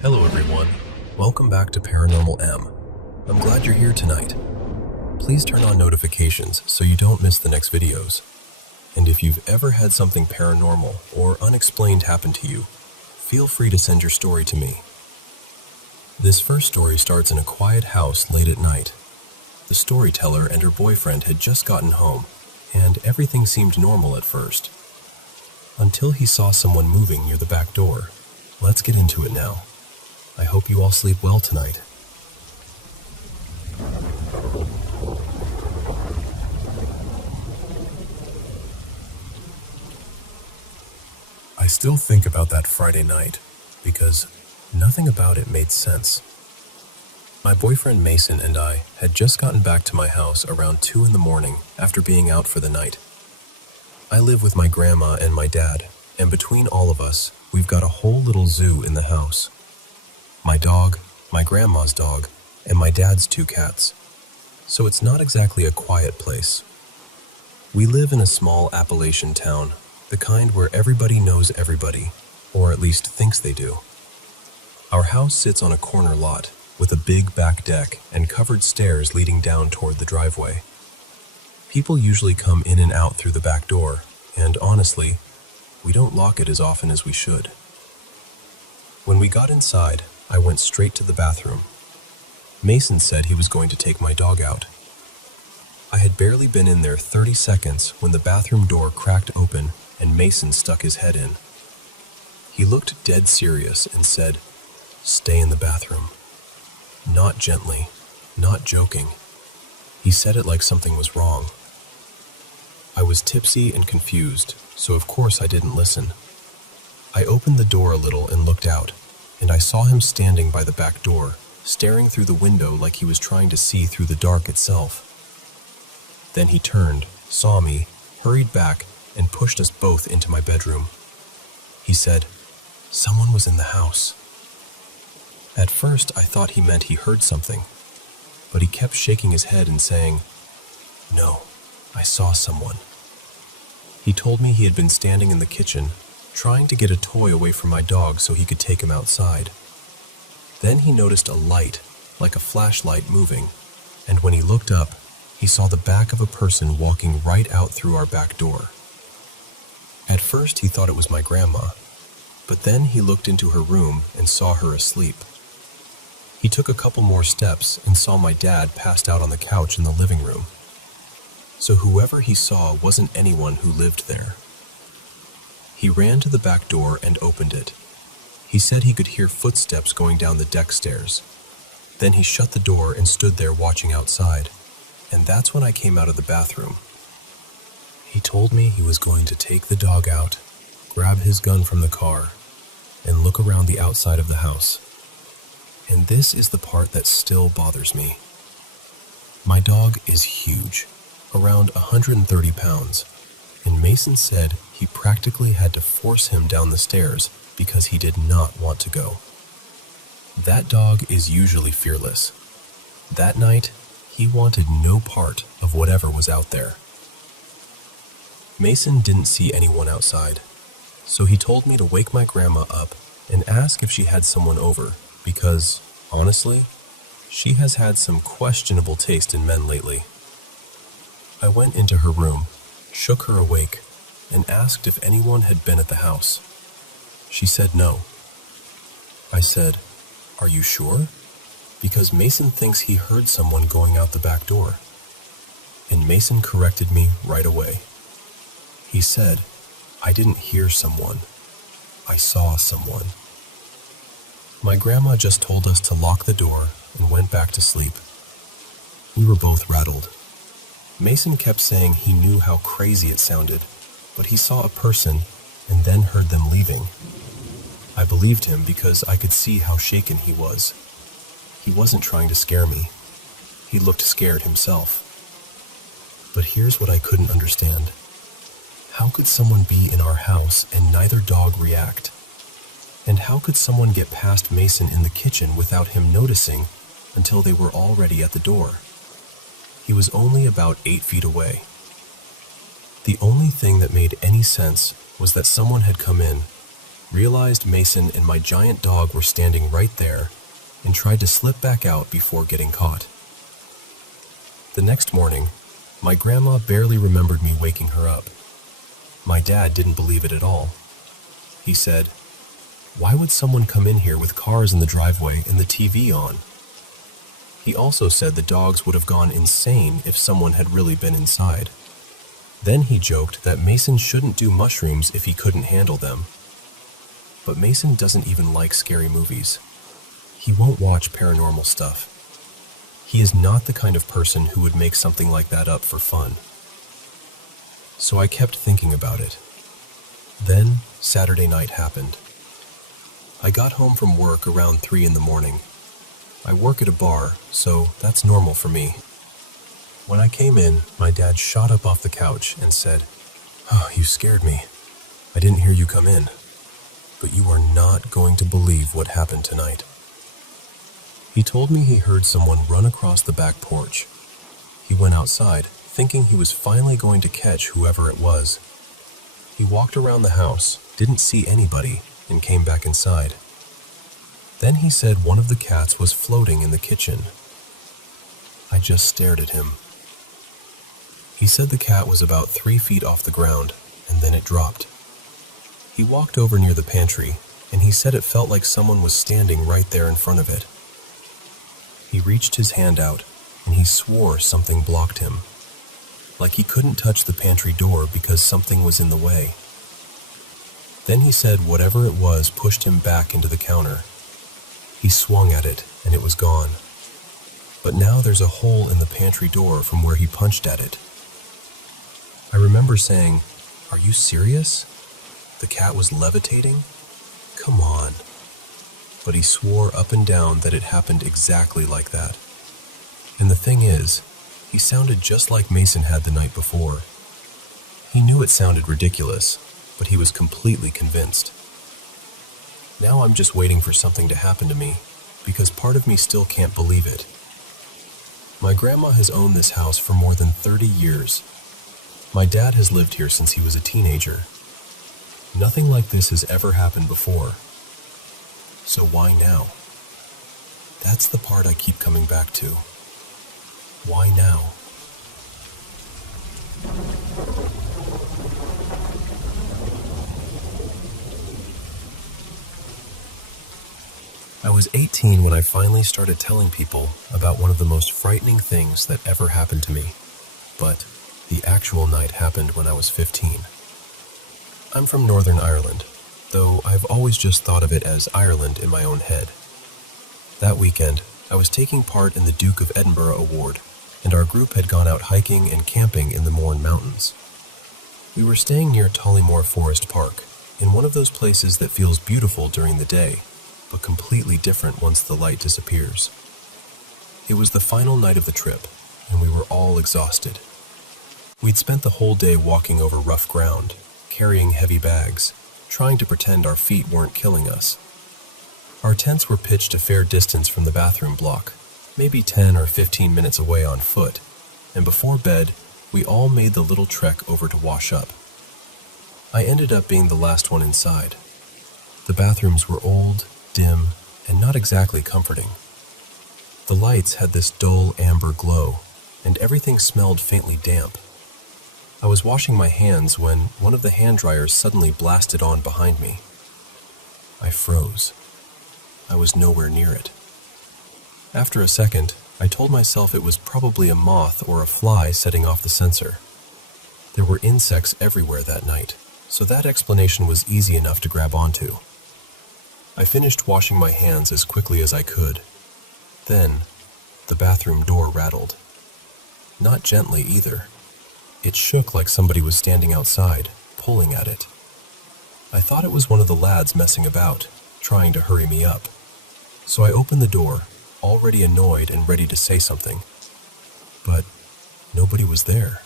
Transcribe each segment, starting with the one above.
Hello everyone, welcome back to Paranormal M. I'm glad you're here tonight. Please turn on notifications so you don't miss the next videos. And if you've ever had something paranormal or unexplained happen to you, feel free to send your story to me. This first story starts in a quiet house late at night. The storyteller and her boyfriend had just gotten home, and everything seemed normal at first. Until he saw someone moving near the back door. Let's get into it now. I hope you all sleep well tonight. I still think about that Friday night because nothing about it made sense. My boyfriend Mason and I had just gotten back to my house around 2 in the morning after being out for the night. I live with my grandma and my dad, and between all of us, we've got a whole little zoo in the house. My dog, my grandma's dog, and my dad's 2 cats. So it's not exactly a quiet place. We live in a small Appalachian town, the kind where everybody knows everybody, or at least thinks they do. Our house sits on a corner lot with a big back deck and covered stairs leading down toward the driveway. People usually come in and out through the back door, and honestly, we don't lock it as often as we should. When we got inside, I went straight to the bathroom. Mason said he was going to take my dog out. I had barely been in there 30 seconds when the bathroom door cracked open and Mason stuck his head in. He looked dead serious and said, "Stay in the bathroom." Not gently, not joking. He said it like something was wrong. I was tipsy and confused, so of course I didn't listen. I opened the door a little and looked out, and I saw him standing by the back door, staring through the window like he was trying to see through the dark itself. Then he turned, saw me, hurried back, and pushed us both into my bedroom. He said, "Someone was in the house." At first, I thought he meant he heard something, but he kept shaking his head and saying, "No, I saw someone." He told me he had been standing in the kitchen, trying to get a toy away from my dog so he could take him outside. Then he noticed a light, like a flashlight, moving, and when he looked up, he saw the back of a person walking right out through our back door. At first he thought it was my grandma, but then he looked into her room and saw her asleep. He took a couple more steps and saw my dad passed out on the couch in the living room. So whoever he saw wasn't anyone who lived there. He ran to the back door and opened it. He said he could hear footsteps going down the deck stairs. Then he shut the door and stood there watching outside, and that's when I came out of the bathroom. He told me he was going to take the dog out, grab his gun from the car, and look around the outside of the house. And this is the part that still bothers me. My dog is huge, around 130 pounds, and Mason said he practically had to force him down the stairs because he did not want to go. That dog is usually fearless. That night, he wanted no part of whatever was out there. Mason didn't see anyone outside, so he told me to wake my grandma up and ask if she had someone over because, honestly, she has had some questionable taste in men lately. I went into her room, shook her awake, and asked if anyone had been at the house. She said no. I said, "Are you sure? Because Mason thinks he heard someone going out the back door." And Mason corrected me right away. He said, "I didn't hear someone. I saw someone." My grandma just told us to lock the door and went back to sleep. We were both rattled. Mason kept saying he knew how crazy it sounded, but he saw a person and then heard them leaving. I believed him because I could see how shaken he was. He wasn't trying to scare me. He looked scared himself. But here's what I couldn't understand. How could someone be in our house and neither dog react? And how could someone get past Mason in the kitchen without him noticing until they were already at the door? He was only about 8 feet away. The only thing that made any sense was that someone had come in, realized Mason and my giant dog were standing right there, and tried to slip back out before getting caught. The next morning, my grandma barely remembered me waking her up. My dad didn't believe it at all. He said, "Why would someone come in here with cars in the driveway and the TV on?" He also said the dogs would have gone insane if someone had really been inside. Then he joked that Mason shouldn't do mushrooms if he couldn't handle them. But Mason doesn't even like scary movies. He won't watch paranormal stuff. He is not the kind of person who would make something like that up for fun. So I kept thinking about it. Then Saturday night happened. I got home from work around 3 in the morning. I work at a bar, so that's normal for me. When I came in, my dad shot up off the couch and said, "Oh, you scared me. I didn't hear you come in. But you are not going to believe what happened tonight." He told me he heard someone run across the back porch. He went outside, thinking he was finally going to catch whoever it was. He walked around the house, didn't see anybody, and came back inside. Then he said one of the cats was floating in the kitchen. I just stared at him. He said the cat was about 3 feet off the ground, and then it dropped. He walked over near the pantry, and he said it felt like someone was standing right there in front of it. He reached his hand out, and he swore something blocked him, like he couldn't touch the pantry door because something was in the way. Then he said whatever it was pushed him back into the counter. He swung at it, and it was gone. But now there's a hole in the pantry door from where he punched at it. I remember saying, "Are you serious? The cat was levitating? Come on." But he swore up and down that it happened exactly like that. And the thing is, he sounded just like Mason had the night before. He knew it sounded ridiculous, but he was completely convinced. Now I'm just waiting for something to happen to me, because part of me still can't believe it. My grandma has owned this house for more than 30 years. My dad has lived here since he was a teenager. Nothing like this has ever happened before. So why now? That's the part I keep coming back to. Why now? I was 18 when I finally started telling people about one of the most frightening things that ever happened to me. But the actual night happened when I was 15. I'm from Northern Ireland, though I've always just thought of it as Ireland in my own head. That weekend, I was taking part in the Duke of Edinburgh Award, and our group had gone out hiking and camping in the Mourne Mountains. We were staying near Tollymore Forest Park, in one of those places that feels beautiful during the day, but completely different once the light disappears. It was the final night of the trip, and we were all exhausted. We'd spent the whole day walking over rough ground, carrying heavy bags, trying to pretend our feet weren't killing us. Our tents were pitched a fair distance from the bathroom block, maybe 10 or 15 minutes away on foot, and before bed, we all made the little trek over to wash up. I ended up being the last one inside. The bathrooms were old, dim, and not exactly comforting. The lights had this dull amber glow, and everything smelled faintly damp. I was washing my hands when one of the hand dryers suddenly blasted on behind me. I froze. I was nowhere near it. After a second, I told myself it was probably a moth or a fly setting off the sensor. There were insects everywhere that night, so that explanation was easy enough to grab onto. I finished washing my hands as quickly as I could. Then, the bathroom door rattled. Not gently either. It shook like somebody was standing outside, pulling at it. I thought it was one of the lads messing about, trying to hurry me up. So I opened the door, already annoyed and ready to say something. But nobody was there.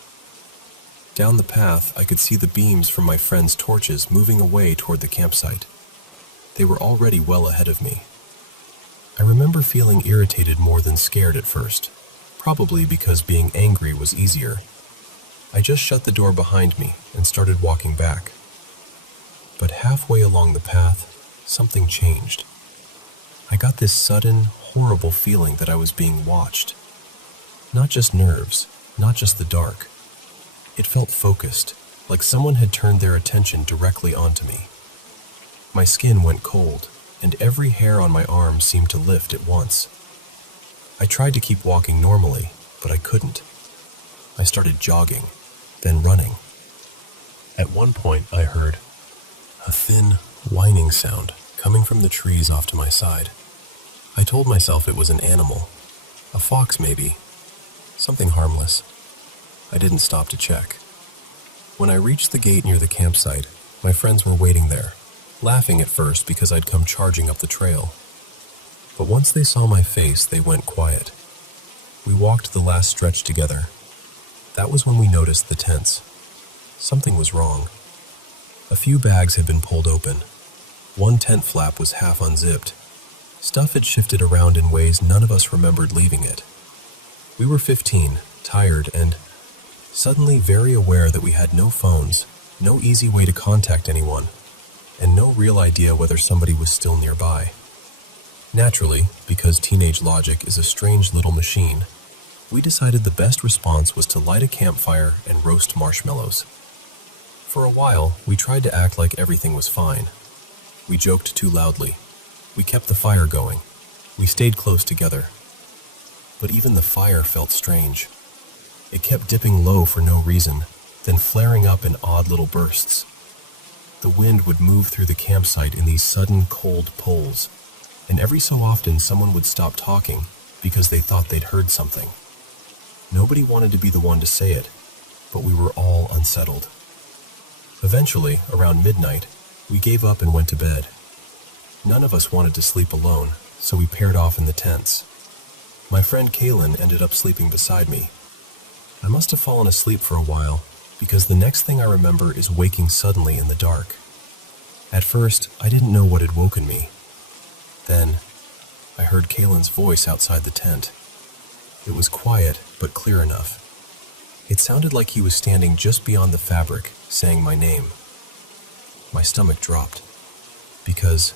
Down the path, I could see the beams from my friends' torches moving away toward the campsite. They were already well ahead of me. I remember feeling irritated more than scared at first, probably because being angry was easier. I just shut the door behind me and started walking back. But halfway along the path, something changed. I got this sudden, horrible feeling that I was being watched. Not just nerves, not just the dark. It felt focused, like someone had turned their attention directly onto me. My skin went cold, and every hair on my arm seemed to lift at once. I tried to keep walking normally, but I couldn't. I started jogging, then running. At one point, I heard a thin, whining sound coming from the trees off to my side. I told myself it was an animal, a fox maybe, something harmless. I didn't stop to check. When I reached the gate near the campsite, my friends were waiting there, laughing at first because I'd come charging up the trail. But once they saw my face, they went quiet. We walked the last stretch together. That was when we noticed the tents. Something was wrong. A few bags had been pulled open. One tent flap was half unzipped. Stuff had shifted around in ways none of us remembered leaving it. We were 15, tired, and suddenly very aware that we had no phones, no easy way to contact anyone, and no real idea whether somebody was still nearby. Naturally, because teenage logic is a strange little machine, we decided the best response was to light a campfire and roast marshmallows. For a while, we tried to act like everything was fine. We joked too loudly. We kept the fire going. We stayed close together. But even the fire felt strange. It kept dipping low for no reason, then flaring up in odd little bursts. The wind would move through the campsite in these sudden cold pulls, and every so often someone would stop talking because they thought they'd heard something. Nobody wanted to be the one to say it, but we were all unsettled. Eventually, around midnight, we gave up and went to bed. None of us wanted to sleep alone, so we paired off in the tents. My friend Kaylin ended up sleeping beside me. I must have fallen asleep for a while, because the next thing I remember is waking suddenly in the dark. At first, I didn't know what had woken me. Then, I heard Kaylin's voice outside the tent. It was quiet, but clear enough. It sounded like he was standing just beyond the fabric, saying my name. My stomach dropped, because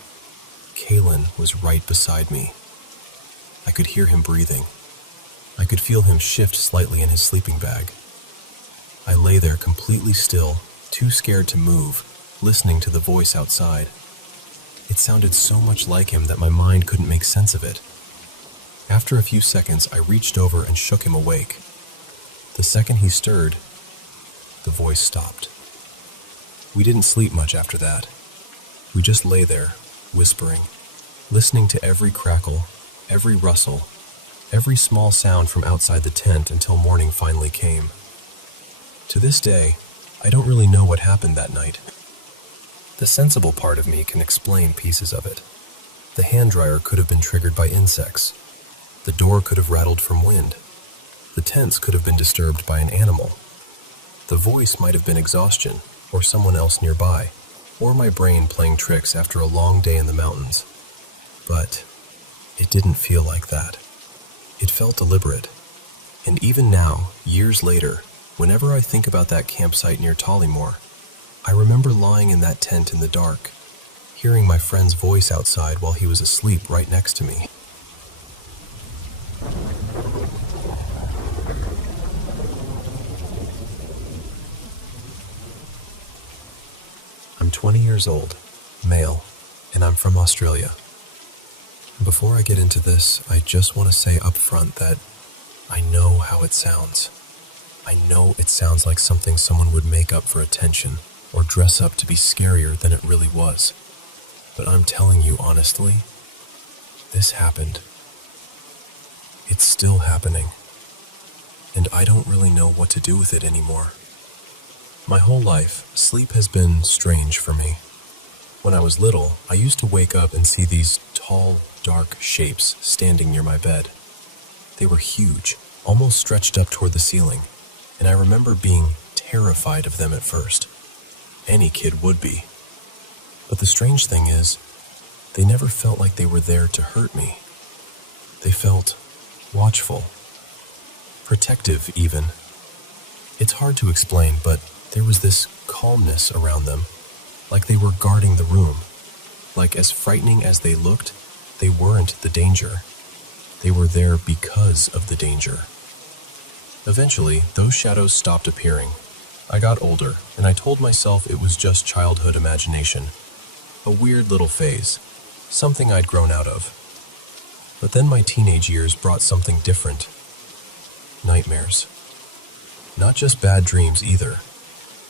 Kaylin was right beside me. I could hear him breathing. I could feel him shift slightly in his sleeping bag. I lay there completely still, too scared to move, listening to the voice outside. It sounded so much like him that my mind couldn't make sense of it. After a few seconds, I reached over and shook him awake. The second he stirred, the voice stopped. We didn't sleep much after that. We just lay there, whispering, listening to every crackle, every rustle, every small sound from outside the tent until morning finally came. To this day, I don't really know what happened that night. The sensible part of me can explain pieces of it. The hand dryer could have been triggered by insects. The door could have rattled from wind. The tents could have been disturbed by an animal. The voice might have been exhaustion, or someone else nearby, or my brain playing tricks after a long day in the mountains. But it didn't feel like that. It felt deliberate. And even now, years later, whenever I think about that campsite near Tollymore, I remember lying in that tent in the dark, hearing my friend's voice outside while he was asleep right next to me. I'm 20 years old, male, and I'm from Australia. Before I get into this, I just want to say up front that I know how it sounds. I know it sounds like something someone would make up for attention or dress up to be scarier than it really was. But I'm telling you honestly, this happened. It's still happening. And I don't really know what to do with it anymore. My whole life, sleep has been strange for me. When I was little, I used to wake up and see these tall, dark shapes standing near my bed. They were huge, almost stretched up toward the ceiling, and I remember being terrified of them at first. Any kid would be. But the strange thing is, they never felt like they were there to hurt me. They felt watchful, protective even. It's hard to explain, but there was this calmness around them, like they were guarding the room. Like as frightening as they looked, they weren't the danger. They were there because of the danger. Eventually, those shadows stopped appearing. I got older, and I told myself it was just childhood imagination. A weird little phase, something I'd grown out of. But then my teenage years brought something different. Nightmares. Not just bad dreams either.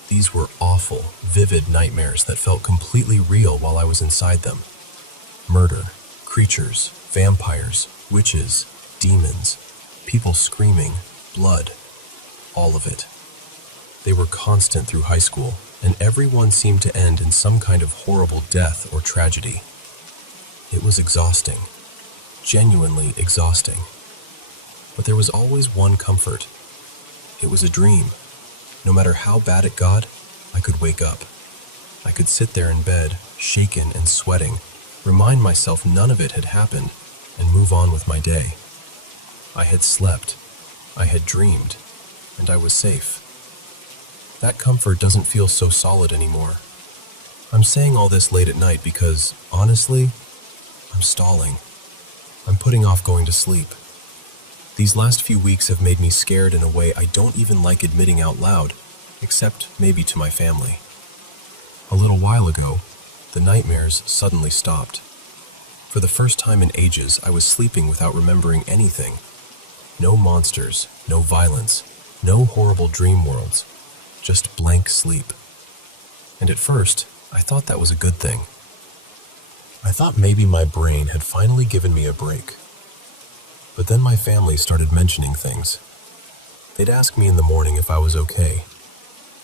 These were awful, vivid nightmares that felt completely real while I was inside them. Murder, creatures, vampires, witches, demons, people screaming, blood, all of it. They were constant through high school, and everyone seemed to end in some kind of horrible death or tragedy. It was exhausting, genuinely exhausting. But there was always one comfort. It was a dream. No matter how bad it got, I could wake up. I could sit there in bed, shaken and sweating, remind myself none of it had happened, and move on with my day. I had slept, I had dreamed, and I was safe. That comfort doesn't feel so solid anymore. I'm saying all this late at night because, honestly, I'm stalling. I'm putting off going to sleep. These last few weeks have made me scared in a way I don't even like admitting out loud, except maybe to my family. A little while ago, the nightmares suddenly stopped. For the first time in ages, I was sleeping without remembering anything. No monsters, no violence, no horrible dream worlds, just blank sleep. And at first, I thought that was a good thing. I thought maybe my brain had finally given me a break. But then my family started mentioning things. They'd ask me in the morning if I was okay.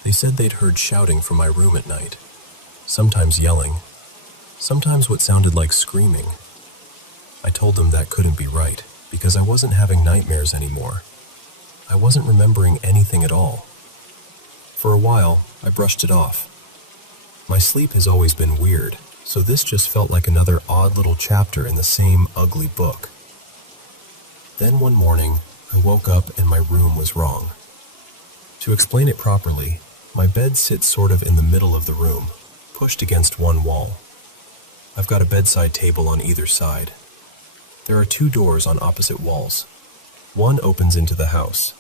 They said they'd heard shouting from my room at night, sometimes yelling, sometimes what sounded like screaming. I told them that couldn't be right, because I wasn't having nightmares anymore. I wasn't remembering anything at all. For a while, I brushed it off. My sleep has always been weird, so this just felt like another odd little chapter in the same ugly book. Then one morning, I woke up and my room was wrong. To explain it properly, my bed sits sort of in the middle of the room, pushed against one wall. I've got a bedside table on either side. There are 2 doors on opposite walls. One opens into the house.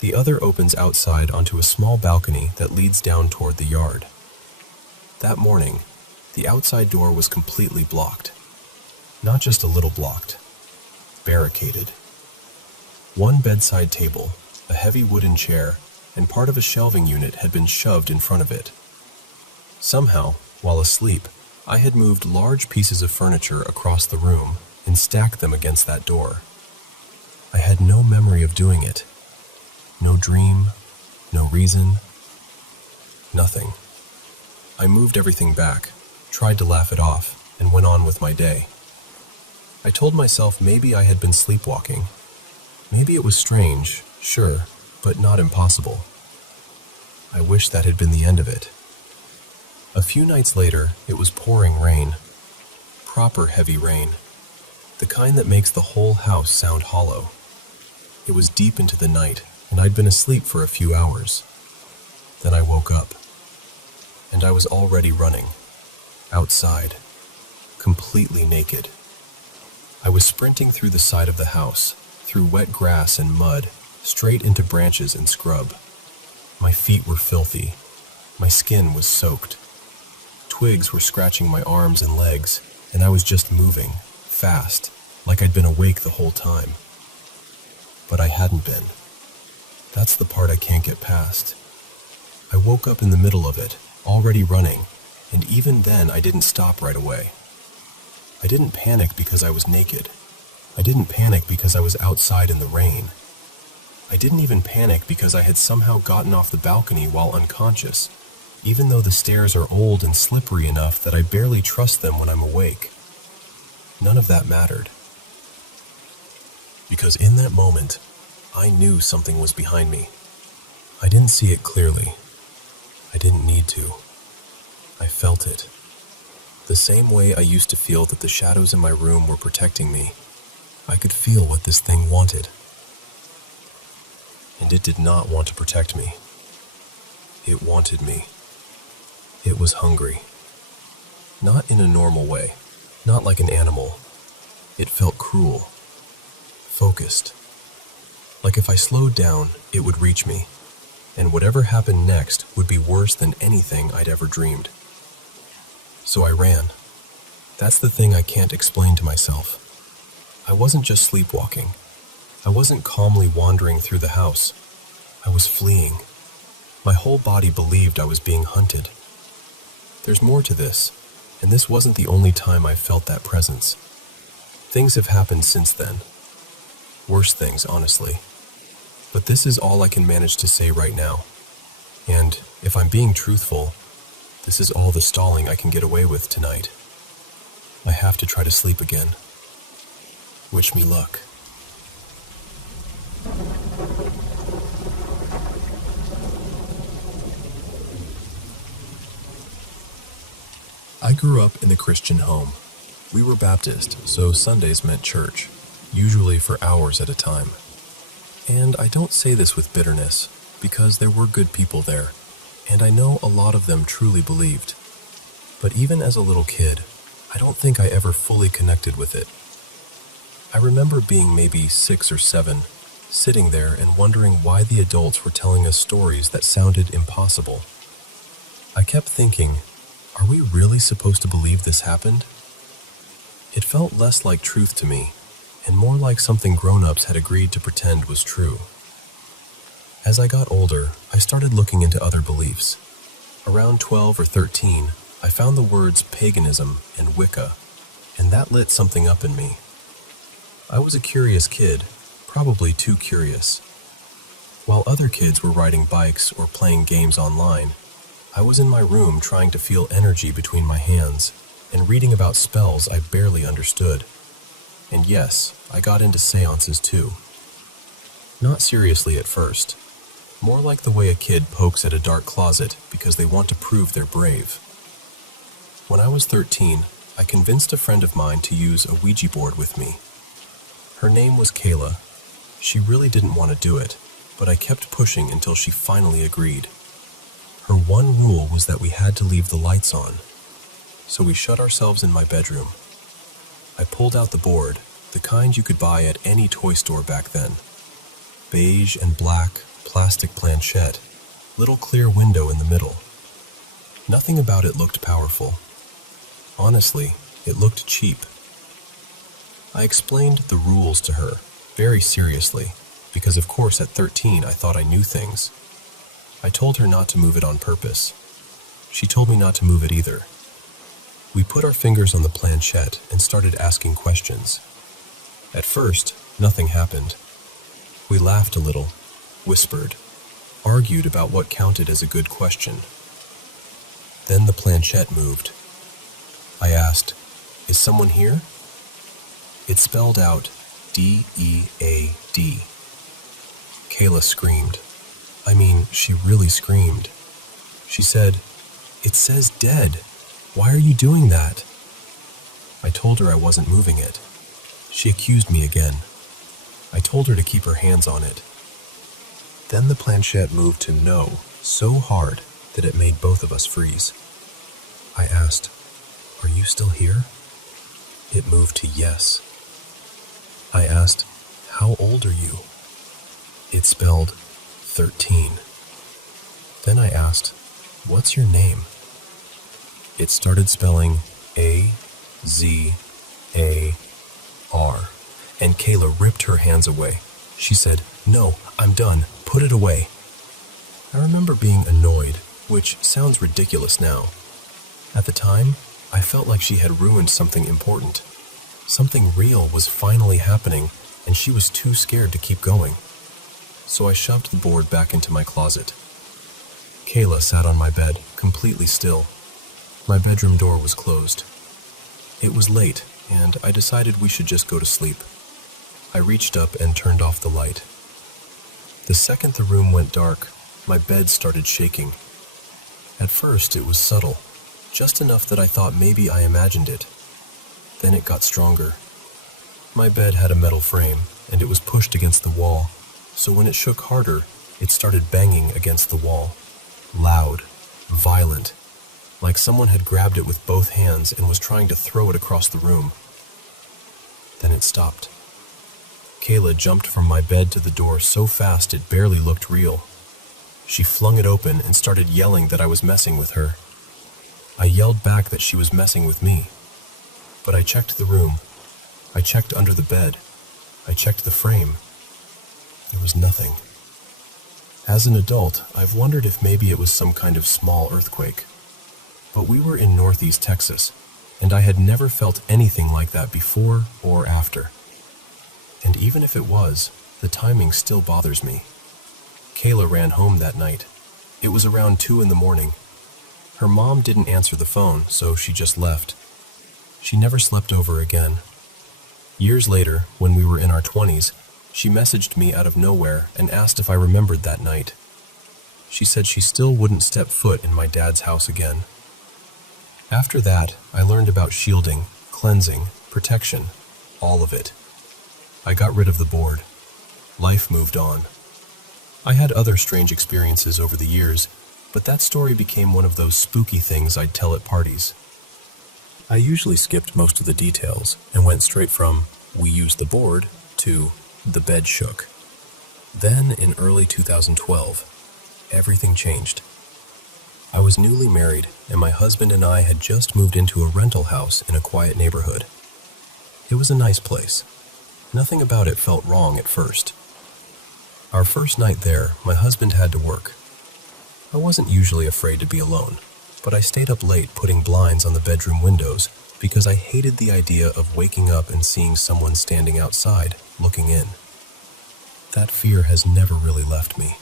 The other opens outside onto a small balcony that leads down toward the yard. That morning, the outside door was completely blocked. Not just a little blocked. Barricaded. One bedside table, a heavy wooden chair, and part of a shelving unit had been shoved in front of it. Somehow, while asleep, I had moved large pieces of furniture across the room and stacked them against that door. I had no memory of doing it. No dream, no reason, nothing. I moved everything back, tried to laugh it off, and went on with my day. I told myself maybe I had been sleepwalking. Maybe it was strange, sure, but not impossible. I wish that had been the end of it. A few nights later, it was pouring rain. Proper heavy rain. The kind that makes the whole house sound hollow. It was deep into the night, and I'd been asleep for a few hours. Then I woke up, and I was already running, outside, completely naked. I was sprinting through the side of the house, through wet grass and mud, straight into branches and scrub. My feet were filthy. My skin was soaked. Twigs were scratching my arms and legs, and I was just moving, fast, like I'd been awake the whole time. But I hadn't been. That's the part I can't get past. I woke up in the middle of it, already running, and even then I didn't stop right away. I didn't panic because I was naked. I didn't panic because I was outside in the rain. I didn't even panic because I had somehow gotten off the balcony while unconscious, even though the stairs are old and slippery enough that I barely trust them when I'm awake. None of that mattered. Because in that moment, I knew something was behind me. I didn't see it clearly. I didn't need to. I felt it. The same way I used to feel that the shadows in my room were protecting me. I could feel what this thing wanted. And it did not want to protect me. It wanted me. It was hungry. not in a normal way, not like an animal. It felt cruel, focused. Like if I slowed down, it would reach me, and whatever happened next would be worse than anything I'd ever dreamed. So I ran. That's the thing I can't explain to myself. I wasn't just sleepwalking. I wasn't calmly wandering through the house. I was fleeing. My whole body believed I was being hunted. There's more to this, and this wasn't the only time I felt that presence. Things have happened since then. Worse things, honestly. But this is all I can manage to say right now. And if I'm being truthful, this is all the stalling I can get away with tonight. I have to try to sleep again. Wish me luck. I grew up in a Christian home. We were Baptist, so Sundays meant church, usually for hours at a time. And I don't say this with bitterness, because there were good people there, and I know a lot of them truly believed. But even as a little kid, I don't think I ever fully connected with it. I remember being maybe 6 or 7, sitting there and wondering why the adults were telling us stories that sounded impossible. I kept thinking, are we really supposed to believe this happened? It felt less like truth to me, and more like something grown-ups had agreed to pretend was true. As I got older, I started looking into other beliefs. Around 12 or 13, I found the words paganism and Wicca, and that lit something up in me. I was a curious kid, probably too curious. While other kids were riding bikes or playing games online, I was in my room trying to feel energy between my hands and reading about spells I barely understood. And yes, I got into seances too. Not seriously at first, more like the way a kid pokes at a dark closet because they want to prove they're brave. When I was 13, I convinced a friend of mine to use a Ouija board with me. Her name was Kayla. She really didn't want to do it, but I kept pushing until she finally agreed. Her one rule was that we had to leave the lights on, so we shut ourselves in my bedroom. I pulled out the board, the kind you could buy at any toy store back then. Beige and black, plastic planchette, little clear window in the middle. Nothing about it looked powerful. Honestly, it looked cheap. I explained the rules to her, very seriously, because of course at 13 I thought I knew things. I told her not to move it on purpose. She told me not to move it either. We put our fingers on the planchette and started asking questions. At first, nothing happened. We laughed a little, whispered, argued about what counted as a good question. Then the planchette moved. I asked, "Is someone here?" It spelled out D-E-A-D. Kayla screamed. I mean, she really screamed. She said, "It says dead. Why are you doing that?" I told her I wasn't moving it. She accused me again. I told her to keep her hands on it. Then the planchette moved to no so hard that it made both of us freeze. I asked, "Are you still here?" It moved to yes. I asked, "How old are you?" It spelled 13. Then I asked, "What's your name?" It started spelling A-Z-A-R, and Kayla ripped her hands away. She said, "No, I'm done. Put it away." I remember being annoyed, which sounds ridiculous now. At the time, I felt like she had ruined something important. Something real was finally happening, and she was too scared to keep going. So I shoved the board back into my closet. Kayla sat on my bed, completely still. My bedroom door was closed. It was late, and I decided we should just go to sleep. I reached up and turned off the light. The second the room went dark, my bed started shaking. At first, it was subtle, just enough that I thought maybe I imagined it. Then it got stronger. My bed had a metal frame, and it was pushed against the wall, so when it shook harder, it started banging against the wall. Loud, violent. like someone had grabbed it with both hands and was trying to throw it across the room. Then it stopped. Kayla jumped from my bed to the door so fast it barely looked real. She flung it open and started yelling that I was messing with her. I yelled back that she was messing with me. But I checked the room. I checked under the bed. I checked the frame. There was nothing. As an adult, I've wondered if maybe it was some kind of small earthquake. But we were in Northeast Texas, and I had never felt anything like that before or after. And even if it was, the timing still bothers me. Kayla ran home that night. It was around 2 a.m. Her mom didn't answer the phone, so she just left. She never slept over again. Years later, when we were in our 20s, she messaged me out of nowhere and asked if I remembered that night. She said she still wouldn't step foot in my dad's house again. After that, I learned about shielding, cleansing, protection, all of it. I got rid of the board. Life moved on. I had other strange experiences over the years, but that story became one of those spooky things I'd tell at parties. I usually skipped most of the details and went straight from, "we used the board," to, "the bed shook." Then, in early 2012, everything changed. I was newly married, and my husband and I had just moved into a rental house in a quiet neighborhood. It was a nice place. Nothing about it felt wrong at first. Our first night there, my husband had to work. I wasn't usually afraid to be alone, but I stayed up late putting blinds on the bedroom windows because I hated the idea of waking up and seeing someone standing outside, looking in. That fear has never really left me.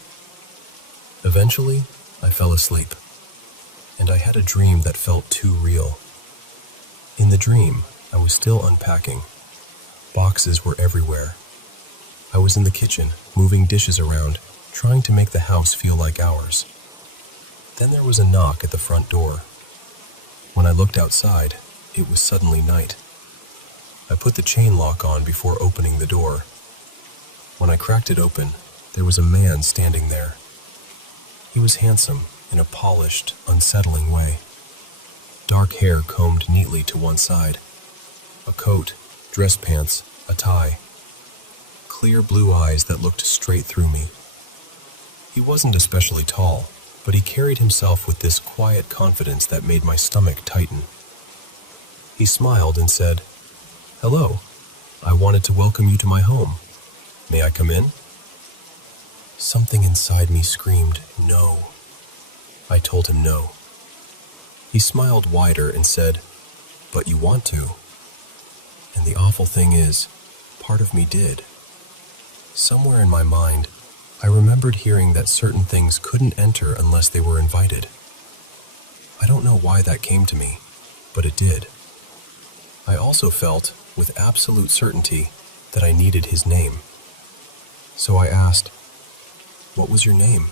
Eventually, I fell asleep, and I had a dream that felt too real. In the dream, I was still unpacking. Boxes were everywhere. I was in the kitchen, moving dishes around, trying to make the house feel like ours. Then there was a knock at the front door. When I looked outside, it was suddenly night. I put the chain lock on before opening the door. When I cracked it open, there was a man standing there. He was handsome in a polished, unsettling way. Dark hair combed neatly to one side. A coat, dress pants, a tie. Clear blue eyes that looked straight through me. He wasn't especially tall, but he carried himself with this quiet confidence that made my stomach tighten. He smiled and said, "Hello, I wanted to welcome you to my home. May I come in?" Something inside me screamed, "No." I told him no. He smiled wider and said, "But you want to." And the awful thing is, part of me did. Somewhere in my mind, I remembered hearing that certain things couldn't enter unless they were invited. I don't know why that came to me, but it did. I also felt, with absolute certainty, that I needed his name. So I asked, "What was your name?"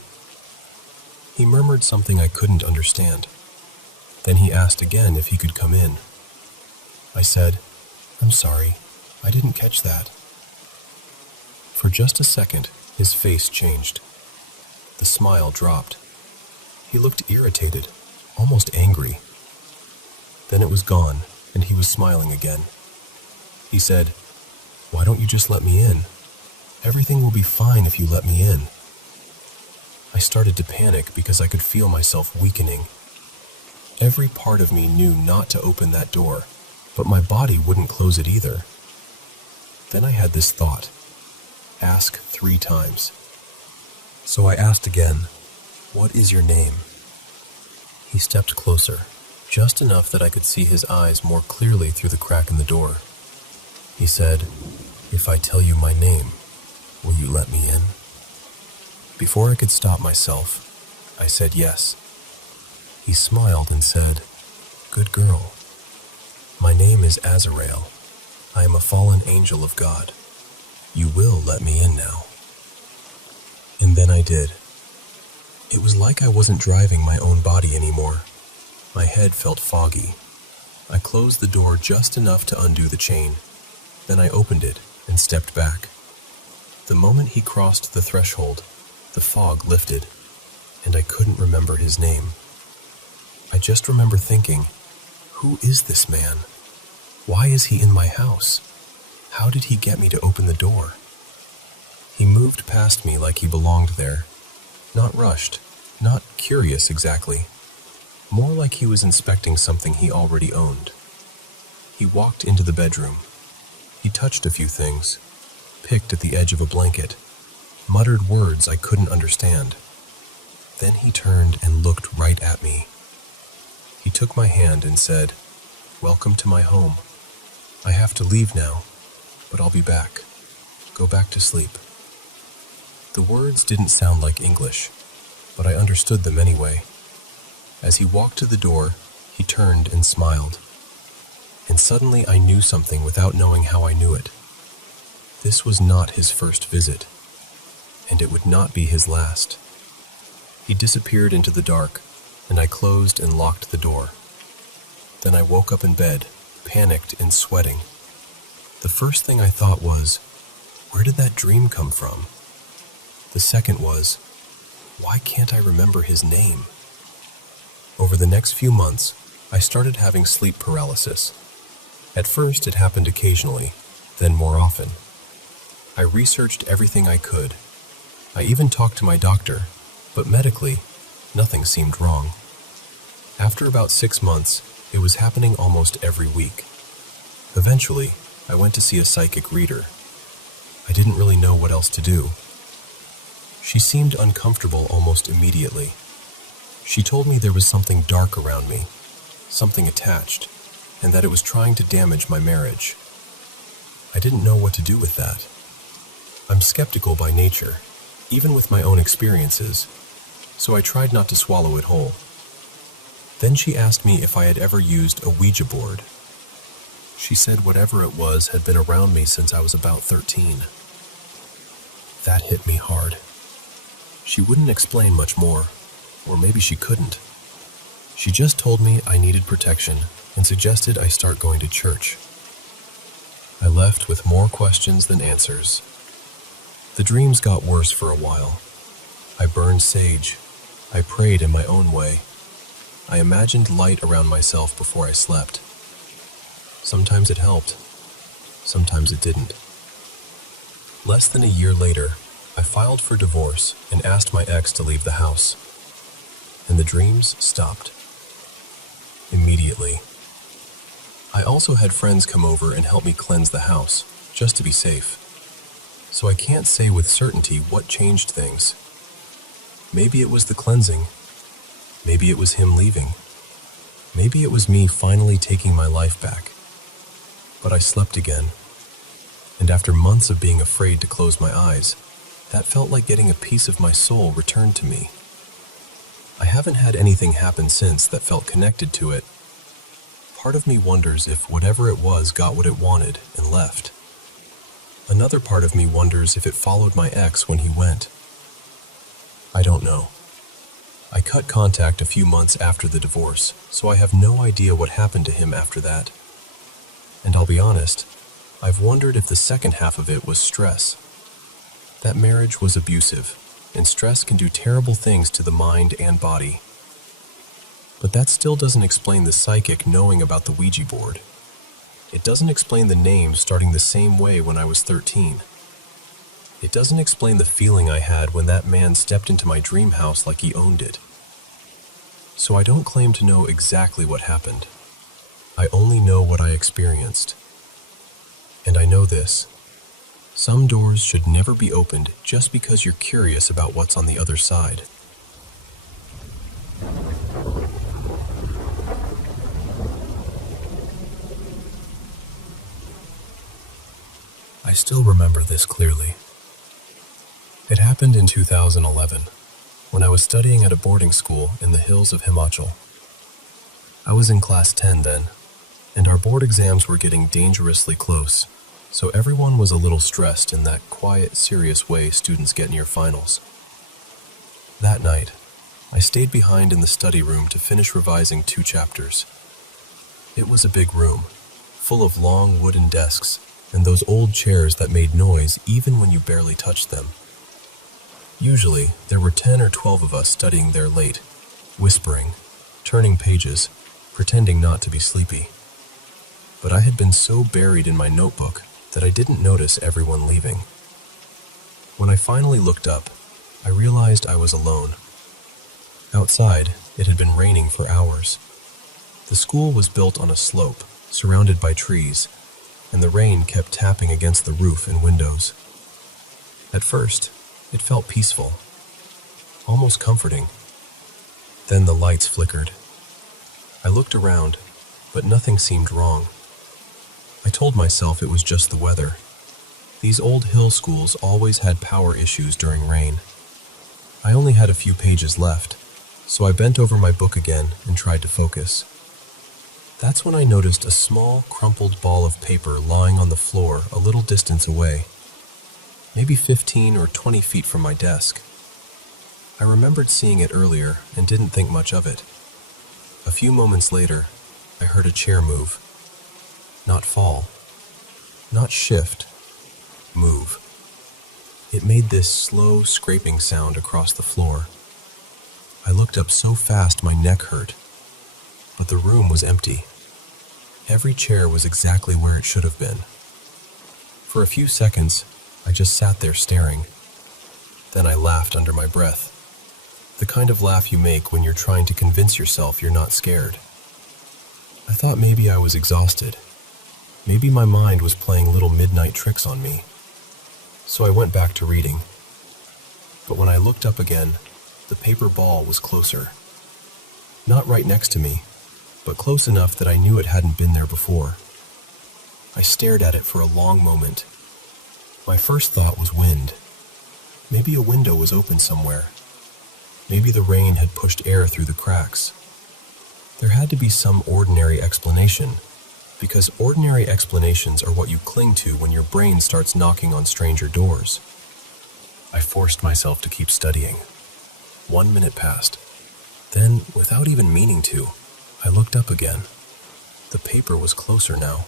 He murmured something I couldn't understand. Then he asked again if he could come in. I said, "I'm sorry, I didn't catch that." For just a second, his face changed. The smile dropped. He looked irritated, almost angry. Then it was gone, and he was smiling again. He said, "Why don't you just let me in? Everything will be fine if you let me in." I started to panic because I could feel myself weakening. Every part of me knew not to open that door, but my body wouldn't close it either. Then I had this thought. Ask 3 times. So I asked again, "What is your name?" He stepped closer, just enough that I could see his eyes more clearly through the crack in the door. He said, "If I tell you my name, will you let me in?" Before I could stop myself, I said yes. He smiled and said, "Good girl. My name is Azrael. I am a fallen angel of God. You will let me in now." And then I did. It was like I wasn't driving my own body anymore. My head felt foggy. I closed the door just enough to undo the chain. Then I opened it and stepped back. The moment he crossed the threshold, the fog lifted, and I couldn't remember his name. I just remember thinking, who is this man? Why is he in my house? How did he get me to open the door? He moved past me like he belonged there. Not rushed, not curious exactly. More like he was inspecting something he already owned. He walked into the bedroom. He touched a few things, picked at the edge of a blanket, muttered words I couldn't understand. Then he turned and looked right at me. He took my hand and said, "Welcome to my home. I have to leave now, but I'll be back. Go back to sleep." The words didn't sound like English, but I understood them anyway. As he walked to the door, he turned and smiled. And suddenly I knew something without knowing how I knew it. This was not his first visit, and it would not be his last. He disappeared into the dark, and I closed and locked the door. Then I woke up in bed, panicked and sweating. The first thing I thought was, where did that dream come from? The second was, why can't I remember his name? Over the next few months, I started having sleep paralysis. At first, it happened occasionally, then more often. I researched everything I could. I even talked to my doctor, but medically, nothing seemed wrong. After about 6 months, it was happening almost every week. Eventually, I went to see a psychic reader. I didn't really know what else to do. She seemed uncomfortable almost immediately. She told me there was something dark around me, something attached, and that it was trying to damage my marriage. I didn't know what to do with that. I'm skeptical by nature, even with my own experiences, so I tried not to swallow it whole. Then she asked me if I had ever used a Ouija board. She said whatever it was had been around me since I was about 13. That hit me hard. She wouldn't explain much more, or maybe she couldn't. She just told me I needed protection and suggested I start going to church. I left with more questions than answers. The dreams got worse for a while. I burned sage. I prayed in my own way. I imagined light around myself before I slept. Sometimes it helped. Sometimes it didn't. Less than a year later, I filed for divorce and asked my ex to leave the house. And the dreams stopped. Immediately. I also had friends come over and help me cleanse the house, just to be safe. So I can't say with certainty what changed things. Maybe it was the cleansing. Maybe it was him leaving. Maybe it was me finally taking my life back. But I slept again. And after months of being afraid to close my eyes, that felt like getting a piece of my soul returned to me. I haven't had anything happen since that felt connected to it. Part of me wonders if whatever it was got what it wanted and left. Another part of me wonders if it followed my ex when he went. I don't know. I cut contact a few months after the divorce, so I have no idea what happened to him after that. And I'll be honest, I've wondered if the second half of it was stress. That marriage was abusive, and stress can do terrible things to the mind and body. But that still doesn't explain the psychic knowing about the Ouija board. It doesn't explain the name starting the same way when I was 13. It doesn't explain the feeling I had when that man stepped into my dream house like he owned it. So I don't claim to know exactly what happened. I only know what I experienced. And I know this. Some doors should never be opened just because you're curious about what's on the other side. I still remember this clearly. It happened in 2011, when I was studying at a boarding school in the hills of Himachal. I was in class 10 then, and our board exams were getting dangerously close, so everyone was a little stressed in that quiet, serious way students get near finals. That night, I stayed behind in the study room to finish revising 2 chapters. It was a big room, full of long wooden desks and those old chairs that made noise even when you barely touched them. Usually, there were 10 or 12 of us studying there late, whispering, turning pages, pretending not to be sleepy. But I had been so buried in my notebook that I didn't notice everyone leaving. When I finally looked up, I realized I was alone. Outside, it had been raining for hours. The school was built on a slope, surrounded by trees, and the rain kept tapping against the roof and windows. At first, it felt peaceful, almost comforting. Then the lights flickered. I looked around, but nothing seemed wrong. I told myself it was just the weather. These old hill schools always had power issues during rain. I only had a few pages left, so I bent over my book again and tried to focus. That's when I noticed a small, crumpled ball of paper lying on the floor a little distance away, maybe 15 or 20 feet from my desk. I remembered seeing it earlier and didn't think much of it. A few moments later, I heard a chair move. Not fall, not shift, move. It made this slow scraping sound across the floor. I looked up so fast my neck hurt, but the room was empty. Every chair was exactly where it should have been. For a few seconds, I just sat there staring. Then I laughed under my breath. The kind of laugh you make when you're trying to convince yourself you're not scared. I thought maybe I was exhausted. Maybe my mind was playing little midnight tricks on me. So I went back to reading. But when I looked up again, the paper ball was closer. Not right next to me, but close enough that I knew it hadn't been there before. I stared at it for a long moment. My first thought was wind. Maybe a window was open somewhere. Maybe the rain had pushed air through the cracks. There had to be some ordinary explanation, because ordinary explanations are what you cling to when your brain starts knocking on stranger doors. I forced myself to keep studying. 1 minute passed. Then, without even meaning to, I looked up again. The paper was closer now.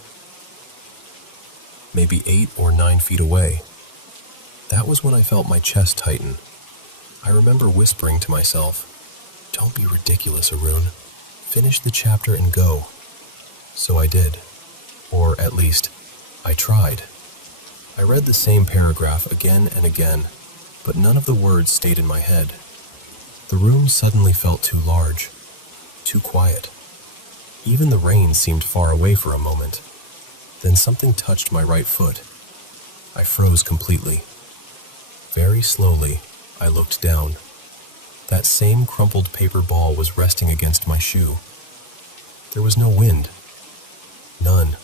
Maybe 8 or 9 feet away. That was when I felt my chest tighten. I remember whispering to myself, "Don't be ridiculous, Arun. Finish the chapter and go." So I did. Or at least, I tried. I read the same paragraph again and again, but none of the words stayed in my head. The room suddenly felt too large, too quiet. Even the rain seemed far away for a moment. Then something touched my right foot. I froze completely. Very slowly, I looked down. That same crumpled paper ball was resting against my shoe. There was no wind. None.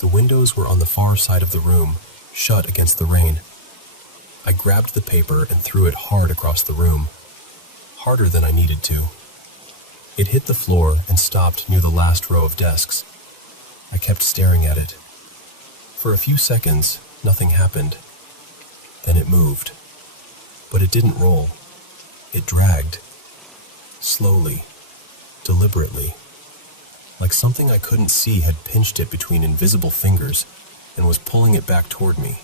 The windows were on the far side of the room, shut against the rain. I grabbed the paper and threw it hard across the room, harder than I needed to. It hit the floor and stopped near the last row of desks. I kept staring at it. For a few seconds, nothing happened. Then it moved. But it didn't roll. It dragged. Slowly. Deliberately. Like something I couldn't see had pinched it between invisible fingers and was pulling it back toward me.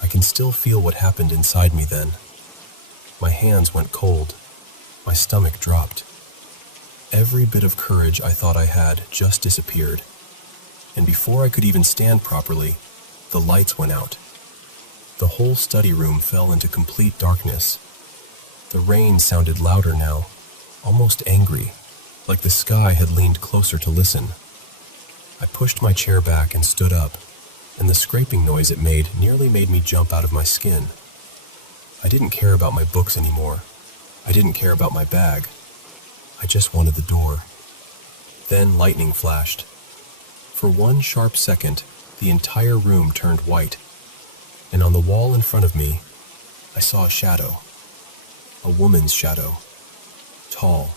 I can still feel what happened inside me then. My hands went cold. My stomach dropped. Every bit of courage I thought I had just disappeared. And before I could even stand properly, the lights went out. The whole study room fell into complete darkness. The rain sounded louder now, almost angry, like the sky had leaned closer to listen. I pushed my chair back and stood up, and the scraping noise it made nearly made me jump out of my skin. I didn't care about my books anymore. I didn't care about my bag. I just wanted the door. Then lightning flashed. For one sharp second, the entire room turned white, and on the wall in front of me, I saw a shadow. A woman's shadow. Tall.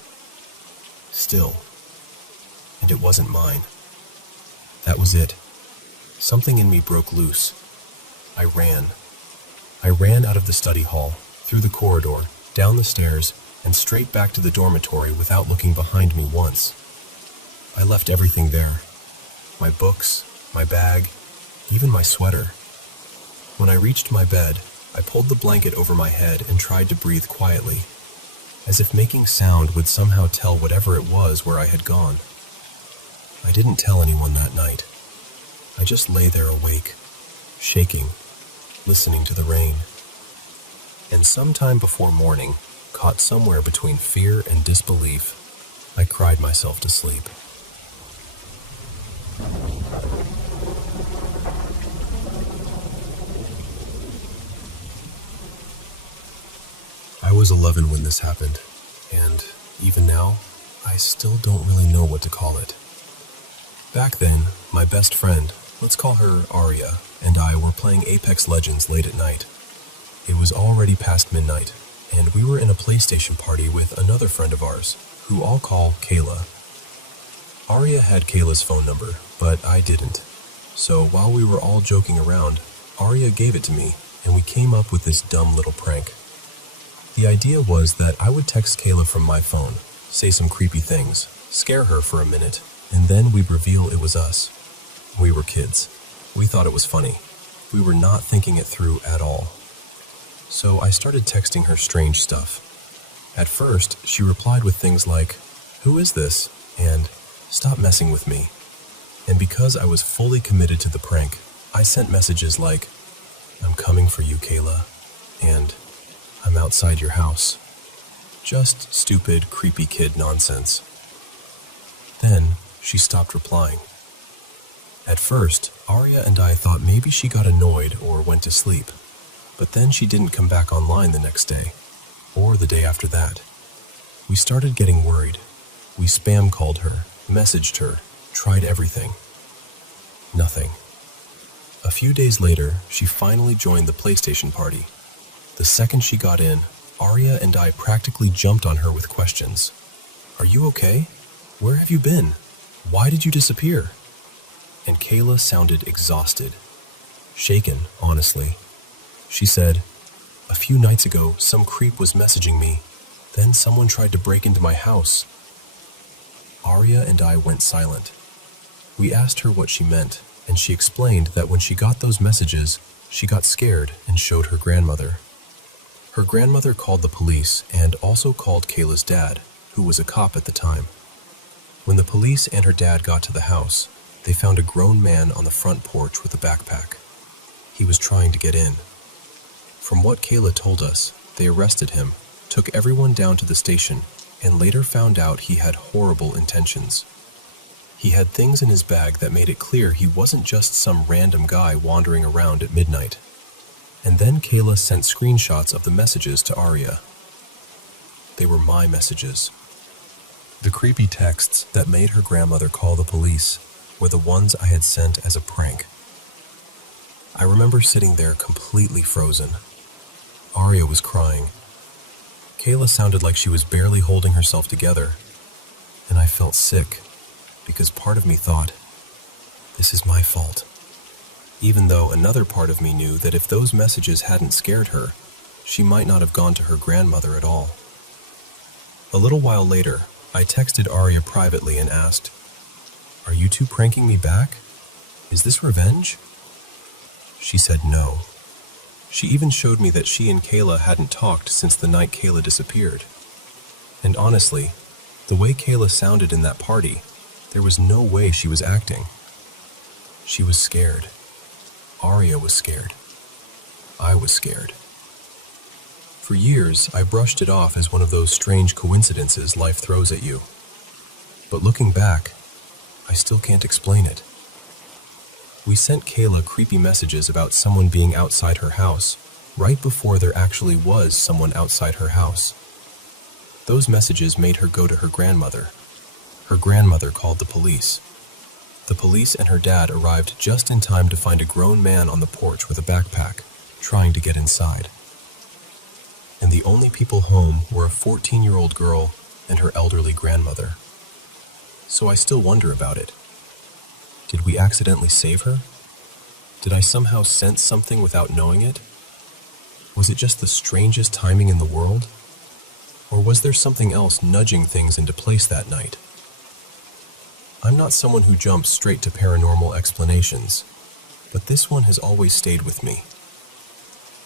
Still. And it wasn't mine. That was it. Something in me broke loose. I ran. I ran out of the study hall, through the corridor, down the stairs, and straight back to the dormitory without looking behind me once. I left everything there. My books, my bag, even my sweater. When I reached my bed, I pulled the blanket over my head and tried to breathe quietly. as if making sound would somehow tell whatever it was where I had gone. I didn't tell anyone that night. I just lay there awake, shaking, listening to the rain. And sometime before morning, caught somewhere between fear and disbelief, I cried myself to sleep. I was 11 when this happened, and even now, I still don't really know what to call it. Back then, my best friend, let's call her Aria, and I were playing Apex Legends late at night. It was already past midnight, and we were in a PlayStation party with another friend of ours, who I'll call Kayla. Aria had Kayla's phone number, but I didn't. So while we were all joking around, Aria gave it to me, and we came up with this dumb little prank. The idea was that I would text Kayla from my phone, say some creepy things, scare her for a minute, and then we'd reveal it was us. We were kids. We thought it was funny. We were not thinking it through at all. So I started texting her strange stuff. At first, she replied with things like, "Who is this?" and "Stop messing with me." And because I was fully committed to the prank, I sent messages like, "I'm coming for you, Kayla," and "I'm outside your house." Just stupid, creepy kid nonsense. Then, she stopped replying. At first, Aria and I thought maybe she got annoyed or went to sleep, but then she didn't come back online the next day, or the day after that. We started getting worried. We spam called her, messaged her, tried everything. Nothing. A few days later, she finally joined the PlayStation party. The second she got in, Aria and I practically jumped on her with questions. "Are you okay? Where have you been? Why did you disappear?" And Kayla sounded exhausted. Shaken, honestly. She said, "A few nights ago, some creep was messaging me. Then someone tried to break into my house." Aria and I went silent. We asked her what she meant, and she explained that when she got those messages, she got scared and showed her grandmother. Her grandmother called the police and also called Kayla's dad, who was a cop at the time. When the police and her dad got to the house, they found a grown man on the front porch with a backpack. He was trying to get in. From what Kayla told us, they arrested him, took everyone down to the station, and later found out he had horrible intentions. He had things in his bag that made it clear he wasn't just some random guy wandering around at midnight. And then Kayla sent screenshots of the messages to Aria. They were my messages. The creepy texts that made her grandmother call the police were the ones I had sent as a prank. I remember sitting there completely frozen. Aria was crying. Kayla sounded like she was barely holding herself together, and I felt sick because part of me thought, this is my fault. Even though another part of me knew that if those messages hadn't scared her, she might not have gone to her grandmother at all. A little while later, I texted Aria privately and asked, "Are you two pranking me back? Is this revenge?" She said no. She even showed me that she and Kayla hadn't talked since the night Kayla disappeared. And honestly, the way Kayla sounded in that party, there was no way she was acting. She was scared. Aria was scared. I was scared. For years, I brushed it off as one of those strange coincidences life throws at you. But looking back, I still can't explain it. We sent Kayla creepy messages about someone being outside her house, right before there actually was someone outside her house. Those messages made her go to her grandmother. Her grandmother called the police. The police and her dad arrived just in time to find a grown man on the porch with a backpack, trying to get inside. And the only people home were a 14-year-old girl and her elderly grandmother. So I still wonder about it. Did we accidentally save her? Did I somehow sense something without knowing it? Was it just the strangest timing in the world? Or was there something else nudging things into place that night? I'm not someone who jumps straight to paranormal explanations, but this one has always stayed with me.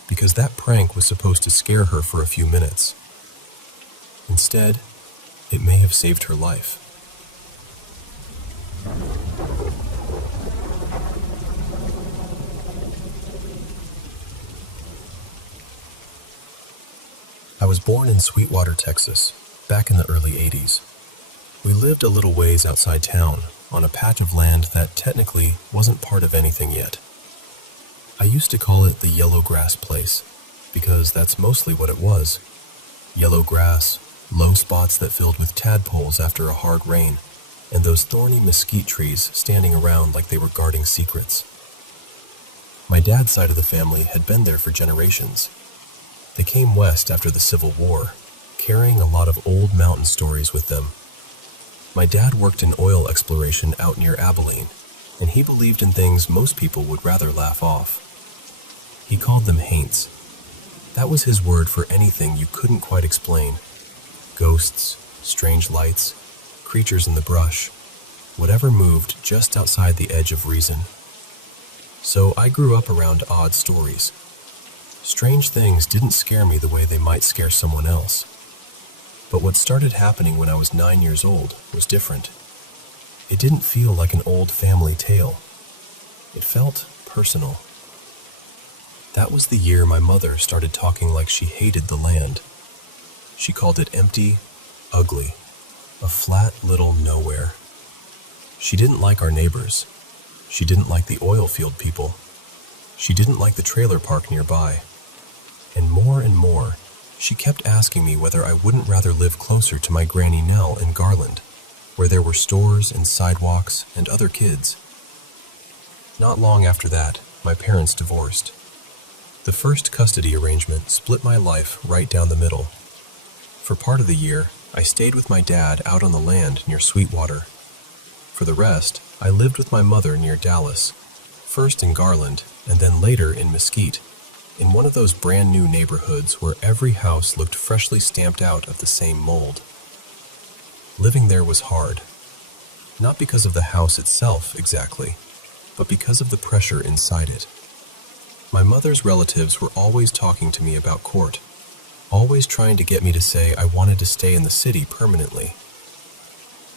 Because that prank was supposed to scare her for a few minutes. Instead, it may have saved her life. I was born in Sweetwater, Texas, back in the early 80s. We lived a little ways outside town, on a patch of land that technically wasn't part of anything yet. I used to call it the Yellow Grass Place, because that's mostly what it was. Yellow grass, low spots that filled with tadpoles after a hard rain, and those thorny mesquite trees standing around like they were guarding secrets. My dad's side of the family had been there for generations. They came west after the Civil War, carrying a lot of old mountain stories with them. My dad worked in oil exploration out near Abilene, and he believed in things most people would rather laugh off. He called them haints. That was his word for anything you couldn't quite explain. Ghosts, strange lights, creatures in the brush, whatever moved just outside the edge of reason. So I grew up around odd stories. Strange things didn't scare me the way they might scare someone else. But what started happening when I was 9 years old was different. It didn't feel like an old family tale. It felt personal. That was the year my mother started talking like she hated the land. She called it empty, ugly, a flat little nowhere. She didn't like our neighbors. She didn't like the oil field people. She didn't like the trailer park nearby. And more, she kept asking me whether I wouldn't rather live closer to my Granny Nell in Garland, where there were stores and sidewalks and other kids. Not long after that, my parents divorced. The first custody arrangement split my life right down the middle. For part of the year, I stayed with my dad out on the land near Sweetwater. For the rest, I lived with my mother near Dallas, first in Garland and then later in Mesquite, in one of those brand new neighborhoods where every house looked freshly stamped out of the same mold. Living there was hard, not because of the house itself exactly, but because of the pressure inside it. My mother's relatives were always talking to me about court, always trying to get me to say I wanted to stay in the city permanently.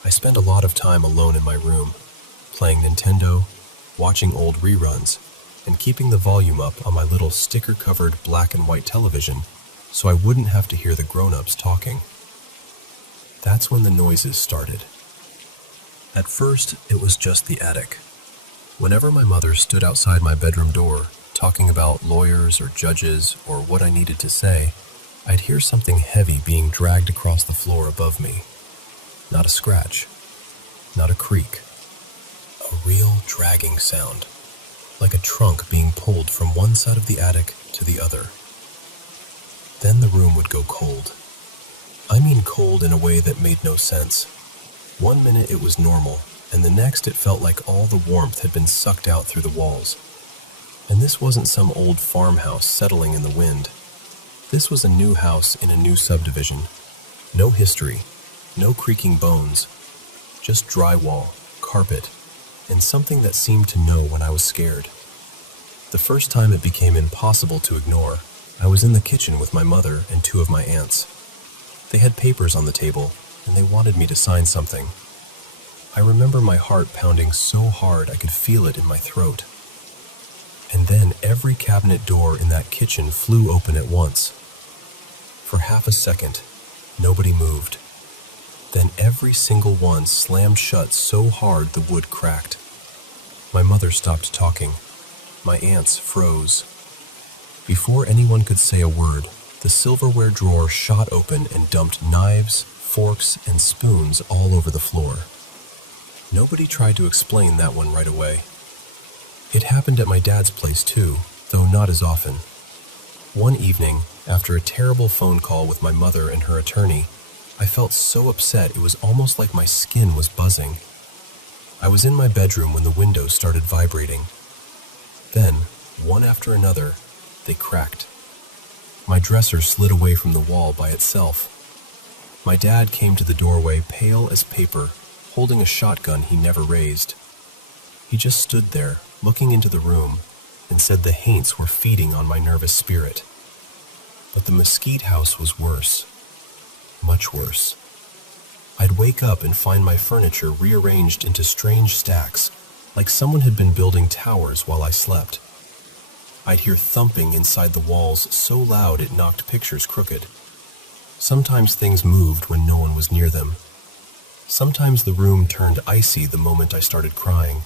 I spent a lot of time alone in my room, playing Nintendo, watching old reruns, and keeping the volume up on my little sticker-covered black and white television so I wouldn't have to hear the grown-ups talking. That's when the noises started. At first, it was just the attic. Whenever my mother stood outside my bedroom door, talking about lawyers or judges or what I needed to say, I'd hear something heavy being dragged across the floor above me. Not a scratch, not a creak. A real dragging sound, like a trunk being pulled from one side of the attic to the other. Then the room would go cold. I mean cold in a way that made no sense. One minute it was normal, and the next it felt like all the warmth had been sucked out through the walls. And this wasn't some old farmhouse settling in the wind. This was a new house in a new subdivision. No history, no creaking bones, just drywall, carpet, and something that seemed to know when I was scared. The first time it became impossible to ignore, I was in the kitchen with my mother and two of my aunts. They had papers on the table, and they wanted me to sign something. I remember my heart pounding so hard I could feel it in my throat. And then every cabinet door in that kitchen flew open at once. For half a second, nobody moved. Then every single one slammed shut so hard the wood cracked. My mother stopped talking. My aunts froze. Before anyone could say a word, the silverware drawer shot open and dumped knives, forks, and spoons all over the floor. Nobody tried to explain that one right away. It happened at my dad's place too, though not as often. One evening, after a terrible phone call with my mother and her attorney, I felt so upset it was almost like my skin was buzzing. I was in my bedroom when the windows started vibrating. Then, one after another, they cracked. My dresser slid away from the wall by itself. My dad came to the doorway pale as paper, holding a shotgun he never raised. He just stood there, looking into the room, and said the haints were feeding on my nervous spirit. But the mesquite house was worse. much worse. I'd wake up and find my furniture rearranged into strange stacks, like someone had been building towers while I slept. I'd hear thumping inside the walls so loud it knocked pictures crooked. Sometimes things moved when no one was near them. Sometimes the room turned icy the moment I started crying.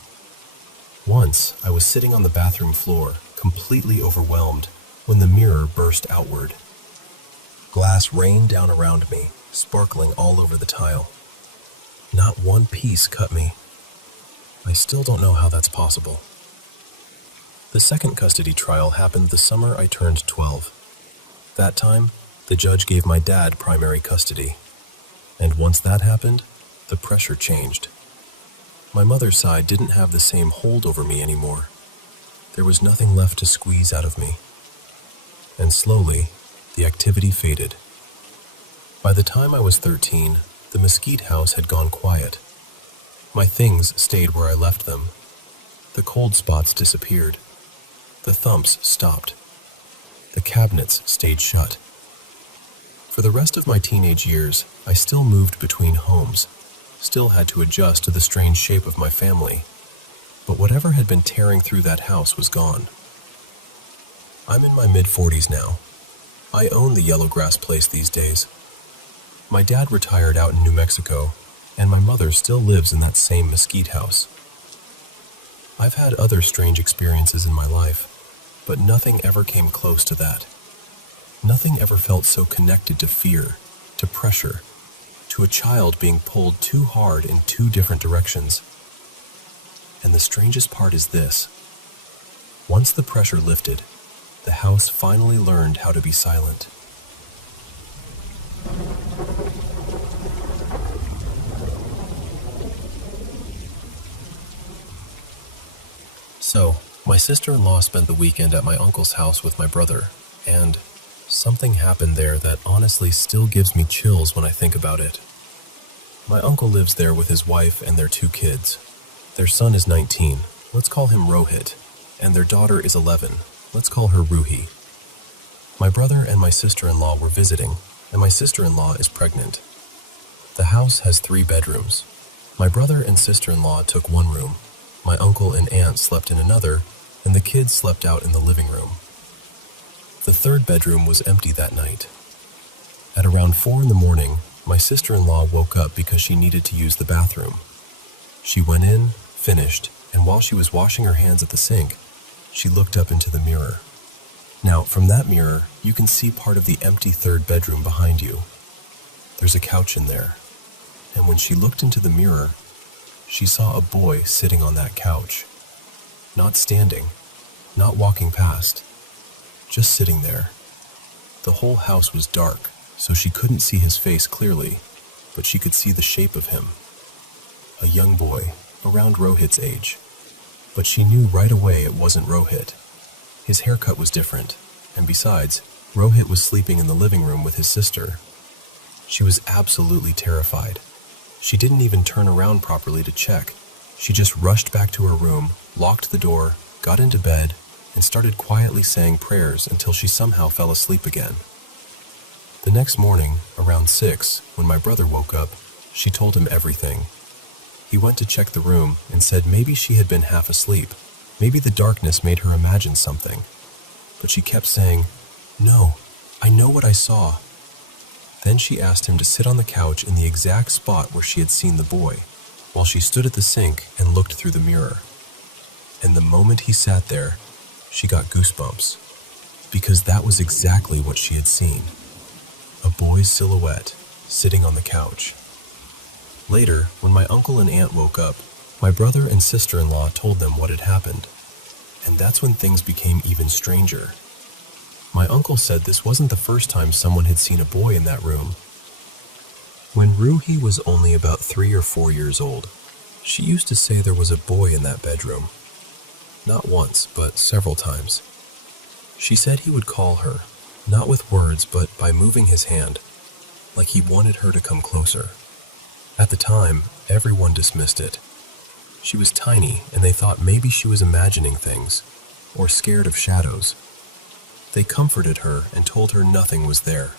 Once, I was sitting on the bathroom floor, completely overwhelmed, when the mirror burst outward. Glass rained down around me, sparkling all over the tile. Not one piece cut me. I still don't know how that's possible. The second custody trial happened the summer I turned 12. That time, the judge gave my dad primary custody. And once that happened, the pressure changed. My mother's side didn't have the same hold over me anymore. There was nothing left to squeeze out of me. And slowly, the activity faded. By the time I was 13, the mesquite house had gone quiet. My things stayed where I left them. The cold spots disappeared. The thumps stopped. The cabinets stayed shut. For the rest of my teenage years, I still moved between homes, still had to adjust to the strange shape of my family. But whatever had been tearing through that house was gone. I'm in my mid-40s now. I own the yellow grass place these days. My dad retired out in New Mexico, and my mother still lives in that same mesquite house. I've had other strange experiences in my life, but nothing ever came close to that. Nothing ever felt so connected to fear, to pressure, to a child being pulled too hard in two different directions. And the strangest part is this. Once the pressure lifted, the house finally learned how to be silent. So, my sister-in-law spent the weekend at my uncle's house with my brother, and something happened there that honestly still gives me chills when I think about it. My uncle lives there with his wife and their 2 kids. Their son is 19, let's call him Rohit, and their daughter is 11, let's call her Ruhi. My brother and my sister-in-law were visiting, and my sister-in-law is pregnant. The house has 3 bedrooms. My brother and sister-in-law took one room. My uncle and aunt slept in another, and the kids slept out in the living room. The 3rd bedroom was empty that night. At around 4 in the morning, my sister-in-law woke up because she needed to use the bathroom. She went in, finished, and while she was washing her hands at the sink, she looked up into the mirror. Now, from that mirror, you can see part of the empty 3rd bedroom behind you. There's a couch in there, and when she looked into the mirror, she saw a boy sitting on that couch. Not standing, not walking past, just sitting there. The whole house was dark, so she couldn't see his face clearly, but she could see the shape of him. A young boy, around Rohit's age. But she knew right away it wasn't Rohit. His haircut was different, and besides, Rohit was sleeping in the living room with his sister. She was absolutely terrified. She didn't even turn around properly to check. She just rushed back to her room, locked the door, got into bed, and started quietly saying prayers until she somehow fell asleep again. The next morning, around 6, when my brother woke up, she told him everything. He went to check the room and said maybe she had been half asleep. Maybe the darkness made her imagine something. But she kept saying, "No, I know what I saw." Then she asked him to sit on the couch in the exact spot where she had seen the boy, while she stood at the sink and looked through the mirror. And the moment he sat there, she got goosebumps, because that was exactly what she had seen. A boy's silhouette sitting on the couch. Later, when my uncle and aunt woke up, my brother and sister-in-law told them what had happened. And that's when things became even stranger. My uncle said this wasn't the first time someone had seen a boy in that room. When Ruhi was only about 3 or 4 years old, she used to say there was a boy in that bedroom. Not once, but several times. She said he would call her, not with words, but by moving his hand, like he wanted her to come closer. At the time, everyone dismissed it. She was tiny, and they thought maybe she was imagining things, or scared of shadows. They comforted her and told her nothing was there.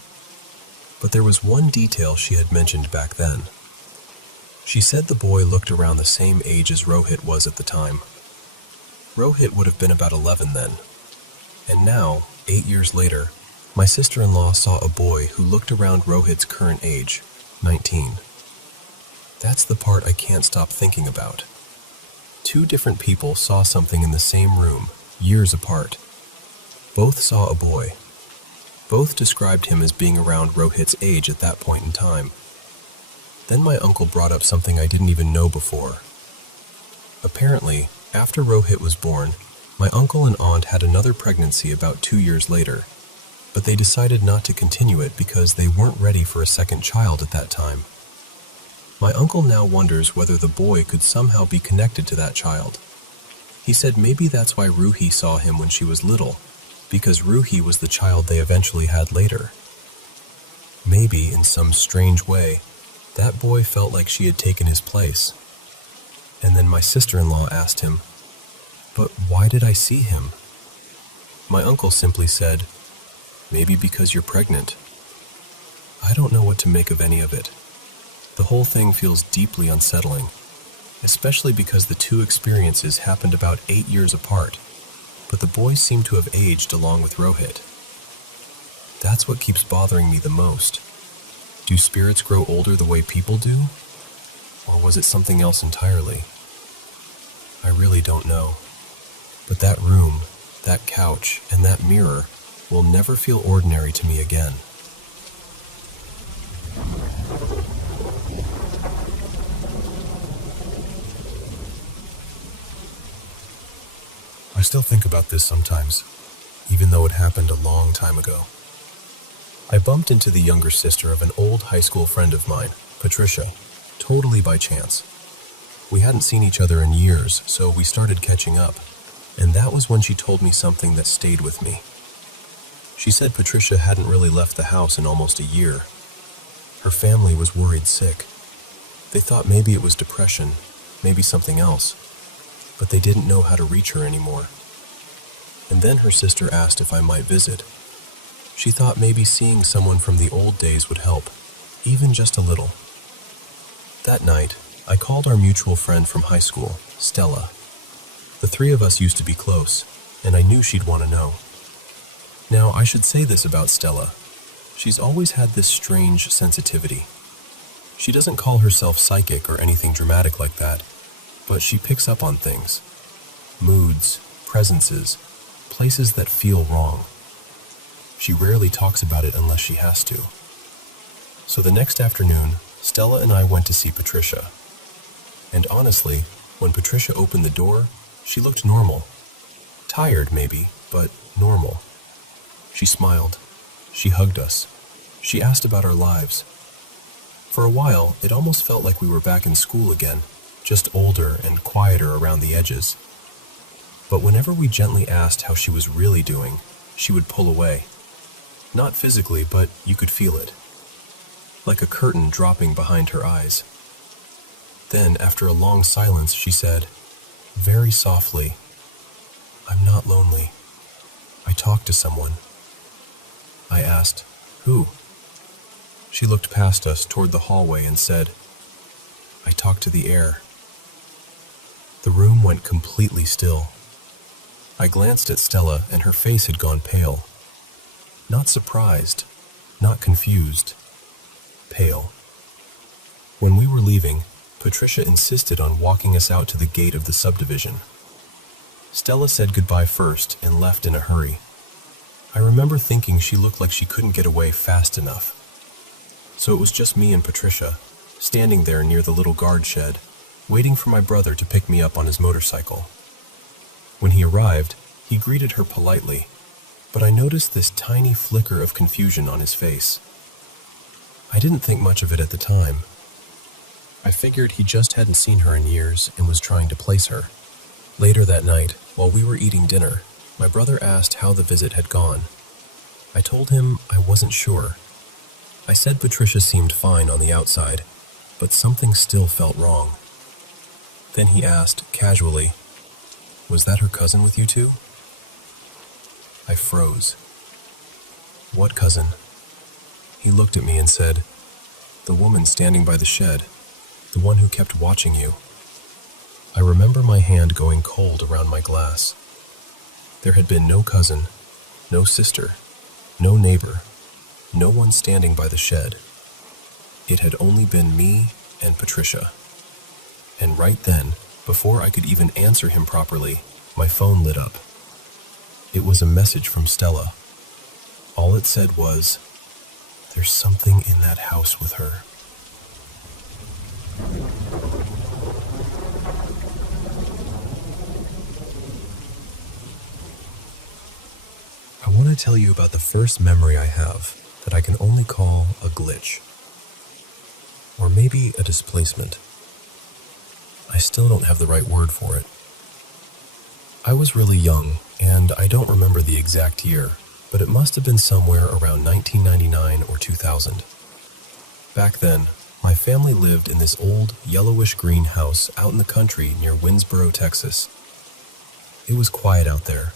but there was one detail she had mentioned back then. She said the boy looked around the same age as Rohit was at the time. Rohit would have been about 11 then. And now, 8 years later, my sister-in-law saw a boy who looked around Rohit's current age, 19. That's the part I can't stop thinking about. 2 different people saw something in the same room, years apart. Both saw a boy. Both described him as being around Rohit's age at that point in time. Then my uncle brought up something I didn't even know before. Apparently, after Rohit was born, my uncle and aunt had another pregnancy about 2 years later, but they decided not to continue it because they weren't ready for a second child at that time. My uncle now wonders whether the boy could somehow be connected to that child. He said maybe that's why Ruhi saw him when she was little, because Ruhi was the child they eventually had later. Maybe, in some strange way, that boy felt like she had taken his place. And then my sister-in-law asked him, "But why did I see him?" My uncle simply said, "Maybe because you're pregnant." I don't know what to make of any of it. The whole thing feels deeply unsettling, especially because the 2 experiences happened about 8 years apart, but the boys seem to have aged along with Rohit. That's what keeps bothering me the most. Do spirits grow older the way people do? Or was it something else entirely? I really don't know. But that room, that couch, and that mirror will never feel ordinary to me again. I still think about this sometimes, even though it happened a long time ago. I bumped into the younger sister of an old high school friend of mine, Patricia, totally by chance. We hadn't seen each other in years, so we started catching up, and that was when she told me something that stayed with me. She said Patricia hadn't really left the house in almost a year. Her family was worried sick. They thought maybe it was depression, maybe something else, but they didn't know how to reach her anymore. And then her sister asked if I might visit. She thought maybe seeing someone from the old days would help, even just a little. That night, I called our mutual friend from high school, Stella. The 3 of us used to be close, and I knew she'd want to know. Now, I should say this about Stella. She's always had this strange sensitivity. She doesn't call herself psychic or anything dramatic like that, but she picks up on things. Moods, presences, places that feel wrong. She rarely talks about it unless she has to. So the next afternoon, Stella and I went to see Patricia. And honestly, when Patricia opened the door, she looked normal. Tired, maybe, but normal. She smiled. She hugged us. She asked about our lives. For a while, it almost felt like we were back in school again, just older and quieter around the edges. But whenever we gently asked how she was really doing, she would pull away. Not physically, but you could feel it. Like a curtain dropping behind her eyes. Then, after a long silence, she said, very softly, "I'm not lonely. I talked to someone." I asked, "Who?" She looked past us toward the hallway and said, "I talked to the air." The room went completely still. I glanced at Stella and her face had gone pale. Not surprised, not confused, pale. When we were leaving, Patricia insisted on walking us out to the gate of the subdivision. Stella said goodbye first and left in a hurry. I remember thinking she looked like she couldn't get away fast enough. So it was just me and Patricia, standing there near the little guard shed, waiting for my brother to pick me up on his motorcycle. When he arrived, he greeted her politely, but I noticed this tiny flicker of confusion on his face. I didn't think much of it at the time. I figured he just hadn't seen her in years and was trying to place her. Later that night, while we were eating dinner, my brother asked how the visit had gone. I told him I wasn't sure. I said Patricia seemed fine on the outside, but something still felt wrong. Then he asked, casually, "Was that her cousin with you two?" I froze. "What cousin?" He looked at me and said, "The woman standing by the shed, the one who kept watching you." I remember my hand going cold around my glass. There had been no cousin, no sister, no neighbor, no one standing by the shed. It had only been me and Patricia. And right then, before I could even answer him properly, my phone lit up. It was a message from Stella. All it said was, "There's something in that house with her." I want to tell you about the first memory I have that I can only call a glitch. Or maybe a displacement. I still don't have the right word for it. I was really young, and I don't remember the exact year, but it must have been somewhere around 1999 or 2000. Back then, my family lived in this old, yellowish-green house out in the country near Winsboro, Texas. It was quiet out there,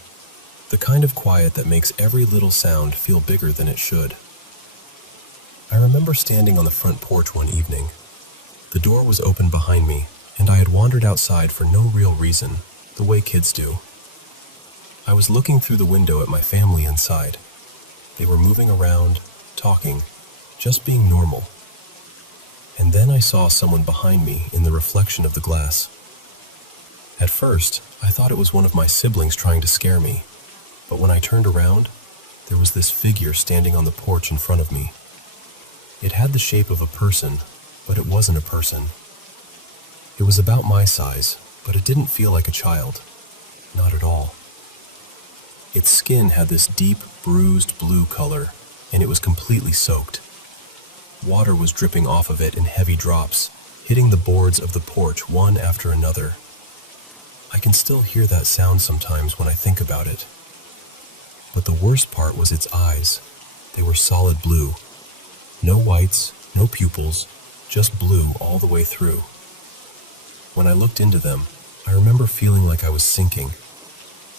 the kind of quiet that makes every little sound feel bigger than it should. I remember standing on the front porch one evening. The door was open behind me, and I had wandered outside for no real reason, the way kids do. I was looking through the window at my family inside. They were moving around, talking, just being normal. And then I saw someone behind me in the reflection of the glass. At first, I thought it was one of my siblings trying to scare me, but when I turned around, there was this figure standing on the porch in front of me. It had the shape of a person, but it wasn't a person. It was about my size, but it didn't feel like a child. Not at all. Its skin had this deep, bruised blue color, and it was completely soaked. Water was dripping off of it in heavy drops, hitting the boards of the porch one after another. I can still hear that sound sometimes when I think about it. But the worst part was its eyes. They were solid blue. No whites, no pupils, just blue all the way through. When I looked into them, I remember feeling like I was sinking,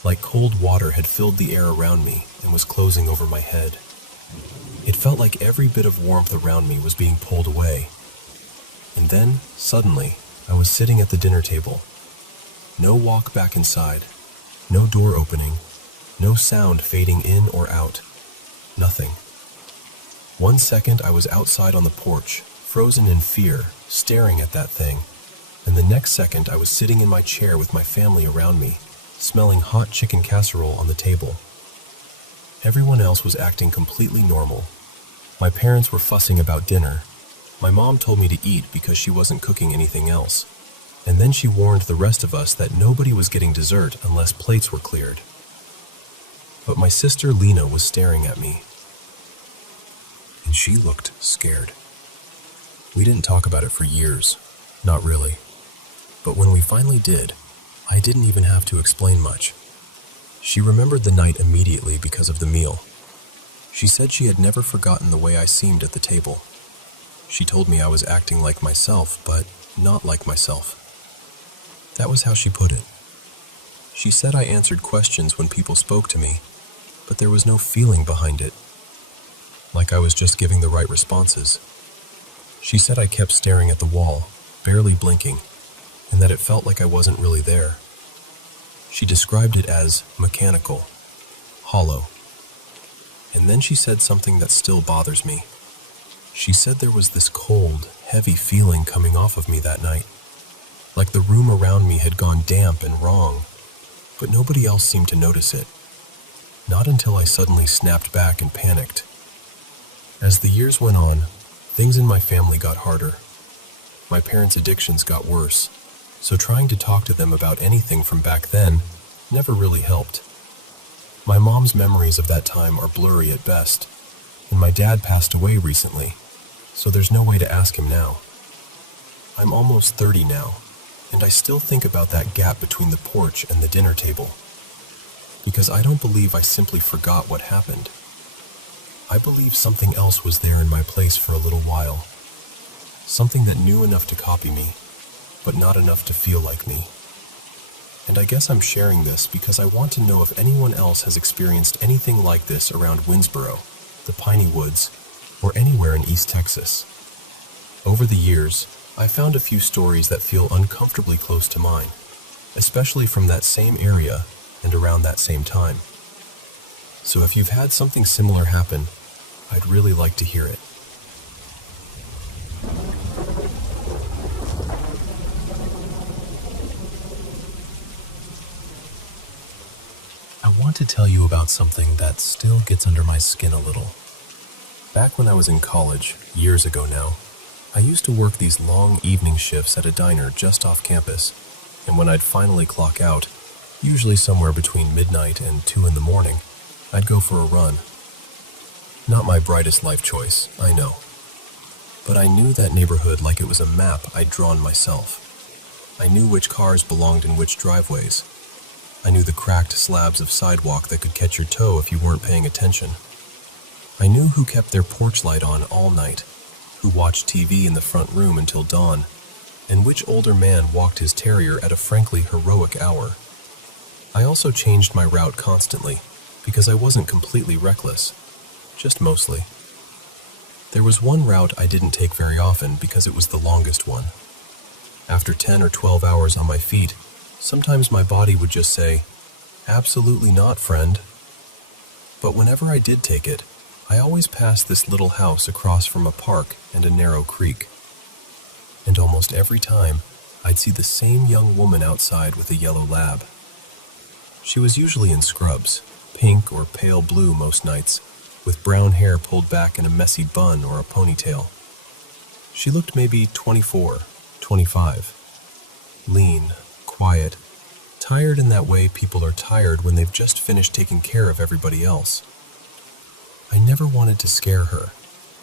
like cold water had filled the air around me and was closing over my head. It felt like every bit of warmth around me was being pulled away. And then, suddenly, I was sitting at the dinner table. No walk back inside, no door opening, no sound fading in or out, nothing. 1 second I was outside on the porch, frozen in fear, staring at that thing, and the next second I was sitting in my chair with my family around me, smelling hot chicken casserole on the table. Everyone else was acting completely normal. My parents were fussing about dinner. My mom told me to eat because she wasn't cooking anything else. And then she warned the rest of us that nobody was getting dessert unless plates were cleared. But my sister Lena was staring at me, and she looked scared. We didn't talk about it for years, not really. But when we finally did, I didn't even have to explain much. She remembered the night immediately because of the meal. She said she had never forgotten the way I seemed at the table. She told me I was acting like myself, but not like myself. That was how she put it. She said I answered questions when people spoke to me, but there was no feeling behind it, like I was just giving the right responses. She said I kept staring at the wall, barely blinking, and that it felt like I wasn't really there. She described it as mechanical, hollow. And then she said something that still bothers me. She said there was this cold, heavy feeling coming off of me that night, like the room around me had gone damp and wrong, but nobody else seemed to notice it. Not until I suddenly snapped back and panicked. As the years went on, things in my family got harder. My parents' addictions got worse, so trying to talk to them about anything from back then never really helped. My mom's memories of that time are blurry at best, and my dad passed away recently, so there's no way to ask him now. I'm almost 30 now, and I still think about that gap between the porch and the dinner table, because I don't believe I simply forgot what happened. I believe something else was there in my place for a little while, something that knew enough to copy me, but not enough to feel like me. And I guess I'm sharing this because I want to know if anyone else has experienced anything like this around Winsboro, the Piney Woods, or anywhere in East Texas. Over the years, I found a few stories that feel uncomfortably close to mine, especially from that same area and around that same time. So if you've had something similar happen, I'd really like to hear it. I want to tell you about something that still gets under my skin a little. Back when I was in college, years ago now, I used to work these long evening shifts at a diner just off campus, and when I'd finally clock out, usually somewhere between midnight and 2 in the morning, I'd go for a run. Not my brightest life choice, I know. But I knew that neighborhood like it was a map I'd drawn myself. I knew which cars belonged in which driveways. I knew the cracked slabs of sidewalk that could catch your toe if you weren't paying attention. I knew who kept their porch light on all night, who watched TV in the front room until dawn, and which older man walked his terrier at a frankly heroic hour. I also changed my route constantly, because I wasn't completely reckless, just mostly. There was one route I didn't take very often because it was the longest one. After 10 or 12 hours on my feet, sometimes my body would just say, "Absolutely not, friend." But whenever I did take it, I always passed this little house across from a park and a narrow creek. And almost every time, I'd see the same young woman outside with a yellow lab. She was usually in scrubs, pink or pale blue most nights, with brown hair pulled back in a messy bun or a ponytail. She looked maybe 24, 25. Lean, quiet, tired in that way people are tired when they've just finished taking care of everybody else. I never wanted to scare her,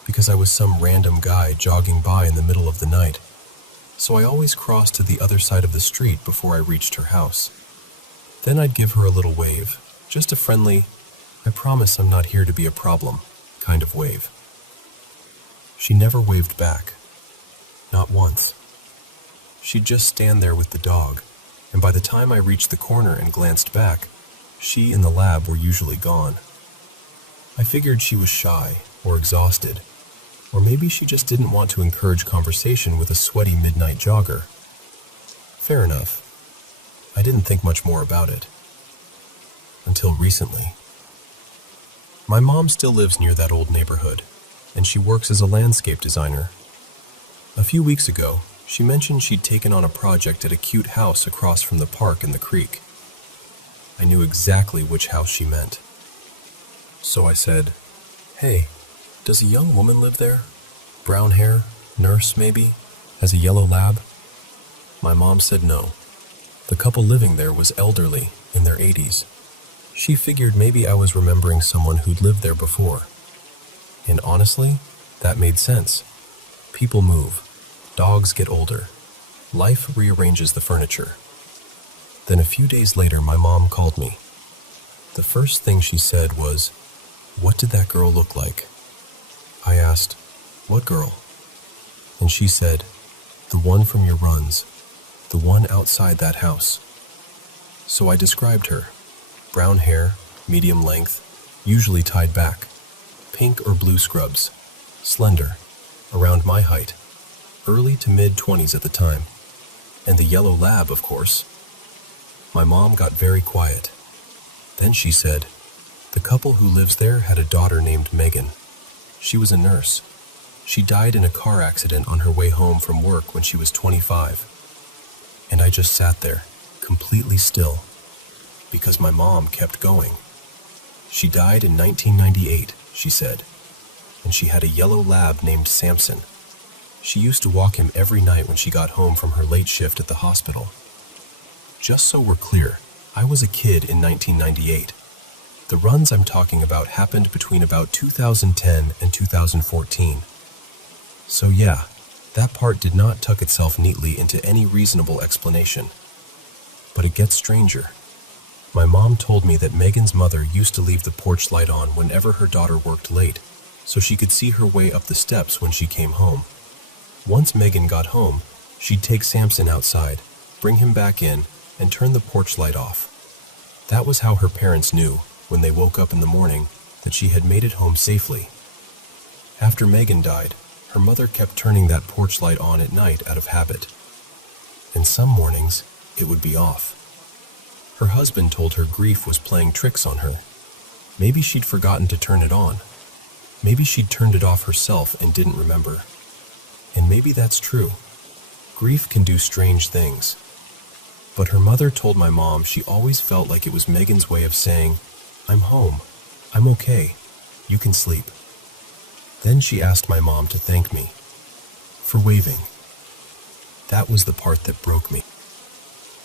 because I was some random guy jogging by in the middle of the night, so I always crossed to the other side of the street before I reached her house. Then I'd give her a little wave, just a friendly, "I promise I'm not here to be a problem" kind of wave. She never waved back. Not once. She'd just stand there with the dog, and by the time I reached the corner and glanced back, she and the lab were usually gone. I figured she was shy or exhausted, or maybe she just didn't want to encourage conversation with a sweaty midnight jogger. Fair enough. I didn't think much more about it. Until recently. My mom still lives near that old neighborhood, and she works as a landscape designer. A few weeks ago, she mentioned she'd taken on a project at a cute house across from the park and the creek. I knew exactly which house she meant. So I said, "Hey, does a young woman live there? Brown hair, nurse maybe, has a yellow lab?" My mom said no. The couple living there was elderly, in their 80s. She figured maybe I was remembering someone who'd lived there before. And honestly, that made sense. People move. Dogs get older. Life rearranges the furniture. Then a few days later, my mom called me. The first thing she said was, "What did that girl look like?" I asked, "What girl?" And she said, "The one from your runs. The one outside that house." So I described her. Brown hair, medium length, usually tied back. Pink or blue scrubs. Slender, around my height. Early to mid-20s at the time. And the yellow lab, of course. My mom got very quiet. Then she said, "The couple who lives there had a daughter named Megan. She was a nurse. She died in a car accident on her way home from work when she was 25. And I just sat there, completely still, because my mom kept going. She died in 1998, she said, and she had a yellow lab named Samson. She used to walk him every night when she got home from her late shift at the hospital." Just so we're clear, I was a kid in 1998. The runs I'm talking about happened between about 2010 and 2014. So yeah, that part did not tuck itself neatly into any reasonable explanation. But it gets stranger. My mom told me that Megan's mother used to leave the porch light on whenever her daughter worked late, so she could see her way up the steps when she came home. Once Megan got home, she'd take Samson outside, bring him back in, and turn the porch light off. That was how her parents knew, when they woke up in the morning, that she had made it home safely. After Megan died, her mother kept turning that porch light on at night out of habit. And some mornings, it would be off. Her husband told her grief was playing tricks on her. Maybe she'd forgotten to turn it on. Maybe she'd turned it off herself and didn't remember. And maybe that's true. Grief can do strange things. But her mother told my mom she always felt like it was Megan's way of saying, "I'm home. I'm okay. You can sleep." Then she asked my mom to thank me for waving. That was the part that broke me.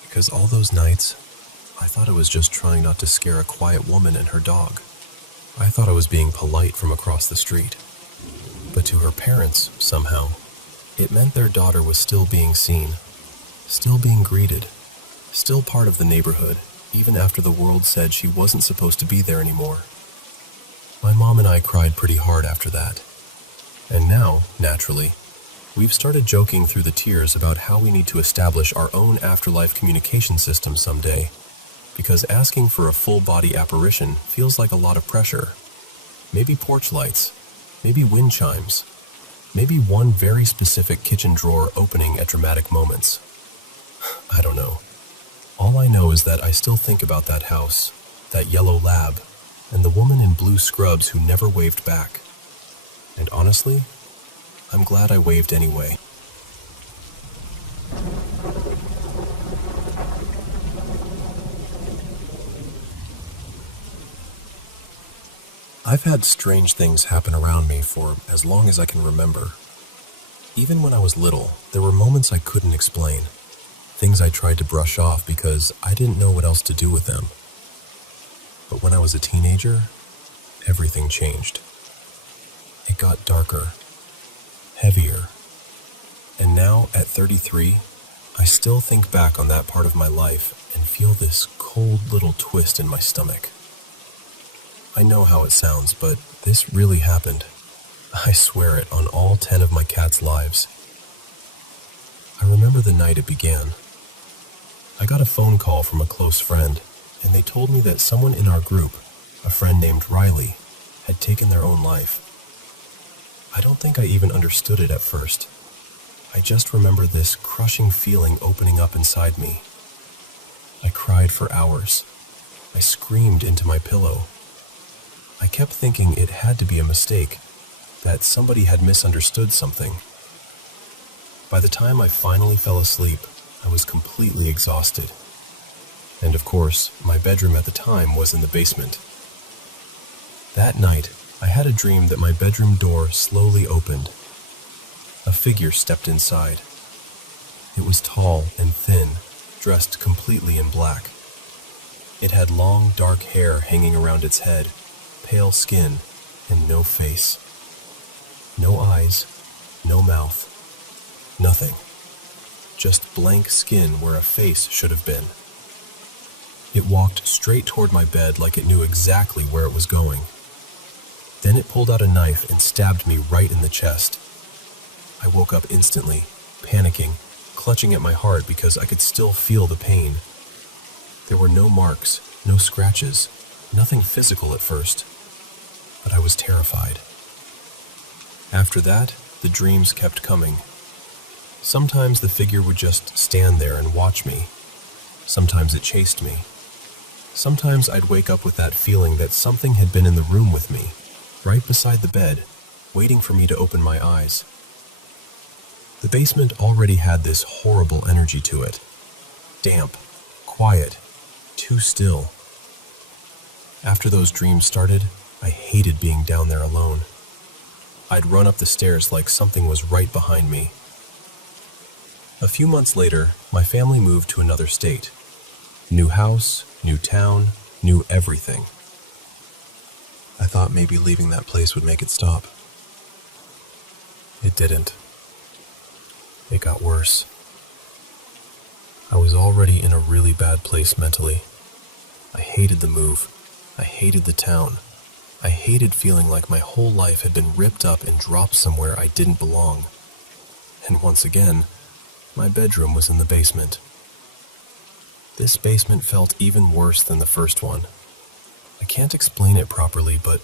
Because all those nights, I thought I was just trying not to scare a quiet woman and her dog. I thought I was being polite from across the street. But to her parents, somehow, it meant their daughter was still being seen, still being greeted, still part of the neighborhood, even after the world said she wasn't supposed to be there anymore. My mom and I cried pretty hard after that. And now, naturally, we've started joking through the tears about how we need to establish our own afterlife communication system someday, because asking for a full-body apparition feels like a lot of pressure. Maybe porch lights, maybe wind chimes, maybe one very specific kitchen drawer opening at dramatic moments. I don't know. All I know is that I still think about that house, that yellow lab, and the woman in blue scrubs who never waved back. And honestly, I'm glad I waved anyway. I've had strange things happen around me for as long as I can remember. Even when I was little, there were moments I couldn't explain. Things I tried to brush off because I didn't know what else to do with them. But when I was a teenager, everything changed. It got darker, heavier. And now, at 33, I still think back on that part of my life and feel this cold little twist in my stomach. I know how it sounds, but this really happened. I swear it on all 10 of my cats' lives. I remember the night it began. I got a phone call from a close friend, and they told me that someone in our group, a friend named Riley, had taken their own life. I don't think I even understood it at first. I just remember this crushing feeling opening up inside me. I cried for hours. I screamed into my pillow. I kept thinking it had to be a mistake, that somebody had misunderstood something. By the time I finally fell asleep, I was completely exhausted. And of course, my bedroom at the time was in the basement. That night, I had a dream that my bedroom door slowly opened. A figure stepped inside. It was tall and thin, dressed completely in black. It had long, dark hair hanging around its head, pale skin, and no face. No eyes, no mouth, nothing. Just blank skin where a face should have been. It walked straight toward my bed like it knew exactly where it was going. Then it pulled out a knife and stabbed me right in the chest. I woke up instantly, panicking, clutching at my heart because I could still feel the pain. There were no marks, no scratches, nothing physical at first. But I was terrified. After that, the dreams kept coming. Sometimes the figure would just stand there and watch me. Sometimes it chased me. Sometimes I'd wake up with that feeling that something had been in the room with me, right beside the bed, waiting for me to open my eyes. The basement already had this horrible energy to it. Damp, quiet, too still. After those dreams started, I hated being down there alone. I'd run up the stairs like something was right behind me. A few months later, my family moved to another state. New house, new town, new everything. I thought maybe leaving that place would make it stop. It didn't. It got worse. I was already in a really bad place mentally. I hated the move. I hated the town. I hated feeling like my whole life had been ripped up and dropped somewhere I didn't belong. And once again, my bedroom was in the basement. This basement felt even worse than the first one. I can't explain it properly, but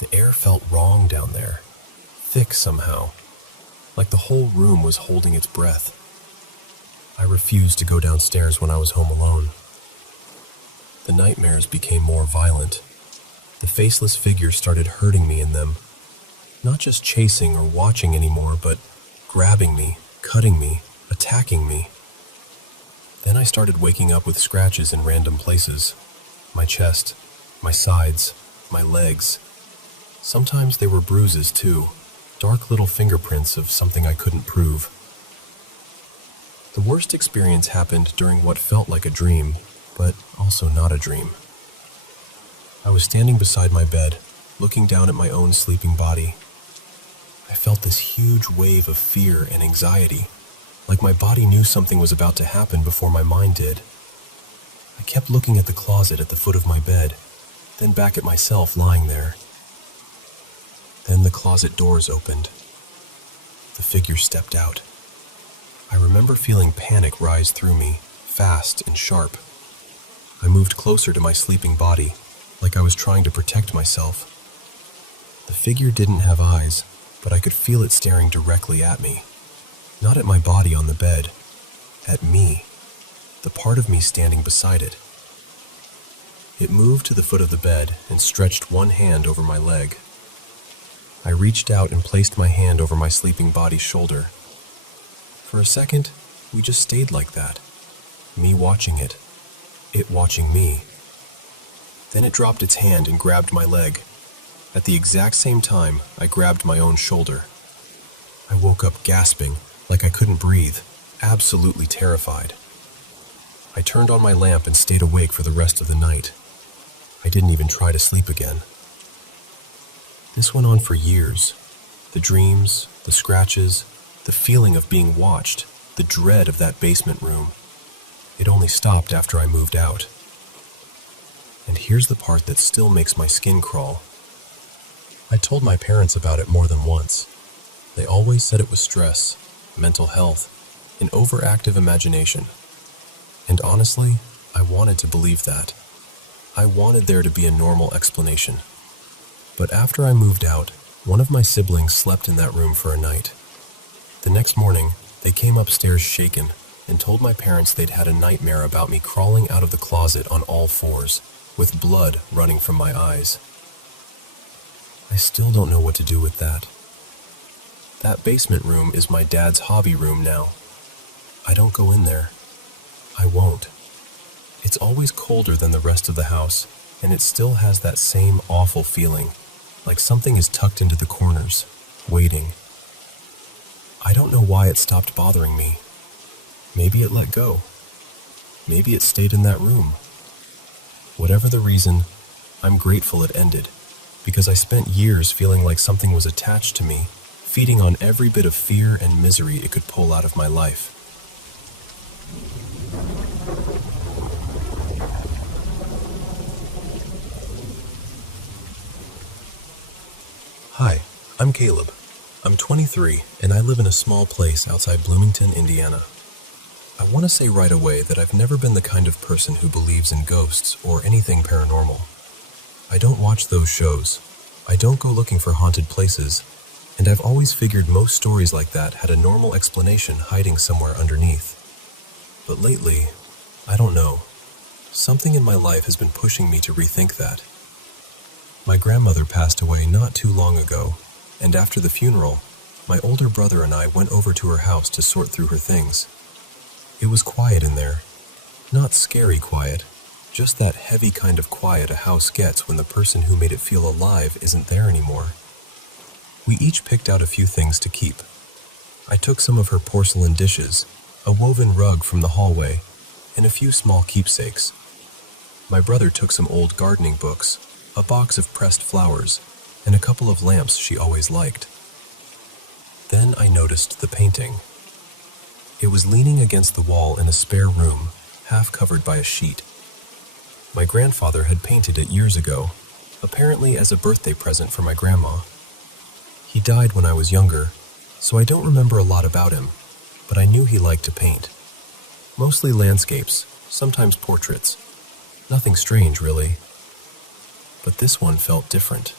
the air felt wrong down there. thick somehow, like the whole room was holding its breath. I refused to go downstairs when I was home alone. The nightmares became more violent. The faceless figures started hurting me in them, not just chasing or watching anymore, but grabbing me, cutting me, attacking me. Then I started waking up with scratches in random places. My chest, my sides, my legs. Sometimes they were bruises too, dark little fingerprints of something I couldn't prove. The worst experience happened during what felt like a dream, but also not a dream. I was standing beside my bed, looking down at my own sleeping body. I felt this huge wave of fear and anxiety, like my body knew something was about to happen before my mind did. I kept looking at the closet at the foot of my bed, then back at myself lying there. Then the closet doors opened. The figure stepped out. I remember feeling panic rise through me, fast and sharp. I moved closer to my sleeping body, like I was trying to protect myself. The figure didn't have eyes, but I could feel it staring directly at me. Not at my body on the bed, at me, the part of me standing beside it. It moved to the foot of the bed and stretched one hand over my leg. I reached out and placed my hand over my sleeping body's shoulder. For a second, we just stayed like that, me watching it watching me. Then it dropped its hand and grabbed my leg. At the exact same time, I grabbed my own shoulder. I woke up gasping, like I couldn't breathe, absolutely terrified. I turned on my lamp and stayed awake for the rest of the night. I didn't even try to sleep again. This went on for years. The dreams, the scratches, the feeling of being watched, the dread of that basement room. It only stopped after I moved out. And here's the part that still makes my skin crawl. I told my parents about it more than once. They always said it was stress, mental health, an overactive imagination. And honestly, I wanted to believe that. I wanted there to be a normal explanation. But after I moved out, one of my siblings slept in that room for a night. The next morning, they came upstairs shaken and told my parents they'd had a nightmare about me crawling out of the closet on all fours, with blood running from my eyes. I still don't know what to do with that. That basement room is my dad's hobby room now. I don't go in there. I won't. It's always colder than the rest of the house, and it still has that same awful feeling, like something is tucked into the corners, waiting. I don't know why it stopped bothering me. Maybe it let go. Maybe it stayed in that room. Whatever the reason, I'm grateful it ended, because I spent years feeling like something was attached to me, feeding on every bit of fear and misery it could pull out of my life. Hi, I'm Caleb. I'm 23, and I live in a small place outside Bloomington, Indiana. I want to say right away that I've never been the kind of person who believes in ghosts or anything paranormal. I don't watch those shows. I don't go looking for haunted places, and I've always figured most stories like that had a normal explanation hiding somewhere underneath. But lately, I don't know. Something in my life has been pushing me to rethink that. My grandmother passed away not too long ago, and after the funeral, my older brother and I went over to her house to sort through her things. It was quiet in there. Not scary quiet, just that heavy kind of quiet a house gets when the person who made it feel alive isn't there anymore. We each picked out a few things to keep. I took some of her porcelain dishes, a woven rug from the hallway, and a few small keepsakes. My brother took some old gardening books, a box of pressed flowers, and a couple of lamps she always liked. Then I noticed the painting. It was leaning against the wall in a spare room, half covered by a sheet. My grandfather had painted it years ago, apparently as a birthday present for my grandma. He died when I was younger, so I don't remember a lot about him, but I knew he liked to paint. Mostly landscapes, sometimes portraits. Nothing strange, really. But this one felt different.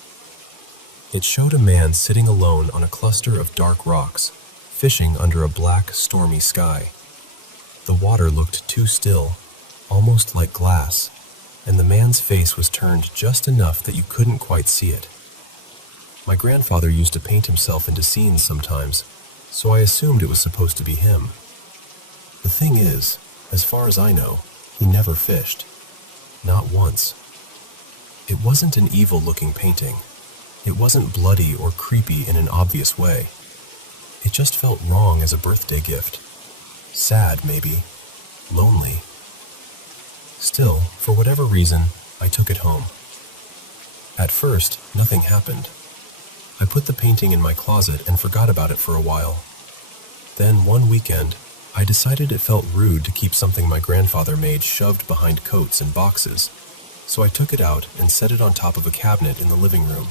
It showed a man sitting alone on a cluster of dark rocks, fishing under a black, stormy sky. The water looked too still, almost like glass, and the man's face was turned just enough that you couldn't quite see it. My grandfather used to paint himself into scenes sometimes, so I assumed it was supposed to be him. The thing is, as far as I know, he never fished. Not once. It wasn't an evil-looking painting. It wasn't bloody or creepy in an obvious way. It just felt wrong as a birthday gift. Sad, maybe. Lonely. Still, for whatever reason, I took it home. At first, nothing happened. I put the painting in my closet and forgot about it for a while. Then, one weekend, I decided it felt rude to keep something my grandfather made shoved behind coats and boxes, so I took it out and set it on top of a cabinet in the living room.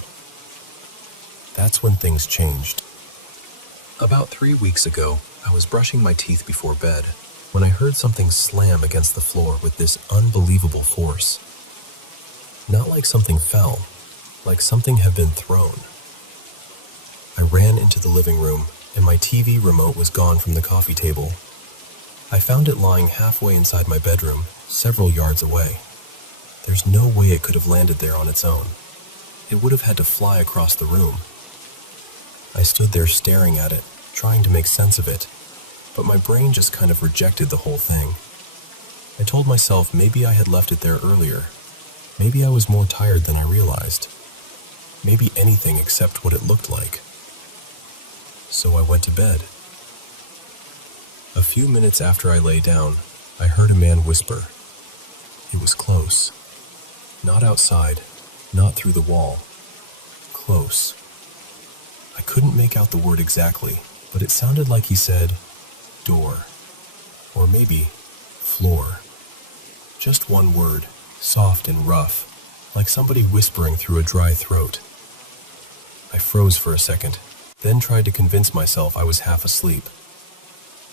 That's when things changed. About 3 weeks ago, I was brushing my teeth before bed when I heard something slam against the floor with this unbelievable force. Not like something fell, like something had been thrown. I ran into the living room, and my TV remote was gone from the coffee table. I found it lying halfway inside my bedroom, several yards away. There's no way it could have landed there on its own. It would have had to fly across the room. I stood there staring at it, trying to make sense of it, but my brain just kind of rejected the whole thing. I told myself maybe I had left it there earlier. Maybe I was more tired than I realized. Maybe anything except what it looked like. So I went to bed. A few minutes after I lay down, I heard a man whisper. It was close. Not outside, not through the wall. Close. I couldn't make out the word exactly, but it sounded like he said, door. Or maybe, floor. Just one word, soft and rough, like somebody whispering through a dry throat. I froze for a second, then tried to convince myself I was half asleep.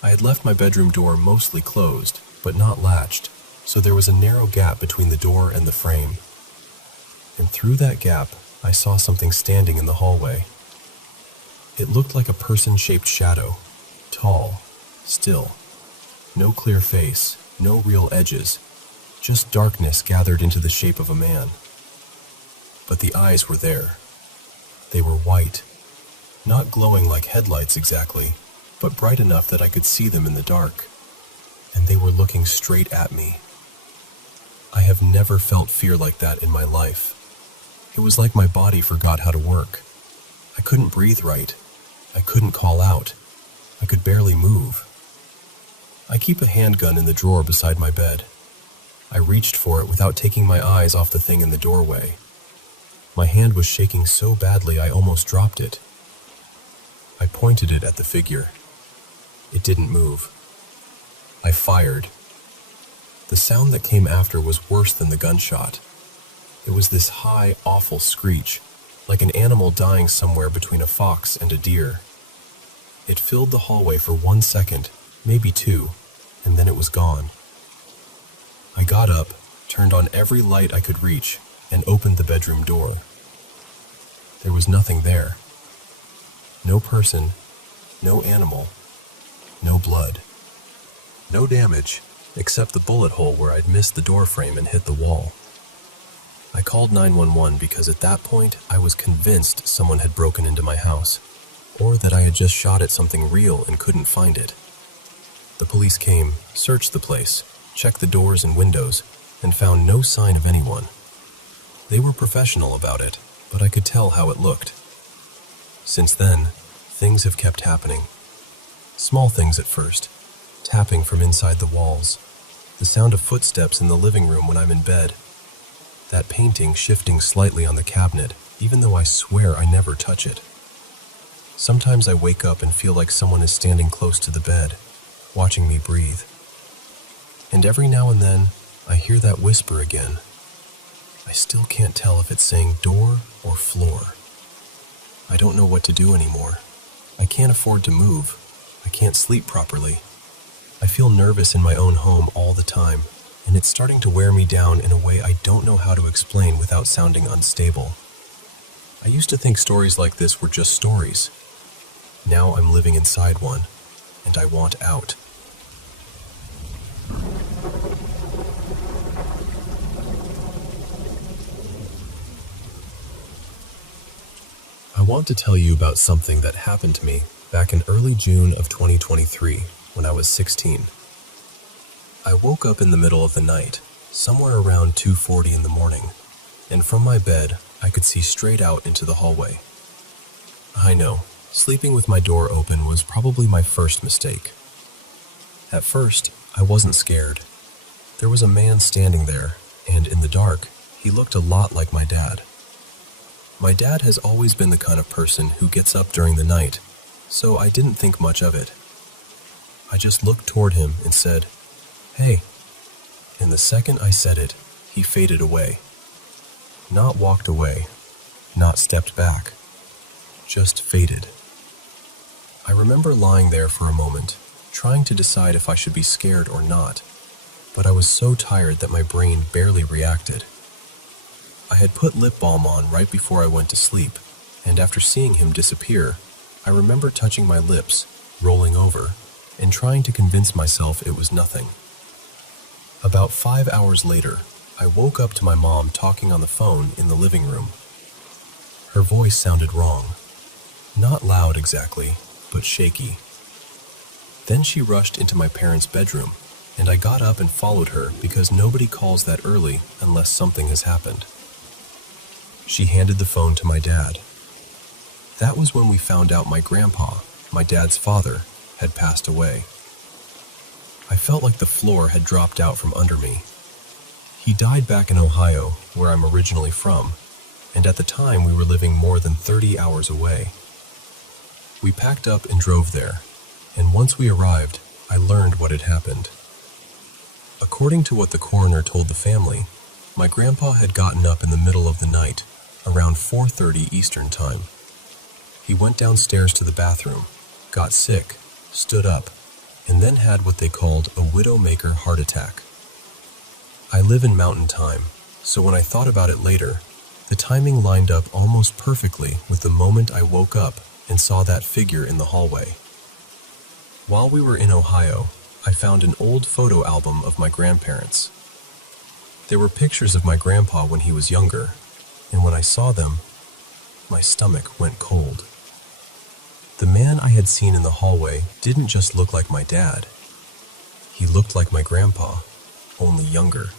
I had left my bedroom door mostly closed, but not latched, so there was a narrow gap between the door and the frame. And through that gap, I saw something standing in the hallway. It looked like a person-shaped shadow, tall, still. No clear face, no real edges, just darkness gathered into the shape of a man. But the eyes were there. They were white, not glowing like headlights exactly, but bright enough that I could see them in the dark. And they were looking straight at me. I have never felt fear like that in my life. It was like my body forgot how to work. I couldn't breathe right. I couldn't call out. I could barely move. I keep a handgun in the drawer beside my bed. I reached for it without taking my eyes off the thing in the doorway. My hand was shaking so badly I almost dropped it. I pointed it at the figure. It didn't move. I fired. The sound that came after was worse than the gunshot. It was this high, awful screech, like an animal dying somewhere between a fox and a deer. It filled the hallway for 1 second, maybe 2, and then it was gone. I got up, turned on every light I could reach, and opened the bedroom door. There was nothing there. No person, no animal, no blood. No damage, except the bullet hole where I'd missed the door frame and hit the wall. I called 911 because at that point I was convinced someone had broken into my house, or that I had just shot at something real and couldn't find it. The police came, searched the place, checked the doors and windows, and found no sign of anyone. They were professional about it, but I could tell how it looked. Since then, things have kept happening. Small things at first. Tapping from inside the walls, the sound of footsteps in the living room when I'm in bed, that painting shifting slightly on the cabinet, even though I swear I never touch it. Sometimes I wake up and feel like someone is standing close to the bed, watching me breathe. And every now and then, I hear that whisper again. I still can't tell if it's saying door or floor. I don't know what to do anymore. I can't afford to move. I can't sleep properly. I feel nervous in my own home all the time, and it's starting to wear me down in a way I don't know how to explain without sounding unstable. I used to think stories like this were just stories. Now I'm living inside one, and I want out. I want to tell you about something that happened to me back in early June of 2023 when I was 16. I woke up in the middle of the night, somewhere around 2:40 in the morning, and from my bed I could see straight out into the hallway. I know, sleeping with my door open was probably my first mistake. At first, I wasn't scared. There was a man standing there, and in the dark, he looked a lot like my dad. My dad has always been the kind of person who gets up during the night, so I didn't think much of it. I just looked toward him and said, "Hey." And the second I said it, he faded away. Not walked away, not stepped back, just faded. I remember lying there for a moment, trying to decide if I should be scared or not, but I was so tired that my brain barely reacted. I had put lip balm on right before I went to sleep, and after seeing him disappear, I remember touching my lips, rolling over, and trying to convince myself it was nothing. About 5 hours later, I woke up to my mom talking on the phone in the living room. Her voice sounded wrong. Not loud exactly, but shaky. Then she rushed into my parents' bedroom, and I got up and followed her because nobody calls that early unless something has happened. She handed the phone to my dad. That was when we found out my grandpa, my dad's father, had passed away. I felt like the floor had dropped out from under me. He died back in Ohio, where I'm originally from, and at the time we were living more than 30 hours away. We packed up and drove there, and once we arrived, I learned what had happened. According to what the coroner told the family, my grandpa had gotten up in the middle of the night, around 4:30 Eastern Time. He went downstairs to the bathroom, got sick, stood up, and then had what they called a widowmaker heart attack. I live in mountain time, so when I thought about it later, the timing lined up almost perfectly with the moment I woke up and saw that figure in the hallway. While we were in Ohio, I found an old photo album of my grandparents. There were pictures of my grandpa when he was younger, and when I saw them, my stomach went cold. The man I had seen in the hallway didn't just look like my dad. He looked like my grandpa, only younger.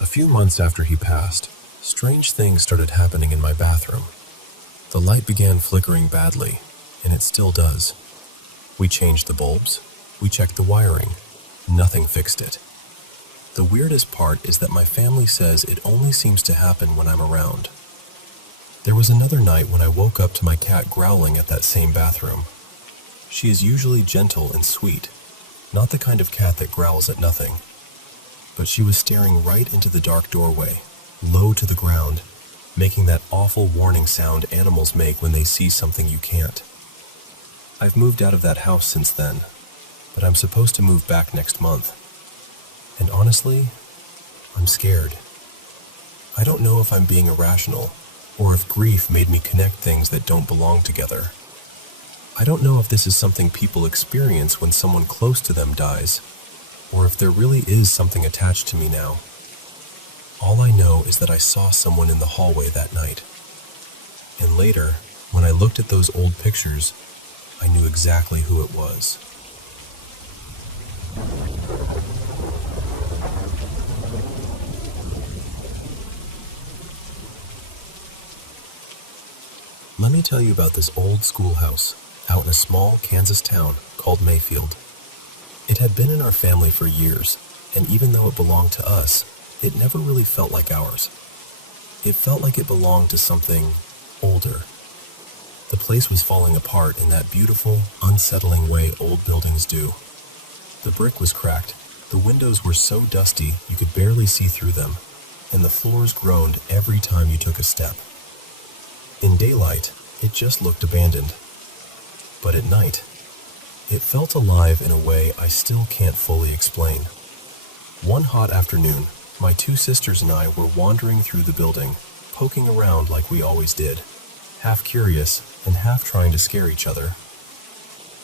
A few months after he passed, strange things started happening in my bathroom. The light began flickering badly, and it still does. We changed the bulbs, we checked the wiring. Nothing fixed it. The weirdest part is that my family says it only seems to happen when I'm around. There was another night when I woke up to my cat growling at that same bathroom. She is usually gentle and sweet, not the kind of cat that growls at nothing. But she was staring right into the dark doorway, low to the ground, making that awful warning sound animals make when they see something you can't. I've moved out of that house since then, but I'm supposed to move back next month. And honestly, I'm scared. I don't know if I'm being irrational, or if grief made me connect things that don't belong together. I don't know if this is something people experience when someone close to them dies, or if there really is something attached to me now. All I know is that I saw someone in the hallway that night. And later, when I looked at those old pictures, I knew exactly who it was. Let me tell you about this old schoolhouse out in a small Kansas town called Mayfield. It had been in our family for years, and even though it belonged to us, it never really felt like ours. It felt like it belonged to something older. The place was falling apart in that beautiful, unsettling way old buildings do. The brick was cracked, the windows were so dusty you could barely see through them, and the floors groaned every time you took a step. In daylight, it just looked abandoned. But at night, it felt alive in a way I still can't fully explain. One hot afternoon, my two sisters and I were wandering through the building, poking around like we always did, half curious and half trying to scare each other.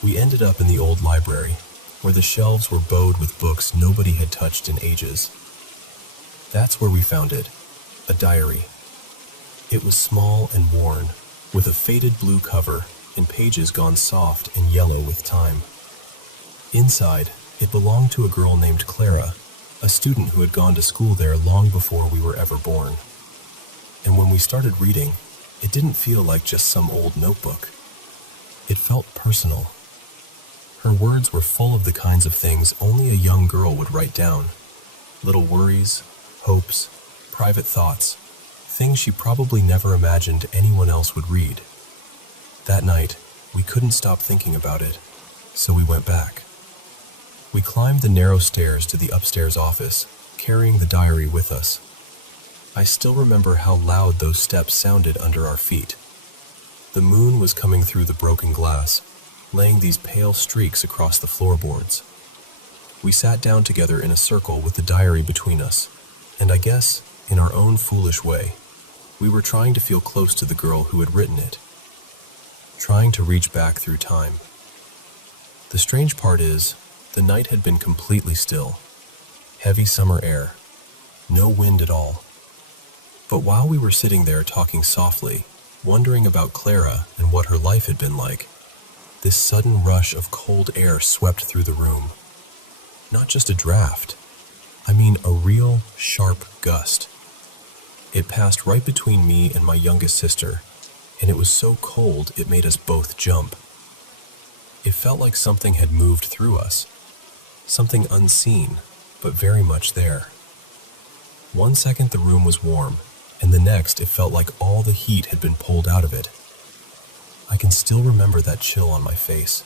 We ended up in the old library, where the shelves were bowed with books nobody had touched in ages. That's where we found it, a diary. It was small and worn, with a faded blue cover and pages gone soft and yellow with time. Inside, it belonged to a girl named Clara, a student who had gone to school there long before we were ever born. And when we started reading, it didn't feel like just some old notebook. It felt personal. Her words were full of the kinds of things only a young girl would write down. Little worries, hopes, private thoughts, things she probably never imagined anyone else would read. That night, we couldn't stop thinking about it, so we went back. We climbed the narrow stairs to the upstairs office, carrying the diary with us. I still remember how loud those steps sounded under our feet. The moon was coming through the broken glass, laying these pale streaks across the floorboards. We sat down together in a circle with the diary between us, and I guess, in our own foolish way, we were trying to feel close to the girl who had written it, trying to reach back through time. The strange part is, the night had been completely still. Heavy summer air. No wind at all. But while we were sitting there talking softly, wondering about Clara and what her life had been like, this sudden rush of cold air swept through the room. Not just a draft. I mean a real, sharp gust. It passed right between me and my youngest sister, and it was so cold it made us both jump. It felt like something had moved through us. Something unseen, but very much there. One second the room was warm, and the next it felt like all the heat had been pulled out of it. I can still remember that chill on my face.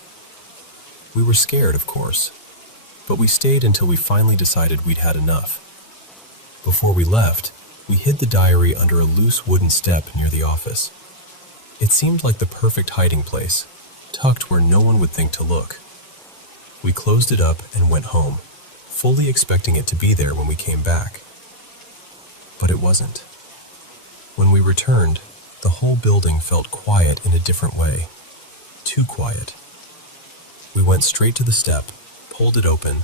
We were scared, of course, but we stayed until we finally decided we'd had enough. Before we left, we hid the diary under a loose wooden step near the office. It seemed like the perfect hiding place, tucked where no one would think to look. We closed it up and went home, fully expecting it to be there when we came back. But it wasn't. When we returned, the whole building felt quiet in a different way. Too quiet. We went straight to the step, pulled it open,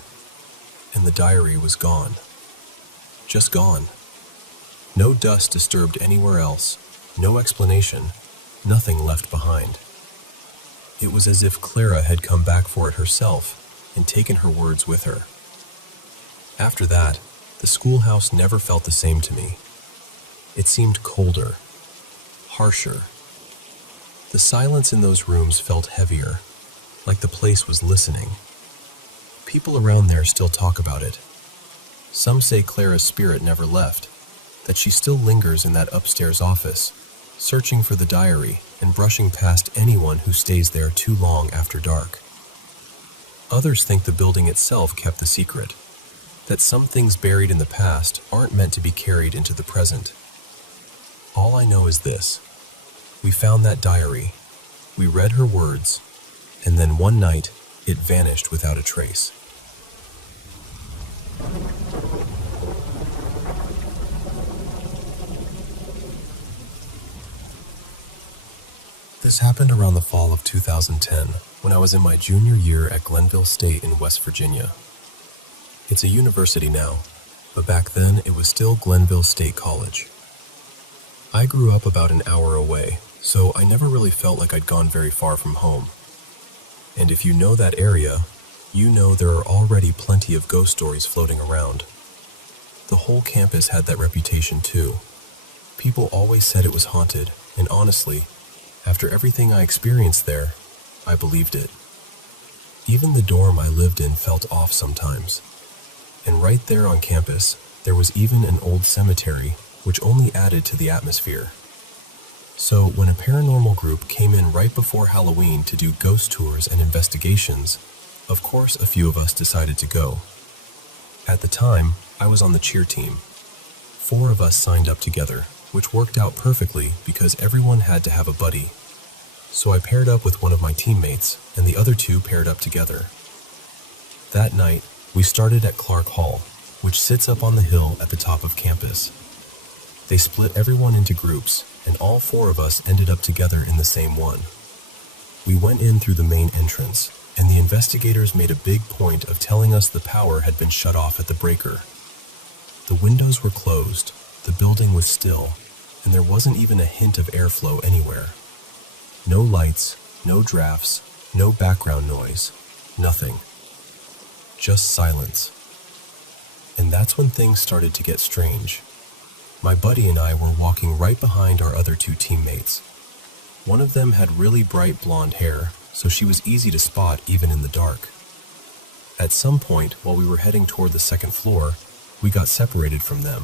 and the diary was gone. Just gone. No dust disturbed anywhere else, no explanation, nothing left behind. It was as if Clara had come back for it herself and taken her words with her. After that, the schoolhouse never felt the same to me. It seemed colder, harsher. The silence in those rooms felt heavier, like the place was listening. People around there still talk about it. Some say Clara's spirit never left, that she still lingers in that upstairs office, searching for the diary and brushing past anyone who stays there too long after dark. Others think the building itself kept the secret, that some things buried in the past aren't meant to be carried into the present. All I know is this. We found that diary, we read her words, and then one night, it vanished without a trace. This happened around the fall of 2010, when I was in my junior year at Glenville State in West Virginia. It's a university now, but back then it was still Glenville State College. I grew up about an hour away, so I never really felt like I'd gone very far from home. And if you know that area, you know there are already plenty of ghost stories floating around. The whole campus had that reputation too. People always said it was haunted, and honestly, after everything I experienced there, I believed it. Even the dorm I lived in felt off sometimes. And right there on campus, there was even an old cemetery, which only added to the atmosphere. So when a paranormal group came in right before Halloween to do ghost tours and investigations, of course a few of us decided to go. At the time, I was on the cheer team. 4 of us signed up together, which worked out perfectly because everyone had to have a buddy. So I paired up with one of my teammates, and the other 2 paired up together. That night, we started at Clark Hall, which sits up on the hill at the top of campus. They split everyone into groups, and all four of us ended up together in the same one. We went in through the main entrance, and the investigators made a big point of telling us the power had been shut off at the breaker. The windows were closed, the building was still, and there wasn't even a hint of airflow anywhere. No lights, no drafts, no background noise, nothing. Just silence. And that's when things started to get strange. My buddy and I were walking right behind our other two teammates. One of them had really bright blonde hair, so she was easy to spot even in the dark. At some point, while we were heading toward the second floor, we got separated from them.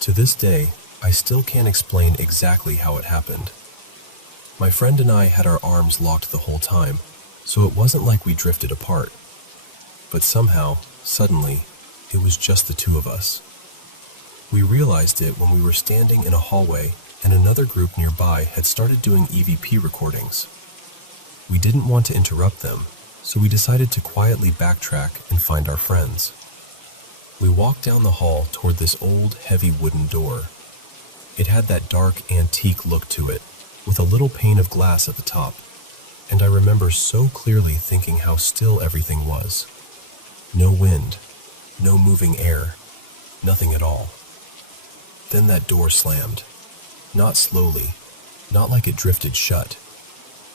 To this day, I still can't explain exactly how it happened. My friend and I had our arms locked the whole time, so it wasn't like we drifted apart. But somehow, suddenly, it was just the two of us. We realized it when we were standing in a hallway and another group nearby had started doing EVP recordings. We didn't want to interrupt them, so we decided to quietly backtrack and find our friends. We walked down the hall toward this old, heavy wooden door. It had that dark, antique look to it, with a little pane of glass at the top, and I remember so clearly thinking how still everything was. No wind, no moving air, nothing at all. Then that door slammed. Not slowly, not like it drifted shut.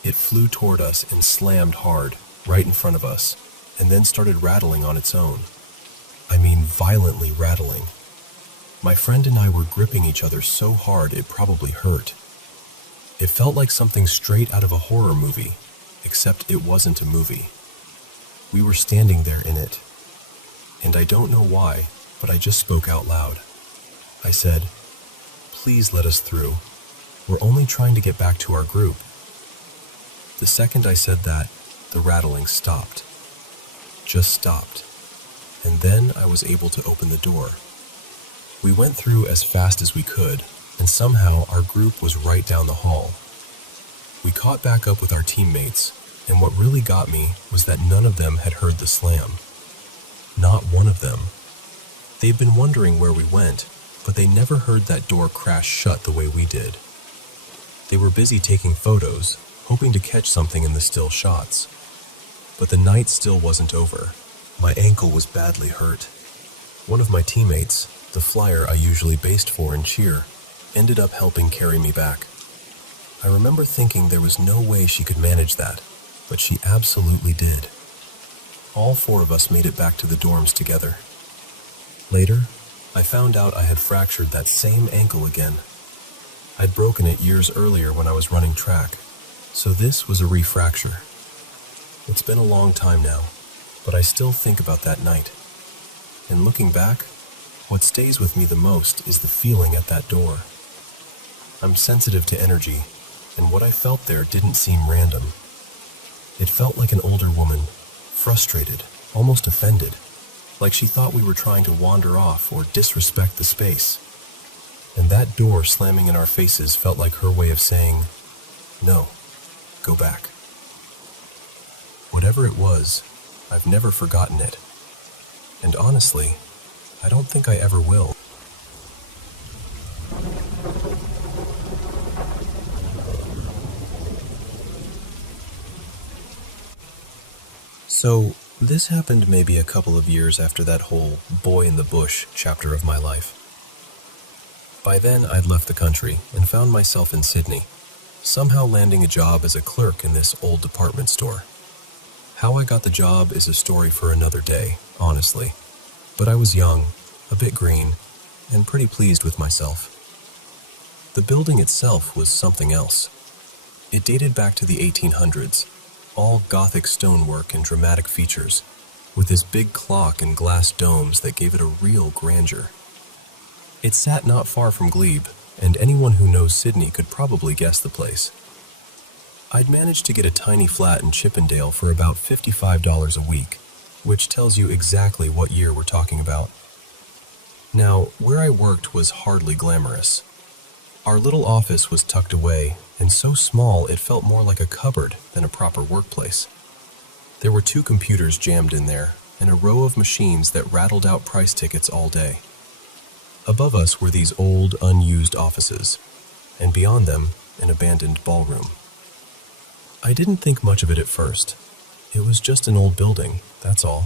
It flew toward us and slammed hard, right in front of us, and then started rattling on its own. I mean, violently rattling. My friend and I were gripping each other so hard it probably hurt. It felt like something straight out of a horror movie, except it wasn't a movie. We were standing there in it, and I don't know why, but I just spoke out loud. I said, "Please let us through. We're only trying to get back to our group." The second I said that, the rattling stopped. Just stopped. And then I was able to open the door. We went through as fast as we could, and somehow our group was right down the hall. We caught back up with our teammates, and what really got me was that none of them had heard the slam. Not one of them. They'd been wondering where we went, but they never heard that door crash shut the way we did. They were busy taking photos, hoping to catch something in the still shots. But the night still wasn't over. My ankle was badly hurt. One of my teammates, the flyer I usually based for in cheer, ended up helping carry me back. I remember thinking there was no way she could manage that, but she absolutely did. All four of us made it back to the dorms together. Later, I found out I had fractured that same ankle again. I'd broken it years earlier when I was running track, so this was a refracture. It's been a long time now, but I still think about that night. And looking back, what stays with me the most is the feeling at that door. I'm sensitive to energy, and what I felt there didn't seem random. It felt like an older woman, frustrated, almost offended, like she thought we were trying to wander off or disrespect the space. And that door slamming in our faces felt like her way of saying, "No, go back." Whatever it was, I've never forgotten it. And honestly, I don't think I ever will. So, this happened maybe a couple of years after that whole boy in the bush chapter of my life. By then, I'd left the country and found myself in Sydney, somehow landing a job as a clerk in this old department store. How I got the job is a story for another day, honestly. But I was young, a bit green, and pretty pleased with myself. The building itself was something else. It dated back to the 1800s, all Gothic stonework and dramatic features, with this big clock and glass domes that gave it a real grandeur. It sat not far from Glebe, and anyone who knows Sydney could probably guess the place. I'd managed to get a tiny flat in Chippendale for about $55 a week, which tells you exactly what year we're talking about. Now, where I worked was hardly glamorous. Our little office was tucked away, and so small it felt more like a cupboard than a proper workplace. There were 2 computers jammed in there, and a row of machines that rattled out price tickets all day. Above us were these old, unused offices, and beyond them, an abandoned ballroom. I didn't think much of it at first. It was just an old building, that's all.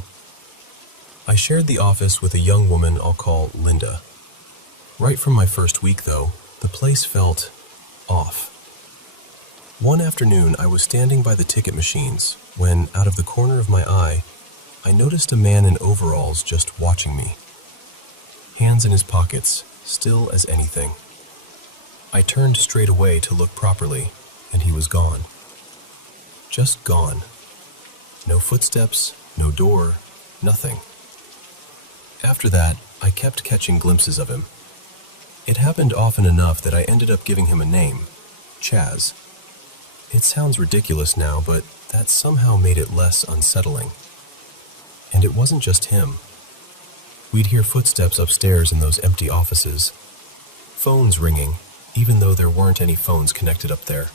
I shared the office with a young woman I'll call Linda. Right from my first week, though, the place felt off. One afternoon, I was standing by the ticket machines when, out of the corner of my eye, I noticed a man in overalls just watching me. Hands in his pockets, still as anything. I turned straight away to look properly, and he was gone. Just gone. No footsteps, no door, nothing. After that, I kept catching glimpses of him. It happened often enough that I ended up giving him a name, Chaz. It sounds ridiculous now, but that somehow made it less unsettling. And it wasn't just him. We'd hear footsteps upstairs in those empty offices. Phones ringing, even though there weren't any phones connected up there.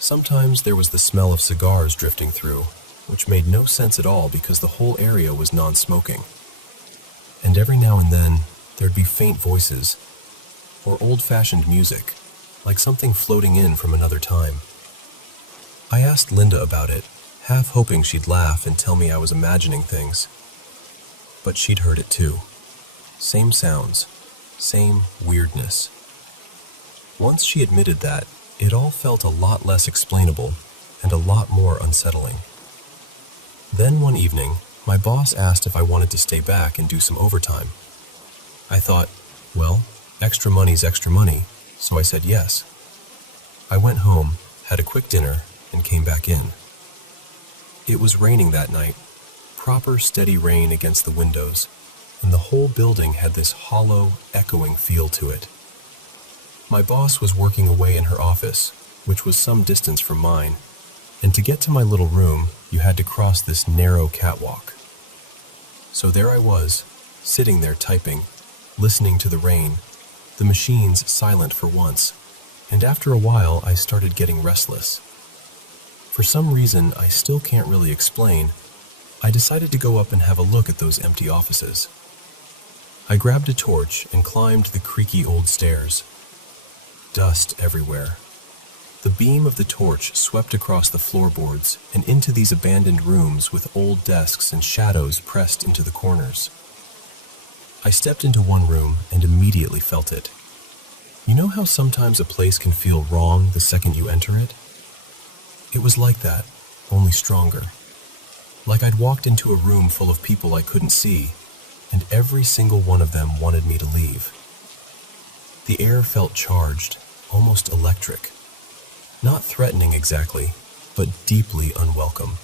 Sometimes there was the smell of cigars drifting through, which made no sense at all because the whole area was non-smoking. And every now and then, there'd be faint voices, or old-fashioned music, like something floating in from another time. I asked Linda about it, half hoping she'd laugh and tell me I was imagining things. But she'd heard it too. Same sounds, same weirdness. Once she admitted that, it all felt a lot less explainable and a lot more unsettling. Then one evening, my boss asked if I wanted to stay back and do some overtime. I thought, well, extra money's extra money, so I said yes. I went home, had a quick dinner, and came back in. It was raining that night, proper steady rain against the windows, and the whole building had this hollow, echoing feel to it. My boss was working away in her office, which was some distance from mine, and to get to my little room, you had to cross this narrow catwalk. So there I was, sitting there typing, listening to the rain, the machines silent for once, and after a while I started getting restless. For some reason I still can't really explain, I decided to go up and have a look at those empty offices. I grabbed a torch and climbed the creaky old stairs. Dust everywhere. The beam of the torch swept across the floorboards and into these abandoned rooms with old desks and shadows pressed into the corners. I stepped into one room and immediately felt it. You know how sometimes a place can feel wrong the second you enter it? It was like that, only stronger. Like I'd walked into a room full of people I couldn't see, and every single one of them wanted me to leave. The air felt charged, almost electric. Not threatening exactly, but deeply unwelcome.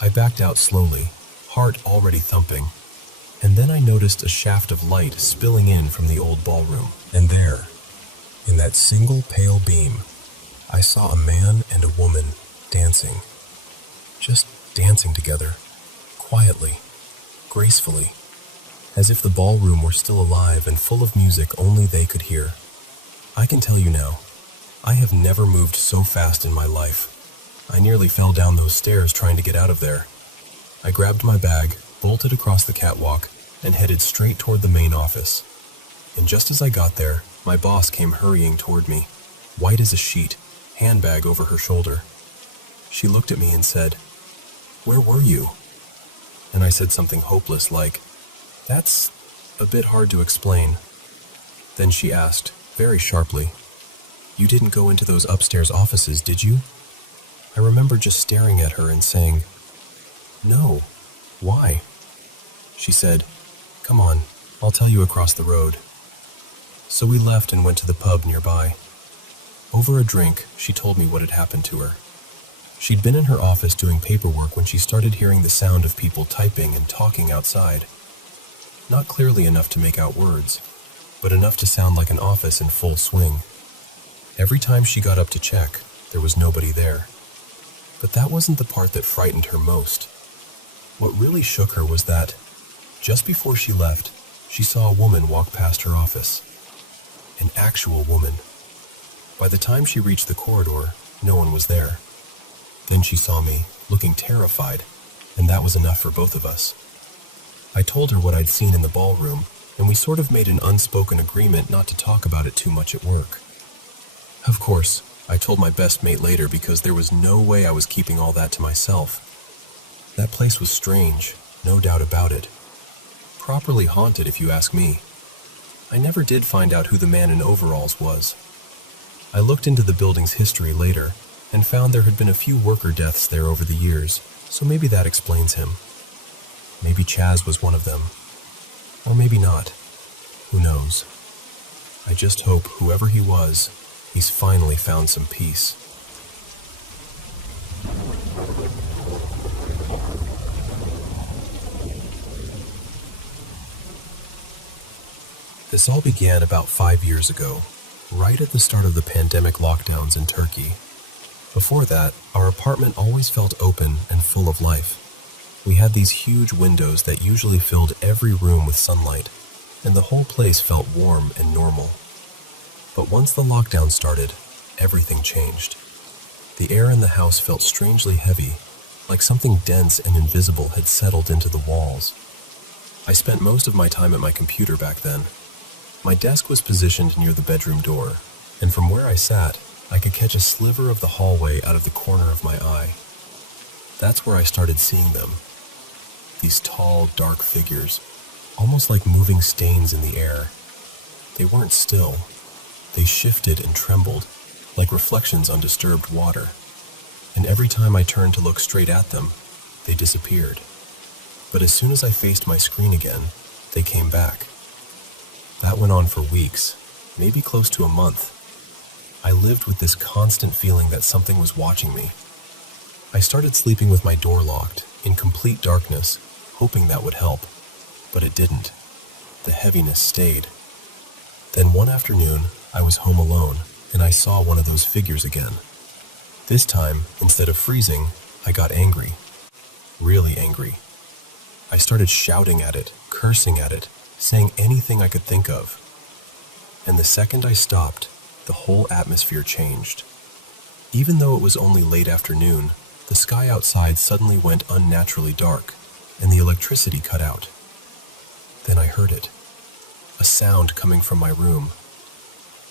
I backed out slowly, heart already thumping, and then I noticed a shaft of light spilling in from the old ballroom. And there, in that single pale beam, I saw a man and a woman dancing. Just dancing together, quietly, gracefully, as if the ballroom were still alive and full of music only they could hear. I can tell you now, I have never moved so fast in my life. I nearly fell down those stairs trying to get out of there. I grabbed my bag, bolted across the catwalk, and headed straight toward the main office. And just as I got there, my boss came hurrying toward me, white as a sheet, handbag over her shoulder. She looked at me and said, "Where were you?" And I said something hopeless like, "That's a bit hard to explain." Then she asked, very sharply, "You didn't go into those upstairs offices, did you?" I remember just staring at her and saying, "No, why?" She said, "Come on, I'll tell you across the road." So we left and went to the pub nearby. Over a drink, she told me what had happened to her. She'd been in her office doing paperwork when she started hearing the sound of people typing and talking outside. Not clearly enough to make out words, but enough to sound like an office in full swing. Every time she got up to check, there was nobody there. But that wasn't the part that frightened her most. What really shook her was that, just before she left, she saw a woman walk past her office. An actual woman. By the time she reached the corridor, no one was there. Then she saw me, looking terrified, and that was enough for both of us. I told her what I'd seen in the ballroom, and we sort of made an unspoken agreement not to talk about it too much at work. Of course, I told my best mate later because there was no way I was keeping all that to myself. That place was strange, no doubt about it. Properly haunted, if you ask me. I never did find out who the man in overalls was. I looked into the building's history later and found there had been a few worker deaths there over the years, so maybe that explains him. Maybe Chaz was one of them. Or maybe not. Who knows? I just hope whoever he was, he's finally found some peace. This all began about 5 years ago, right at the start of the pandemic lockdowns in Turkey. Before that, our apartment always felt open and full of life. We had these huge windows that usually filled every room with sunlight, and the whole place felt warm and normal. But once the lockdown started, everything changed. The air in the house felt strangely heavy, like something dense and invisible had settled into the walls. I spent most of my time at my computer back then. My desk was positioned near the bedroom door, and from where I sat, I could catch a sliver of the hallway out of the corner of my eye. That's where I started seeing them. These tall, dark figures, almost like moving stains in the air. They weren't still. They shifted and trembled, like reflections on disturbed water. And every time I turned to look straight at them, they disappeared. But as soon as I faced my screen again, they came back. That went on for weeks, maybe close to a month. I lived with this constant feeling that something was watching me. I started sleeping with my door locked, in complete darkness, hoping that would help. But it didn't. The heaviness stayed. Then one afternoon, I was home alone, and I saw one of those figures again. This time, instead of freezing, I got angry. Really angry. I started shouting at it, cursing at it, saying anything I could think of. And the second I stopped, the whole atmosphere changed. Even though it was only late afternoon, the sky outside suddenly went unnaturally dark, and the electricity cut out. Then I heard it. A sound coming from my room.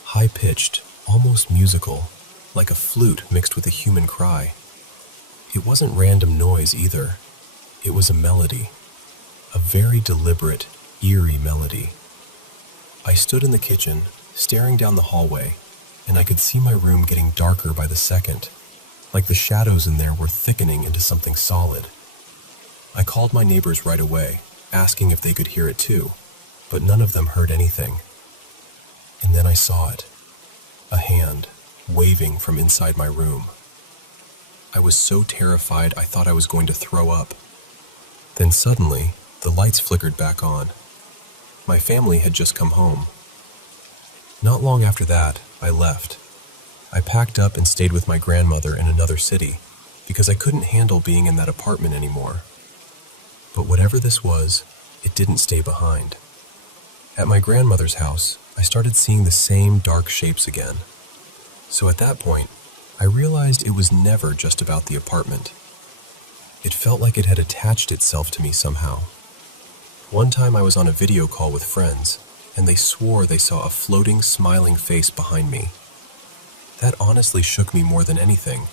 High-pitched, almost musical, like a flute mixed with a human cry. It wasn't random noise either. It was a melody. A very deliberate, eerie melody. I stood in the kitchen, staring down the hallway, and I could see my room getting darker by the second, like the shadows in there were thickening into something solid. I called my neighbors right away, asking if they could hear it too, but none of them heard anything. And then I saw it. A hand, waving from inside my room. I was so terrified I thought I was going to throw up. Then suddenly, the lights flickered back on. My family had just come home. Not long after that, I left. I packed up and stayed with my grandmother in another city because I couldn't handle being in that apartment anymore. But whatever this was, it didn't stay behind. At my grandmother's house, I started seeing the same dark shapes again. So at that point, I realized it was never just about the apartment. It felt like it had attached itself to me somehow. One time I was on a video call with friends, and they swore they saw a floating, smiling face behind me. That honestly shook me more than anything,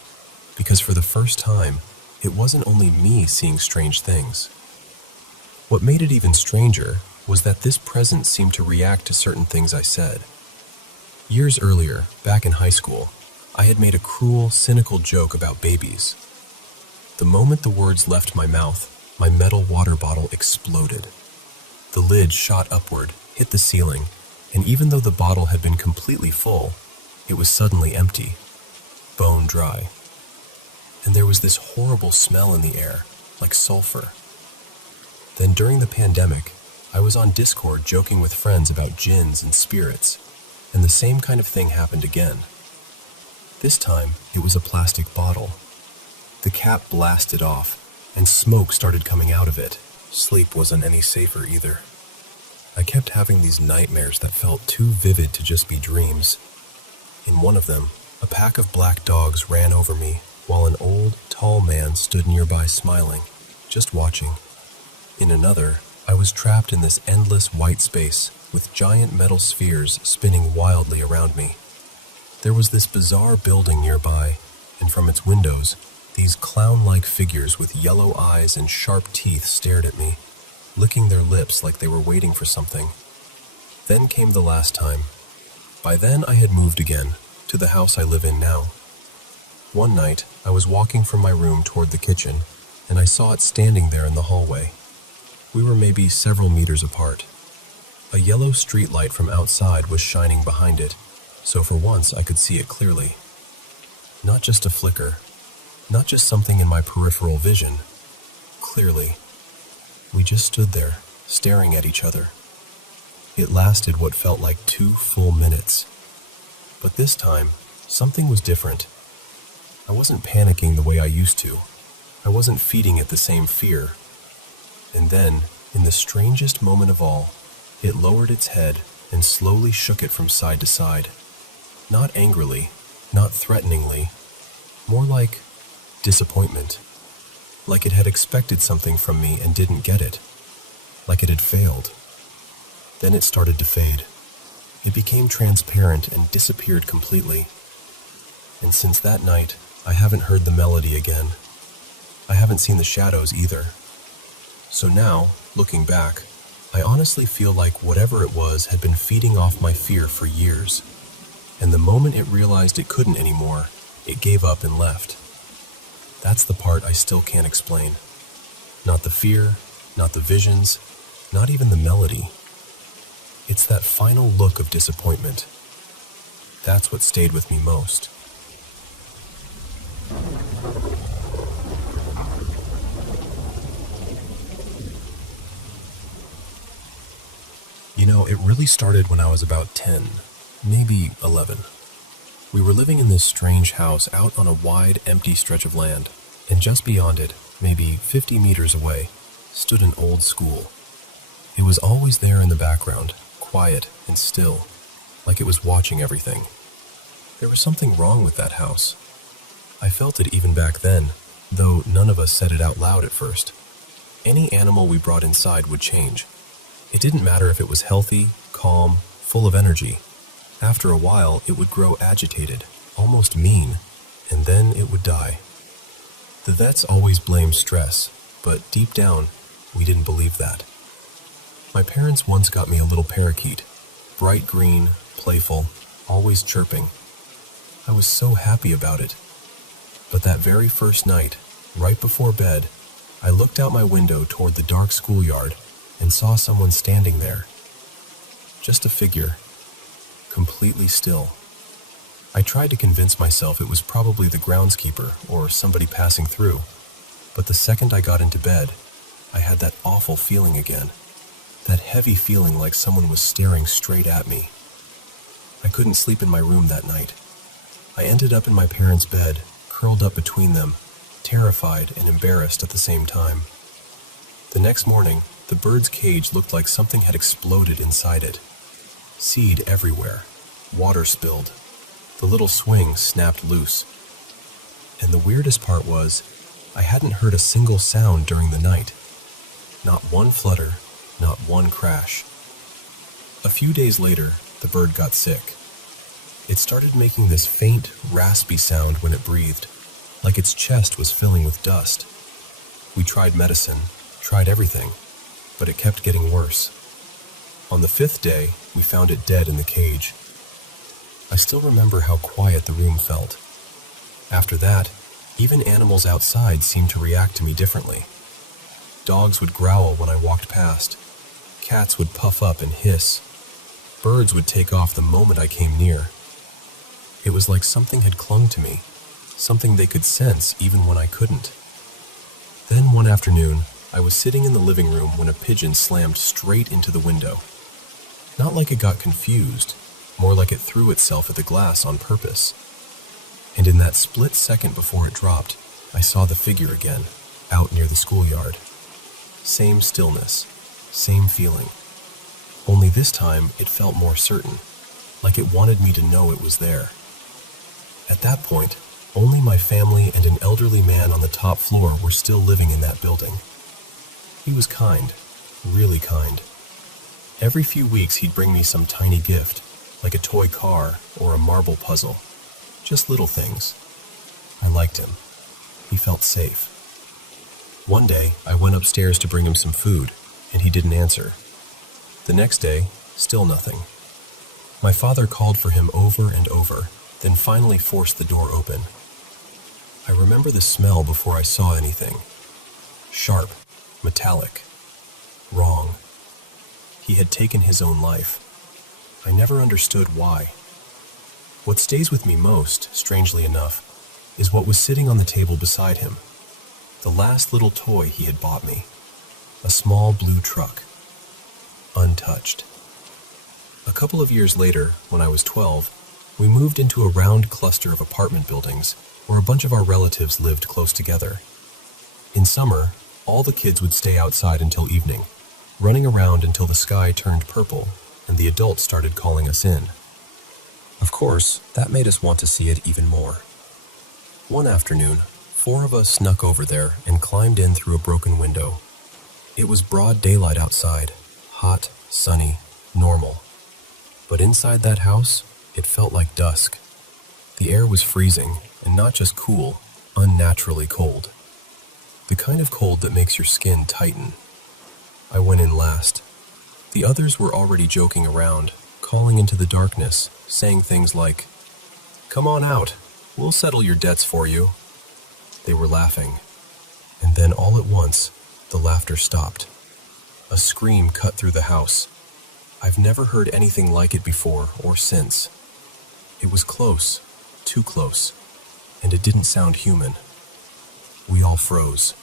because for the first time, it wasn't only me seeing strange things. What made it even stranger was that this presence seemed to react to certain things I said. Years earlier, back in high school, I had made a cruel, cynical joke about babies. The moment the words left my mouth, my metal water bottle exploded. The lid shot upward, hit the ceiling, and even though the bottle had been completely full, it was suddenly empty, bone dry. And there was this horrible smell in the air, like sulfur. Then during the pandemic, I was on Discord joking with friends about jinns and spirits, and the same kind of thing happened again. This time, it was a plastic bottle. The cap blasted off, and smoke started coming out of it. Sleep wasn't any safer either. I kept having these nightmares that felt too vivid to just be dreams. In one of them, a pack of black dogs ran over me, while an old, tall man stood nearby smiling, just watching. In another, I was trapped in this endless white space with giant metal spheres spinning wildly around me. There was this bizarre building nearby, and from its windows, these clown-like figures with yellow eyes and sharp teeth stared at me, licking their lips like they were waiting for something. Then came the last time. By then I had moved again, to the house I live in now. One night, I was walking from my room toward the kitchen, and I saw it standing there in the hallway. We were maybe several meters apart. A yellow streetlight from outside was shining behind it, so for once I could see it clearly. Not just a flicker, not just something in my peripheral vision. Clearly. We just stood there, staring at each other. It lasted what felt like 2 full minutes. But this time, something was different. I wasn't panicking the way I used to. I wasn't feeding it the same fear. And then, in the strangest moment of all, it lowered its head and slowly shook it from side to side. Not angrily, not threateningly, more like disappointment. Like it had expected something from me and didn't get it. Like it had failed. Then it started to fade. It became transparent and disappeared completely. And since that night, I haven't heard the melody again. I haven't seen the shadows either. So now, looking back, I honestly feel like whatever it was had been feeding off my fear for years. And the moment it realized it couldn't anymore, it gave up and left. That's the part I still can't explain. Not the fear, not the visions, not even the melody. It's that final look of disappointment. That's what stayed with me most. You know, it really started when I was about 10, maybe 11. We were living in this strange house out on a wide, empty stretch of land, and just beyond it, maybe 50 meters away, stood an old school. It was always there in the background, quiet and still, like it was watching everything. There was something wrong with that house. I felt it even back then, though none of us said it out loud at first. Any animal we brought inside would change. It didn't matter if it was healthy, calm, full of energy. After a while, it would grow agitated, almost mean, and then it would die. The vets always blamed stress, but deep down, we didn't believe that. My parents once got me a little parakeet, bright green, playful, always chirping. I was so happy about it. But that very first night, right before bed, I looked out my window toward the dark schoolyard and saw someone standing there. Just a figure, completely still. I tried to convince myself it was probably the groundskeeper or somebody passing through, but the second I got into bed, I had that awful feeling again, that heavy feeling like someone was staring straight at me. I couldn't sleep in my room that night. I ended up in my parents' bed, curled up between them, terrified and embarrassed at the same time. The next morning, the bird's cage looked like something had exploded inside it. Seed everywhere, water spilled. The little swing snapped loose. And the weirdest part was, I hadn't heard a single sound during the night. Not one flutter, not one crash. A few days later, the bird got sick. It started making this faint, raspy sound when it breathed, like its chest was filling with dust. We tried medicine, tried everything, but it kept getting worse. On the 5th day, we found it dead in the cage. I still remember how quiet the room felt. After that, even animals outside seemed to react to me differently. Dogs would growl when I walked past. Cats would puff up and hiss. Birds would take off the moment I came near. It was like something had clung to me, something they could sense even when I couldn't. Then one afternoon, I was sitting in the living room when a pigeon slammed straight into the window. Not like it got confused, more like it threw itself at the glass on purpose. And in that split second before it dropped, I saw the figure again, out near the schoolyard. Same stillness, same feeling. Only this time it felt more certain, like it wanted me to know it was there. At that point, only my family and an elderly man on the top floor were still living in that building. He was kind, really kind. Every few weeks he'd bring me some tiny gift, like a toy car or a marble puzzle. Just little things. I liked him. He felt safe. One day, I went upstairs to bring him some food, and he didn't answer. The next day, still nothing. My father called for him over and over, then finally forced the door open. I remember the smell before I saw anything. Sharp, metallic, wrong. He had taken his own life. I never understood why. What stays with me most, strangely enough, is what was sitting on the table beside him. The last little toy he had bought me. A small blue truck. Untouched. A couple of years later, when I was 12, we moved into a round cluster of apartment buildings where a bunch of our relatives lived close together. In summer, all the kids would stay outside until evening, running around until the sky turned purple and the adults started calling us in. Of course, that made us want to see it even more. One afternoon, 4 of us snuck over there and climbed in through a broken window. It was broad daylight outside, hot, sunny, normal. But inside that house, it felt like dusk. The air was freezing, and not just cool, unnaturally cold. The kind of cold that makes your skin tighten. I went in last. The others were already joking around, calling into the darkness, saying things like, "Come on out, we'll settle your debts for you." They were laughing, and then all at once, the laughter stopped. A scream cut through the house. I've never heard anything like it before or since. It was close, too close, and it didn't sound human. We all froze.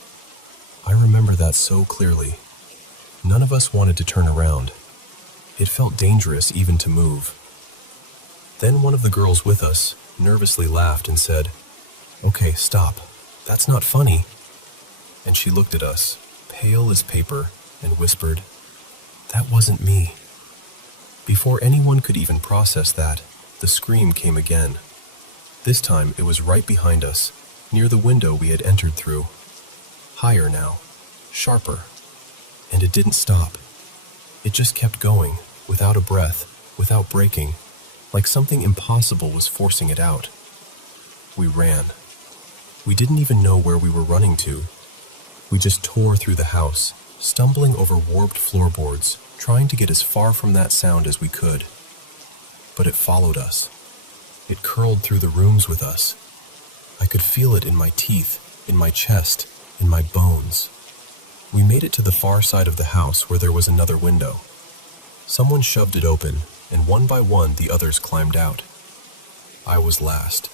I remember that so clearly. None of us wanted to turn around. It felt dangerous even to move. Then one of the girls with us nervously laughed and said, "Okay, stop. That's not funny." And she looked at us, pale as paper, and whispered, "That wasn't me." Before anyone could even process that, the scream came again. This time it was right behind us, near the window we had entered through. Higher now, sharper. And it didn't stop. It just kept going, without a breath, without breaking, like something impossible was forcing it out. We ran. We didn't even know where we were running to. We just tore through the house, stumbling over warped floorboards, trying to get as far from that sound as we could. But it followed us. It curled through the rooms with us. I could feel it in my teeth, in my chest, in my bones. We made it to the far side of the house where there was another window. Someone shoved it open, and one by one the others climbed out. I was last.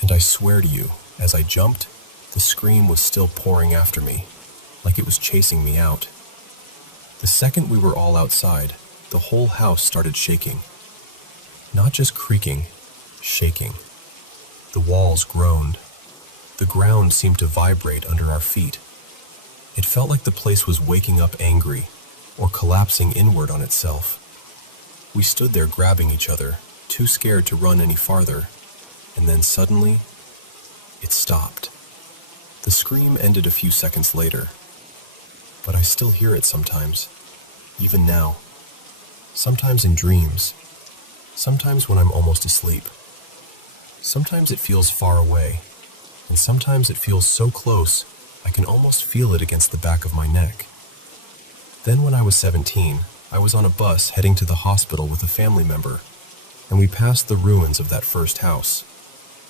And I swear to you, as I jumped, the scream was still pouring after me, like it was chasing me out. The second we were all outside, the whole house started shaking. Not just creaking, shaking. The walls groaned. The ground seemed to vibrate under our feet. It felt like the place was waking up angry, or collapsing inward on itself. We stood there grabbing each other, too scared to run any farther, and then suddenly, it stopped. The scream ended a few seconds later, but I still hear it sometimes, even now. Sometimes in dreams, sometimes when I'm almost asleep. Sometimes it feels far away, and sometimes it feels so close I can almost feel it against the back of my neck. Then when I was 17, I was on a bus heading to the hospital with a family member, and we passed the ruins of that first house,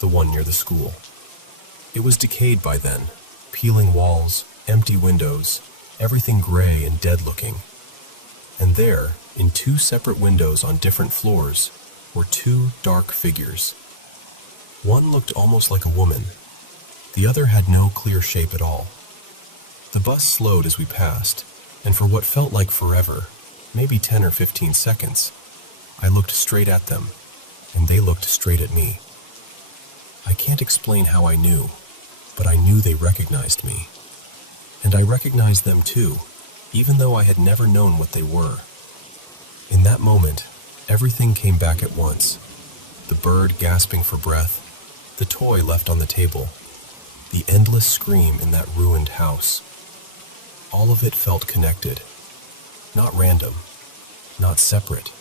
the one near the school. It was decayed by then, peeling walls, empty windows, everything gray and dead-looking. And there, in 2 separate windows on different floors, were 2 dark figures. One looked almost like a woman. The other had no clear shape at all. The bus slowed as we passed, and for what felt like forever, maybe 10 or 15 seconds, I looked straight at them, and they looked straight at me. I can't explain how I knew, but I knew they recognized me. And I recognized them too, even though I had never known what they were. In that moment, everything came back at once. The bird gasping for breath, the toy left on the table, the endless scream in that ruined house. All of it felt connected, not random, not separate.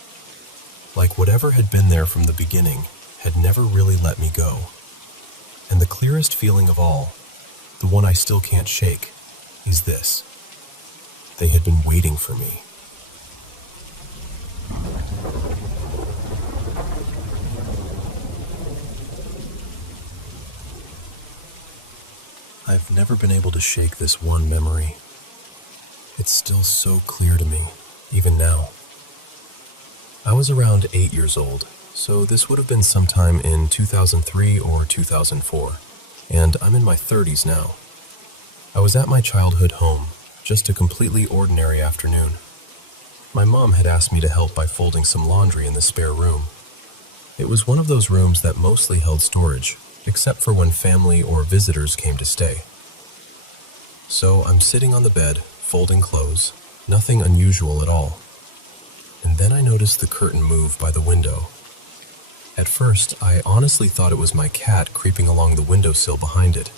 Like whatever had been there from the beginning had never really let me go. And the clearest feeling of all, the one I still can't shake, is this. They had been waiting for me. I've never been able to shake this one memory. It's still so clear to me, even now. I was around 8 years old, so this would have been sometime in 2003 or 2004, and I'm in my 30s now. I was at my childhood home, just a completely ordinary afternoon. My mom had asked me to help by folding some laundry in the spare room. It was one of those rooms that mostly held storage, except for when family or visitors came to stay. So I'm sitting on the bed, folding clothes, nothing unusual at all. And then I noticed the curtain move by the window. At first, I honestly thought it was my cat creeping along the windowsill behind it.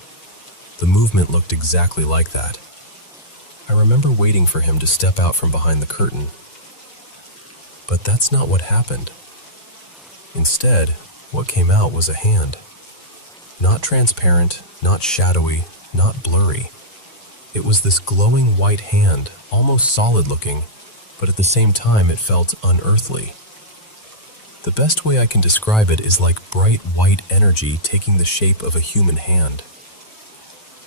The movement looked exactly like that. I remember waiting for him to step out from behind the curtain. But that's not what happened. Instead, what came out was a hand. Not transparent, not shadowy, not blurry. It was this glowing white hand, almost solid looking, but at the same time it felt unearthly. The best way I can describe it is like bright white energy taking the shape of a human hand.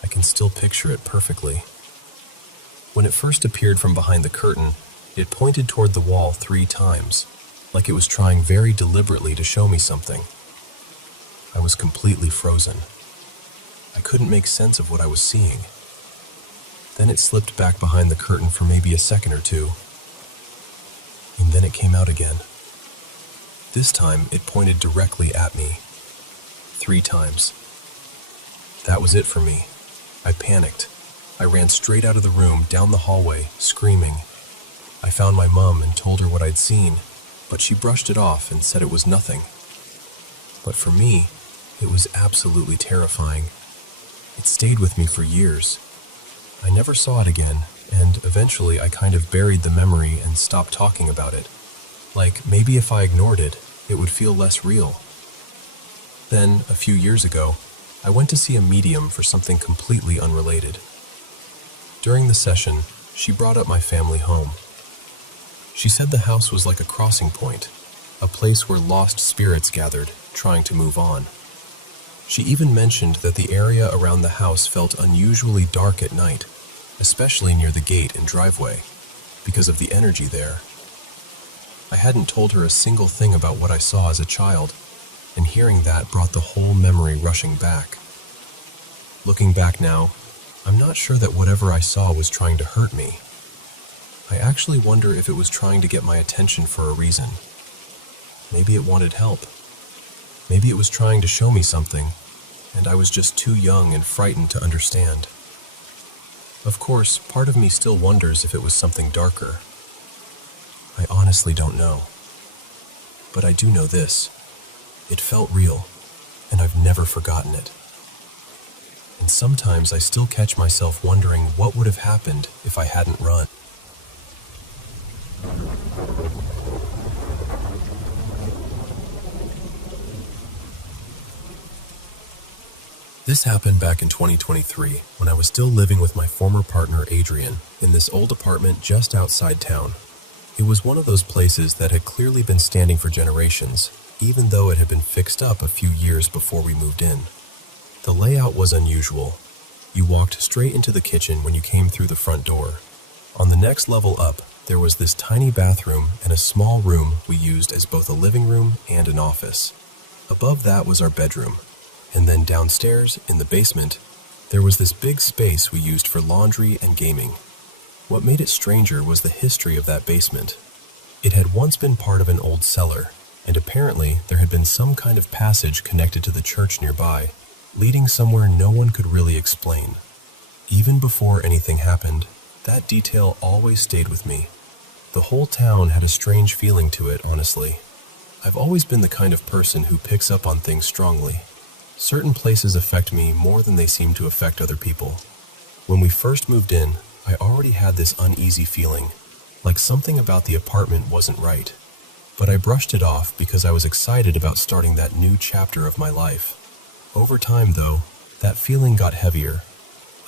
I can still picture it perfectly. When it first appeared from behind the curtain, it pointed toward the wall 3 times, like it was trying very deliberately to show me something. I was completely frozen. I couldn't make sense of what I was seeing. Then it slipped back behind the curtain for maybe a second or two, and then it came out again. This time, it pointed directly at me. 3 times. That was it for me. I panicked. I ran straight out of the room, down the hallway, screaming. I found my mom and told her what I'd seen, but she brushed it off and said it was nothing. But for me, it was absolutely terrifying. It stayed with me for years. I never saw it again, and eventually I kind of buried the memory and stopped talking about it. Like, maybe if I ignored it, it would feel less real. Then, a few years ago, I went to see a medium for something completely unrelated. During the session, she brought up my family home. She said the house was like a crossing point, a place where lost spirits gathered, trying to move on. She even mentioned that the area around the house felt unusually dark at night, especially near the gate and driveway, because of the energy there. I hadn't told her a single thing about what I saw as a child, and hearing that brought the whole memory rushing back. Looking back now, I'm not sure that whatever I saw was trying to hurt me. I actually wonder if it was trying to get my attention for a reason. Maybe it wanted help. Maybe it was trying to show me something, and I was just too young and frightened to understand. Of course, part of me still wonders if it was something darker. I honestly don't know. But I do know this. It felt real, and I've never forgotten it. And sometimes I still catch myself wondering what would have happened if I hadn't run. This happened back in 2023 when I was still living with my former partner Adrian in this old apartment just outside town. It was one of those places that had clearly been standing for generations, even though it had been fixed up a few years before we moved in. The layout was unusual. You walked straight into the kitchen when you came through the front door. On the next level up, there was this tiny bathroom and a small room we used as both a living room and an office. Above that was our bedroom. And then downstairs, in the basement, there was this big space we used for laundry and gaming. What made it stranger was the history of that basement. It had once been part of an old cellar, and apparently there had been some kind of passage connected to the church nearby, leading somewhere no one could really explain. Even before anything happened, that detail always stayed with me. The whole town had a strange feeling to it, honestly. I've always been the kind of person who picks up on things strongly. Certain places affect me more than they seem to affect other people. When we first moved in, I already had this uneasy feeling, like something about the apartment wasn't right. But I brushed it off because I was excited about starting that new chapter of my life. Over time, though, that feeling got heavier.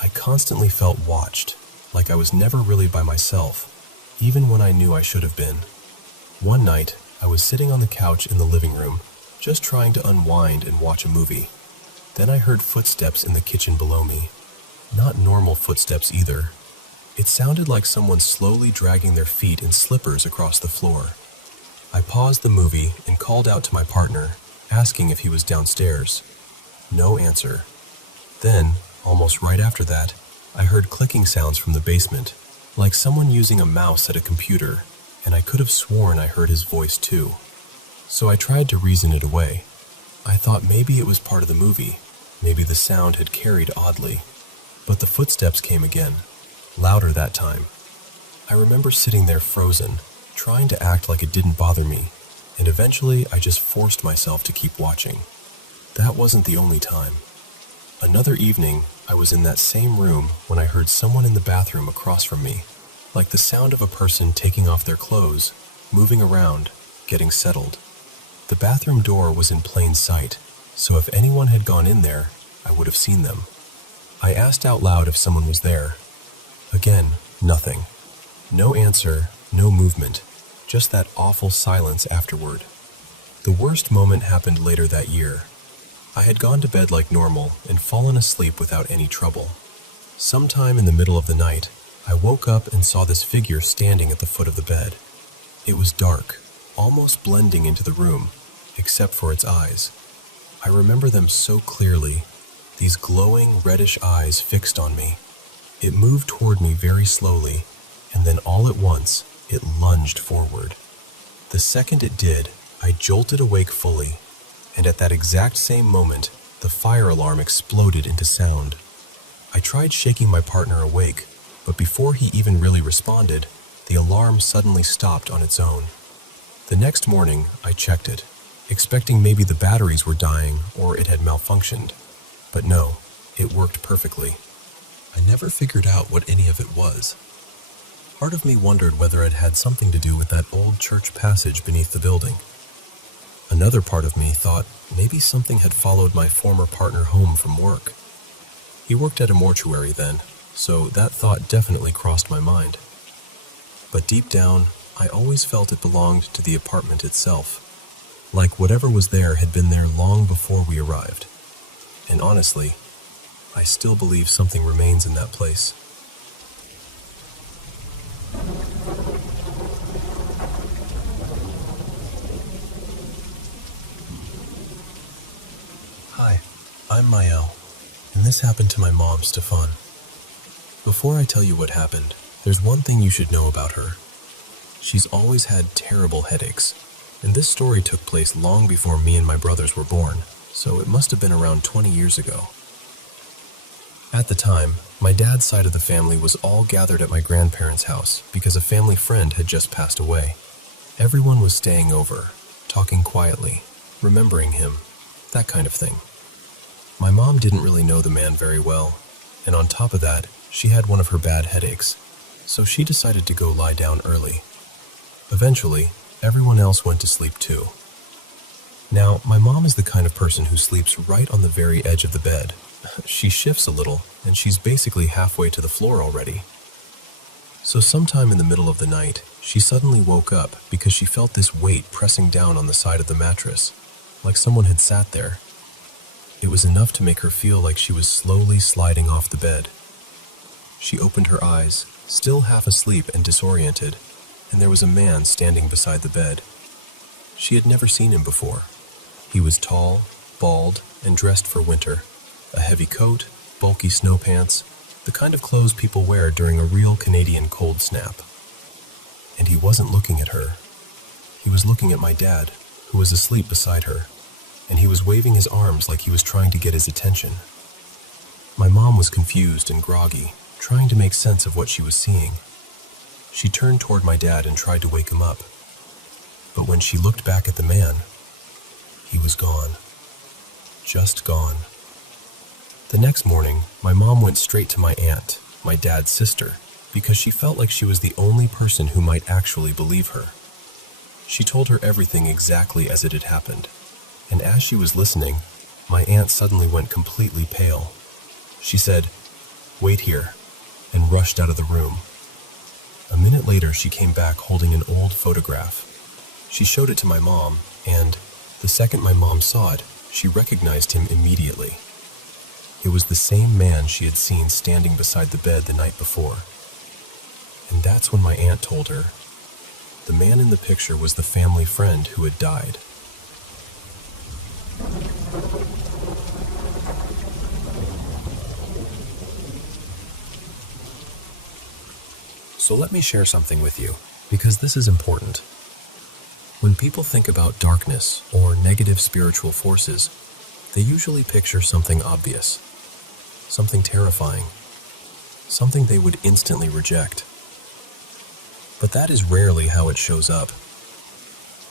I constantly felt watched, like I was never really by myself, even when I knew I should have been. One night, I was sitting on the couch in the living room, just trying to unwind and watch a movie. Then I heard footsteps in the kitchen below me. Not normal footsteps either. It sounded like someone slowly dragging their feet in slippers across the floor. I paused the movie and called out to my partner, asking if he was downstairs. No answer. Then, almost right after that, I heard clicking sounds from the basement, like someone using a mouse at a computer, and I could have sworn I heard his voice too. So I tried to reason it away. I thought maybe it was part of the movie, maybe the sound had carried oddly. But the footsteps came again, louder that time. I remember sitting there frozen, trying to act like it didn't bother me, and eventually I just forced myself to keep watching. That wasn't the only time. Another evening, I was in that same room when I heard someone in the bathroom across from me, like the sound of a person taking off their clothes, moving around, getting settled. The bathroom door was in plain sight, so if anyone had gone in there, I would have seen them. I asked out loud if someone was there. Again, nothing. No answer, no movement, just that awful silence afterward. The worst moment happened later that year. I had gone to bed like normal and fallen asleep without any trouble. Sometime in the middle of the night, I woke up and saw this figure standing at the foot of the bed. It was dark, almost blending into the room, except for its eyes. I remember them so clearly, these glowing reddish eyes fixed on me. It moved toward me very slowly, and then all at once, it lunged forward. The second it did, I jolted awake fully, and at that exact same moment, the fire alarm exploded into sound. I tried shaking my partner awake, but before he even really responded, the alarm suddenly stopped on its own. The next morning, I checked it, expecting maybe the batteries were dying or it had malfunctioned. But no, it worked perfectly. I never figured out what any of it was. Part of me wondered whether it had something to do with that old church passage beneath the building. Another part of me thought maybe something had followed my former partner home from work. He worked at a mortuary then, so that thought definitely crossed my mind. But deep down, I always felt it belonged to the apartment itself, like whatever was there had been there long before we arrived. And honestly, I still believe something remains in that place. Hi, I'm Mael, and this happened to my mom, Stefan. Before I tell you what happened, there's one thing you should know about her. She's always had terrible headaches, and this story took place long before me and my brothers were born, so it must have been around 20 years ago. At the time, my dad's side of the family was all gathered at my grandparents' house because a family friend had just passed away. Everyone was staying over, talking quietly, remembering him, that kind of thing. My mom didn't really know the man very well, and on top of that, she had one of her bad headaches, so she decided to go lie down early. Eventually, everyone else went to sleep too. Now, my mom is the kind of person who sleeps right on the very edge of the bed. She shifts a little, and she's basically halfway to the floor already. So sometime in the middle of the night, she suddenly woke up because she felt this weight pressing down on the side of the mattress, like someone had sat there. It was enough to make her feel like she was slowly sliding off the bed. She opened her eyes, still half asleep and disoriented, and there was a man standing beside the bed. She had never seen him before. He was tall, bald, and dressed for winter. A heavy coat, bulky snow pants, the kind of clothes people wear during a real Canadian cold snap. And he wasn't looking at her. He was looking at my dad, who was asleep beside her, and he was waving his arms like he was trying to get his attention. My mom was confused and groggy, trying to make sense of what she was seeing. She turned toward my dad and tried to wake him up. But when she looked back at the man, he was gone. Just gone. The next morning, my mom went straight to my aunt, my dad's sister, because she felt like she was the only person who might actually believe her. She told her everything exactly as it had happened, and as she was listening, my aunt suddenly went completely pale. She said, "Wait here," and rushed out of the room. A minute later, she came back holding an old photograph. She showed it to my mom, and the second my mom saw it, she recognized him immediately. It was the same man she had seen standing beside the bed the night before. And that's when my aunt told her the man in the picture was the family friend who had died. So let me share something with you, because this is important. When people think about darkness or negative spiritual forces, they usually picture something obvious, something terrifying, something they would instantly reject. But that is rarely how it shows up.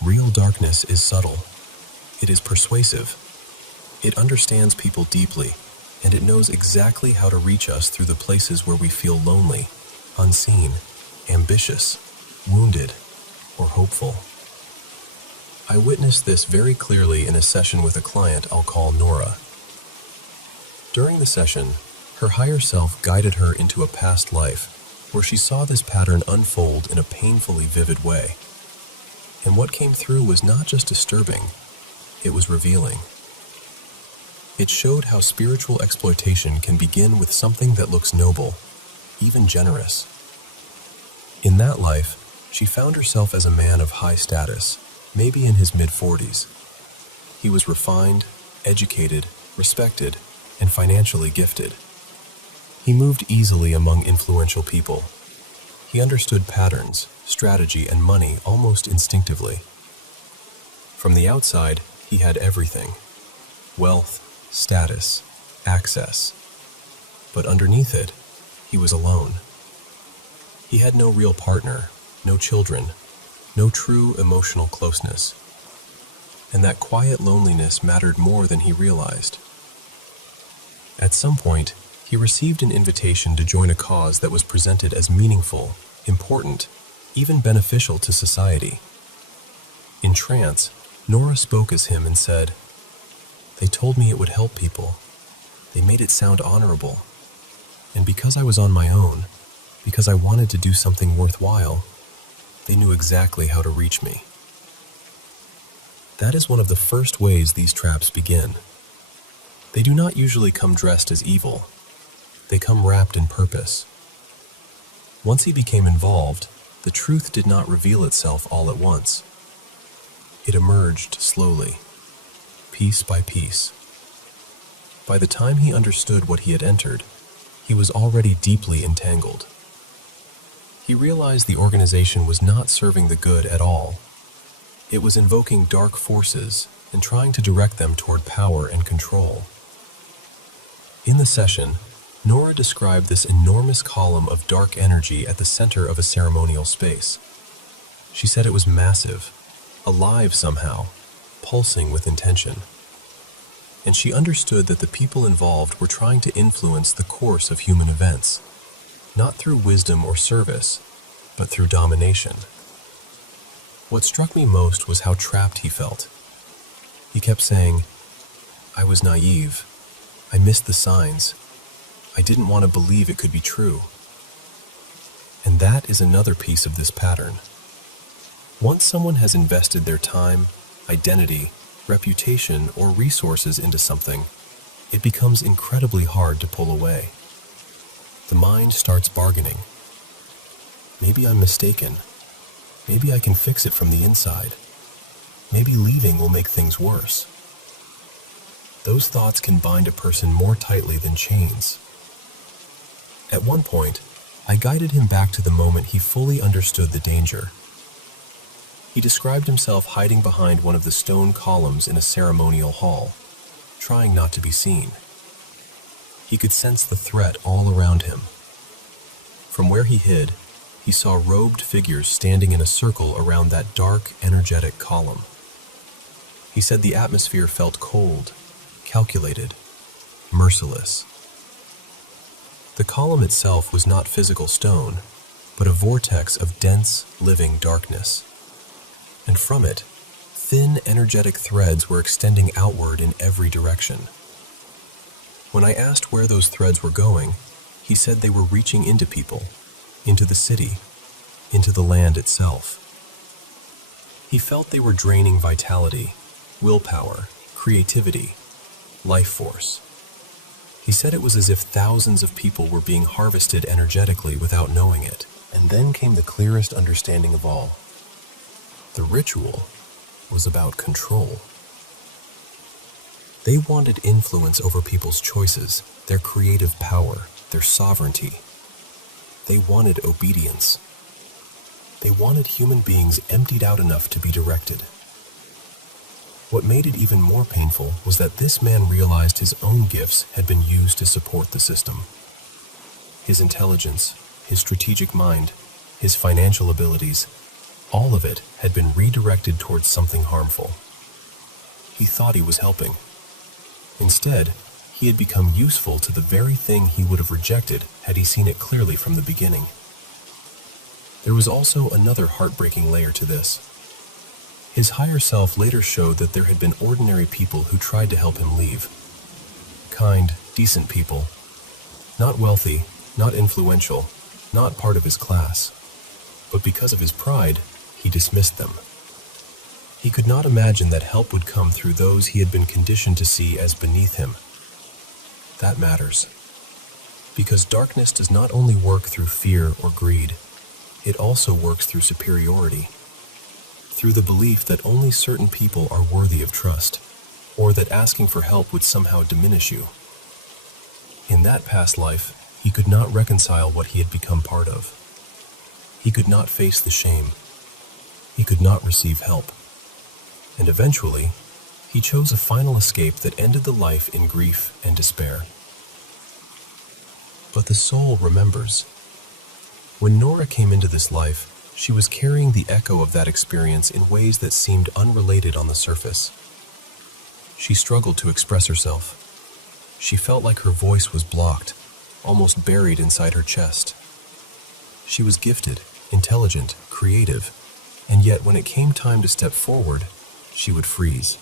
Real darkness is subtle. It is persuasive. It understands people deeply, and it knows exactly how to reach us through the places where we feel lonely, unseen, ambitious, wounded, or hopeful. I witnessed this very clearly in a session with a client I'll call Nora. During the session, her higher self guided her into a past life where she saw this pattern unfold in a painfully vivid way. And what came through was not just disturbing, it was revealing. It showed how spiritual exploitation can begin with something that looks noble, even generous. In that life, she found herself as a man of high status, maybe in his mid-40s. He was refined, educated, respected, and financially gifted. He moved easily among influential people. He understood patterns, strategy, and money almost instinctively. From the outside, he had everything: wealth, status, access. But underneath it, he was alone. He had no real partner, no children, no true emotional closeness. And that quiet loneliness mattered more than he realized. At some point, he received an invitation to join a cause that was presented as meaningful, important, even beneficial to society. In trance, Nora spoke as him and said, "They told me it would help people. They made it sound honorable. And because I was on my own, because I wanted to do something worthwhile, they knew exactly how to reach me." That is one of the first ways these traps begin. They do not usually come dressed as evil. They come wrapped in purpose. Once he became involved, the truth did not reveal itself all at once. It emerged slowly, piece by piece. By the time he understood what he had entered, he was already deeply entangled. He realized the organization was not serving the good at all. It was invoking dark forces and trying to direct them toward power and control. In the session, Nora described this enormous column of dark energy at the center of a ceremonial space. She said it was massive, alive somehow, pulsing with intention. And she understood that the people involved were trying to influence the course of human events, not through wisdom or service, but through domination. What struck me most was how trapped he felt. He kept saying, "I was naive. I missed the signs. I didn't want to believe it could be true." And that is another piece of this pattern. Once someone has invested their time, identity, reputation, or resources into something, it becomes incredibly hard to pull away. The mind starts bargaining. Maybe I'm mistaken. Maybe I can fix it from the inside. Maybe leaving will make things worse. Those thoughts can bind a person more tightly than chains. At one point, I guided him back to the moment he fully understood the danger. He described himself hiding behind one of the stone columns in a ceremonial hall, trying not to be seen. He could sense the threat all around him. From where he hid, he saw robed figures standing in a circle around that dark, energetic column. He said the atmosphere felt cold, calculated, merciless. The column itself was not physical stone, but a vortex of dense, living darkness. And from it, thin, energetic threads were extending outward in every direction. When I asked where those threads were going, he said they were reaching into people, into the city, into the land itself. He felt they were draining vitality, willpower, creativity, life force. He said it was as if thousands of people were being harvested energetically without knowing it. And then came the clearest understanding of all. The ritual was about control. They wanted influence over people's choices, their creative power, their sovereignty. They wanted obedience. They wanted human beings emptied out enough to be directed. What made it even more painful was that this man realized his own gifts had been used to support the system. His intelligence, his strategic mind, his financial abilities, all of it had been redirected towards something harmful. He thought he was helping. Instead, he had become useful to the very thing he would have rejected had he seen it clearly from the beginning. There was also another heartbreaking layer to this. His higher self later showed that there had been ordinary people who tried to help him leave. Kind, decent people. Not wealthy, not influential, not part of his class. But because of his pride, he dismissed them. He could not imagine that help would come through those he had been conditioned to see as beneath him. That matters. Because darkness does not only work through fear or greed, it also works through superiority. Through the belief that only certain people are worthy of trust, or that asking for help would somehow diminish you. In that past life, he could not reconcile what he had become part of. He could not face the shame. He could not receive help. And eventually, he chose a final escape that ended the life in grief and despair. But the soul remembers. When Nora came into this life, she was carrying the echo of that experience in ways that seemed unrelated on the surface. She struggled to express herself. She felt like her voice was blocked, almost buried inside her chest. She was gifted, intelligent, creative, and yet when it came time to step forward, she would freeze.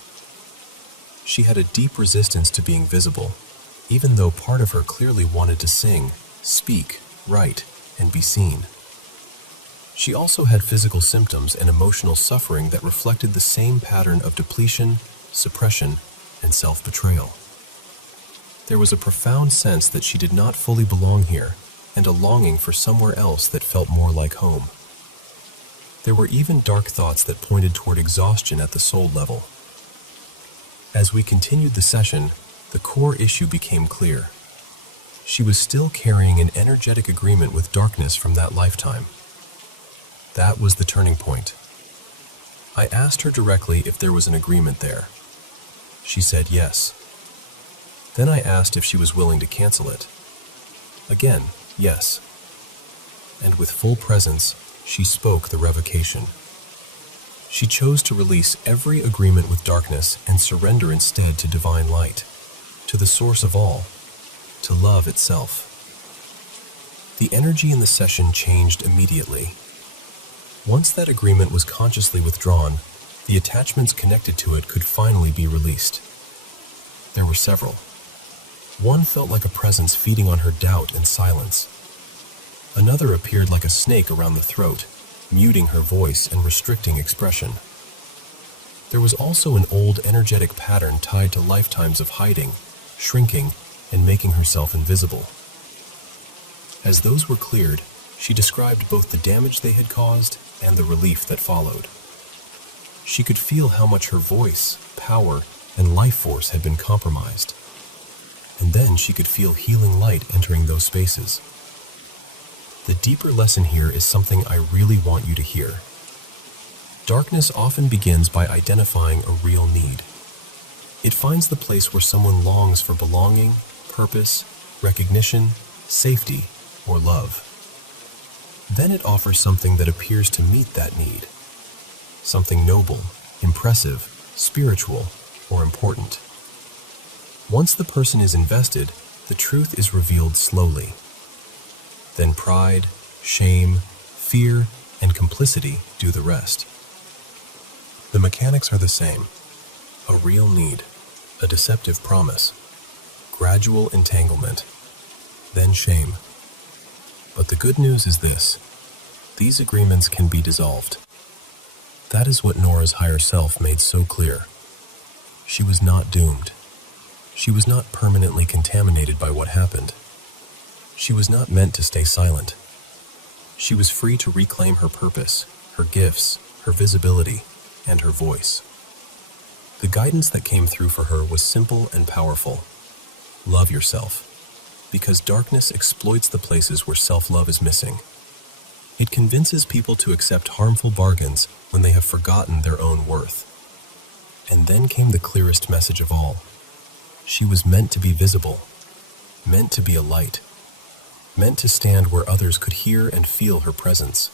She had a deep resistance to being visible, even though part of her clearly wanted to sing, speak, write, and be seen. She also had physical symptoms and emotional suffering that reflected the same pattern of depletion, suppression, and self-betrayal. There was a profound sense that she did not fully belong here, and a longing for somewhere else that felt more like home. There were even dark thoughts that pointed toward exhaustion at the soul level. As we continued the session, the core issue became clear. She was still carrying an energetic agreement with darkness from that lifetime. That was the turning point. I asked her directly if there was an agreement there. She said yes. Then I asked if she was willing to cancel it. Again, yes. And with full presence, she spoke the revocation. She chose to release every agreement with darkness and surrender instead to divine light, to the source of all, to love itself. The energy in the session changed immediately. Once that agreement was consciously withdrawn, the attachments connected to it could finally be released. There were several. One felt like a presence feeding on her doubt and silence. Another appeared like a snake around the throat, muting her voice and restricting expression. There was also an old energetic pattern tied to lifetimes of hiding, shrinking, and making herself invisible. As those were cleared, she described both the damage they had caused and the relief that followed. She could feel how much her voice, power, and life force had been compromised. And then she could feel healing light entering those spaces. The deeper lesson here is something I really want you to hear. Darkness often begins by identifying a real need. It finds the place where someone longs for belonging, purpose, recognition, safety, or love. Then it offers something that appears to meet that need. Something noble, impressive, spiritual, or important. Once the person is invested, the truth is revealed slowly, Then pride, shame, fear, and complicity do the rest. The mechanics are the same. A real need, a deceptive promise, gradual entanglement, then shame. But the good news is this: these agreements can be dissolved. That is what Nora's higher self made so clear. She was not doomed. She was not permanently contaminated by what happened. She was not meant to stay silent. She was free to reclaim her purpose, her gifts, her visibility, and her voice. The guidance that came through for her was simple and powerful. Love yourself, because darkness exploits the places where self-love is missing. It convinces people to accept harmful bargains when they have forgotten their own worth. And then came the clearest message of all. She was meant to be visible, meant to be a light, meant to stand where others could hear and feel her presence.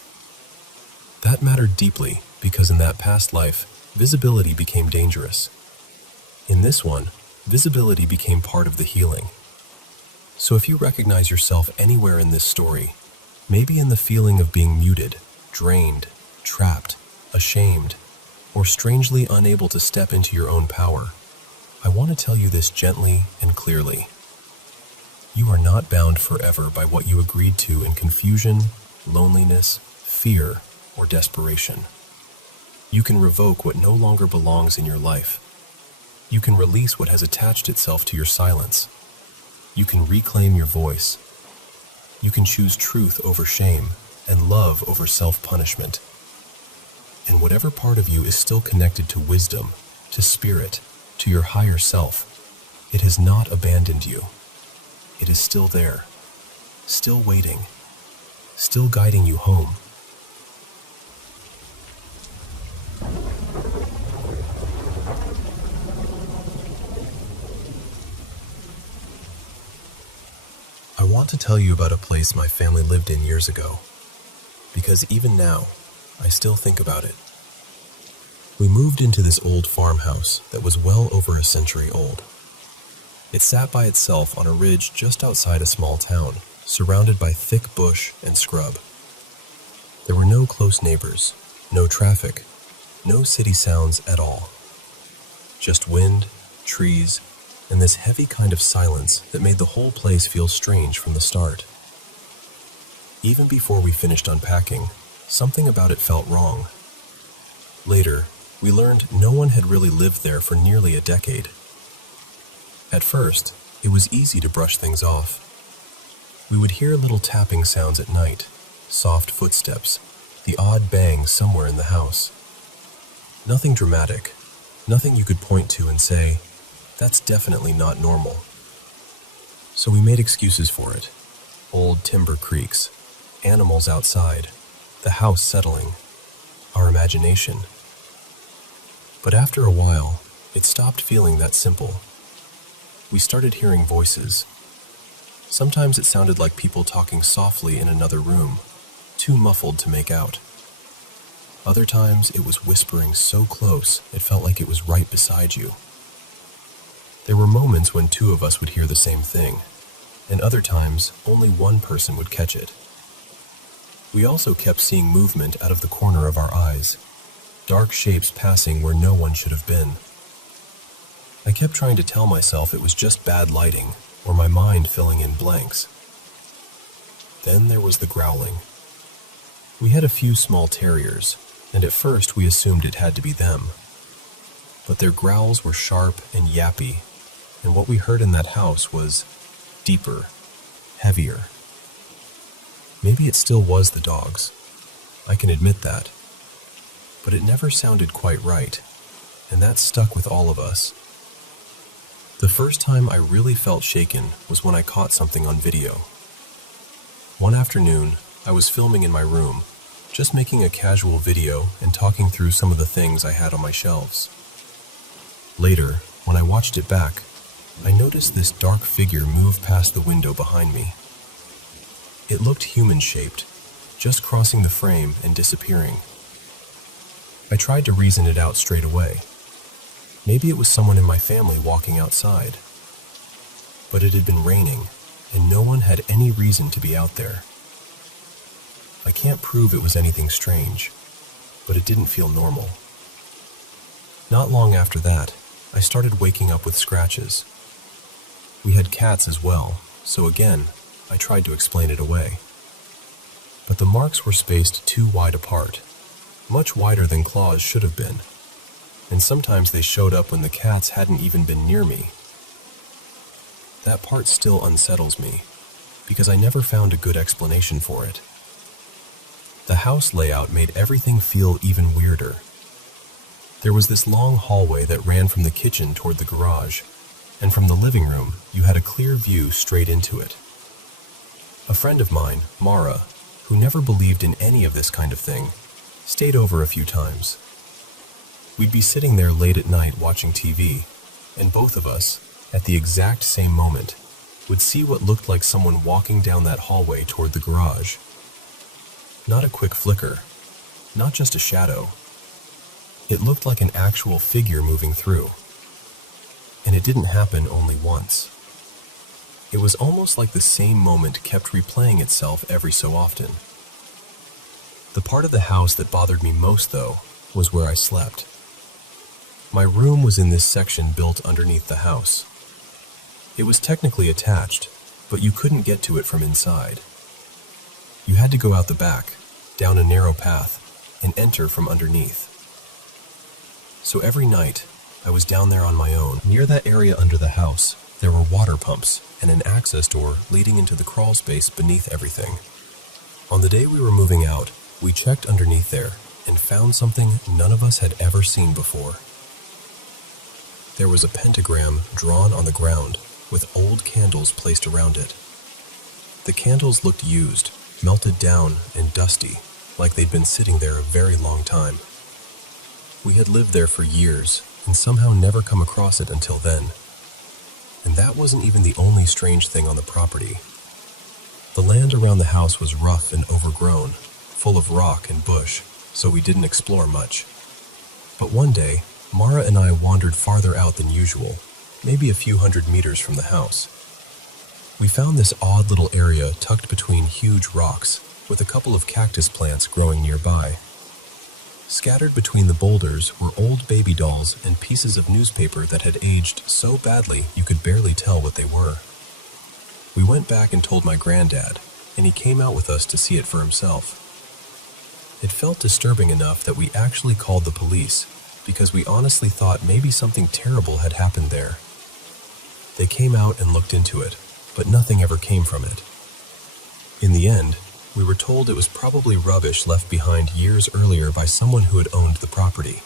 That mattered deeply because in that past life, visibility became dangerous. In this one, visibility became part of the healing. So if you recognize yourself anywhere in this story, maybe in the feeling of being muted, drained, trapped, ashamed, or strangely unable to step into your own power, I want to tell you this gently and clearly. You are not bound forever by what you agreed to in confusion, loneliness, fear, or desperation. You can revoke what no longer belongs in your life. You can release what has attached itself to your silence. You can reclaim your voice. You can choose truth over shame and love over self-punishment. And whatever part of you is still connected to wisdom, to spirit, to your higher self, it has not abandoned you. It is still there, still waiting, still guiding you home. I want to tell you about a place my family lived in years ago, because even now, I still think about it. We moved into this old farmhouse that was well over a century old. It sat by itself on a ridge just outside a small town, surrounded by thick bush and scrub. There were no close neighbors, no traffic, no city sounds at all. Just wind, trees, and this heavy kind of silence that made the whole place feel strange from the start. Even before we finished unpacking, something about it felt wrong. Later, we learned no one had really lived there for nearly a decade. At first, it was easy to brush things off. We would hear little tapping sounds at night, soft footsteps, the odd bang somewhere in the house. Nothing dramatic, nothing you could point to and say, "That's definitely not normal." So we made excuses for it. Old timber creaks, animals outside, the house settling, our imagination. But after a while, it stopped feeling that simple. We started hearing voices. Sometimes it sounded like people talking softly in another room, too muffled to make out. Other times it was whispering so close it felt like it was right beside you. There were moments when two of us would hear the same thing, and other times only one person would catch it. We also kept seeing movement out of the corner of our eyes, dark shapes passing where no one should have been. I kept trying to tell myself it was just bad lighting, or my mind filling in blanks. Then there was the growling. We had a few small terriers, and at first we assumed it had to be them. But their growls were sharp and yappy, and what we heard in that house was deeper, heavier. Maybe it still was the dogs. I can admit that. But it never sounded quite right, and that stuck with all of us. The first time I really felt shaken was when I caught something on video. One afternoon, I was filming in my room, just making a casual video and talking through some of the things I had on my shelves. Later, when I watched it back, I noticed this dark figure move past the window behind me. It looked human-shaped, just crossing the frame and disappearing. I tried to reason it out straight away. Maybe it was someone in my family walking outside. But it had been raining, and no one had any reason to be out there. I can't prove it was anything strange, but it didn't feel normal. Not long after that, I started waking up with scratches. We had cats as well, so again, I tried to explain it away. But the marks were spaced too wide apart, much wider than claws should have been, and sometimes they showed up when the cats hadn't even been near me. That part still unsettles me, because I never found a good explanation for it. The house layout made everything feel even weirder. There was this long hallway that ran from the kitchen toward the garage, and from the living room, you had a clear view straight into it. A friend of mine, Mara, who never believed in any of this kind of thing, stayed over a few times. We'd be sitting there late at night watching TV, and both of us, at the exact same moment, would see what looked like someone walking down that hallway toward the garage. Not a quick flicker, not just a shadow. It looked like an actual figure moving through. And it didn't happen only once. It was almost like the same moment kept replaying itself every so often. The part of the house that bothered me most, though, was where I slept. My room was in this section built underneath the house. It was technically attached, but you couldn't get to it from inside. You had to go out the back, down a narrow path, and enter from underneath. So every night, I was down there on my own. Near that area under the house, there were water pumps and an access door leading into the crawl space beneath everything. On the day we were moving out, we checked underneath there and found something none of us had ever seen before. There was a pentagram drawn on the ground with old candles placed around it. The candles looked used, melted down and dusty, like they'd been sitting there a very long time. We had lived there for years and somehow never come across it until then. And that wasn't even the only strange thing on the property. The land around the house was rough and overgrown, full of rock and bush, so we didn't explore much. But one day, Mara and I wandered farther out than usual, maybe a few hundred meters from the house. We found this odd little area tucked between huge rocks, with a couple of cactus plants growing nearby. Scattered between the boulders were old baby dolls and pieces of newspaper that had aged so badly you could barely tell what they were. We went back and told my granddad, and he came out with us to see it for himself. It felt disturbing enough that we actually called the police, because we honestly thought maybe something terrible had happened there. They came out and looked into it, but nothing ever came from it. In the end, we were told it was probably rubbish left behind years earlier by someone who had owned the property.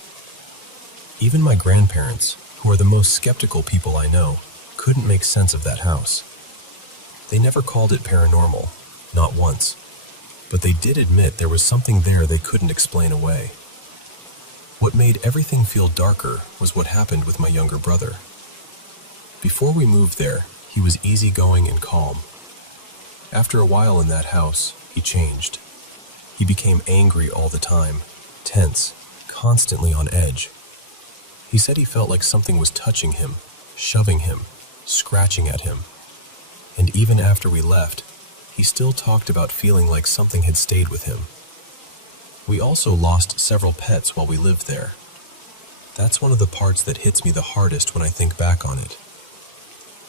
Even my grandparents, who are the most skeptical people I know, couldn't make sense of that house. They never called it paranormal, not once, but they did admit there was something there they couldn't explain away. What made everything feel darker was what happened with my younger brother. Before we moved there, he was easygoing and calm. After a while in that house, he changed. He became angry all the time, tense, constantly on edge. He said he felt like something was touching him, shoving him, scratching at him. And even after we left, he still talked about feeling like something had stayed with him. We also lost several pets while we lived there. That's one of the parts that hits me the hardest when I think back on it.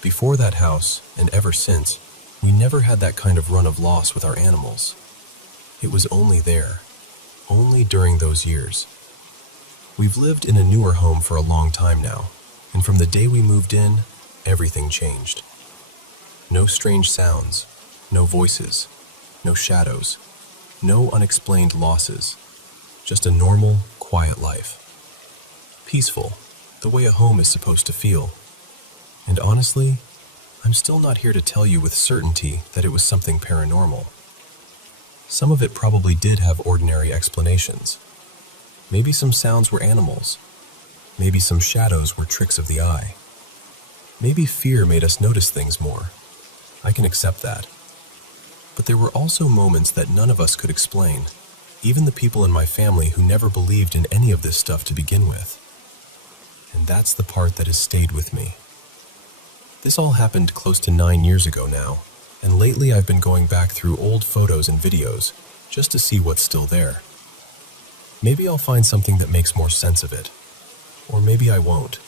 Before that house, and ever since, we never had that kind of run of loss with our animals. It was only there, only during those years. We've lived in a newer home for a long time now, and from the day we moved in, everything changed. No strange sounds, no voices, no shadows, no unexplained losses, just a normal, quiet life. Peaceful, the way a home is supposed to feel. And honestly, I'm still not here to tell you with certainty that it was something paranormal. Some of it probably did have ordinary explanations. Maybe some sounds were animals. Maybe some shadows were tricks of the eye. Maybe fear made us notice things more. I can accept that. But there were also moments that none of us could explain, even the people in my family who never believed in any of this stuff to begin with. And that's the part that has stayed with me. This all happened close to 9 years ago now, and lately I've been going back through old photos and videos, just to see what's still there. Maybe I'll find something that makes more sense of it, or maybe I won't.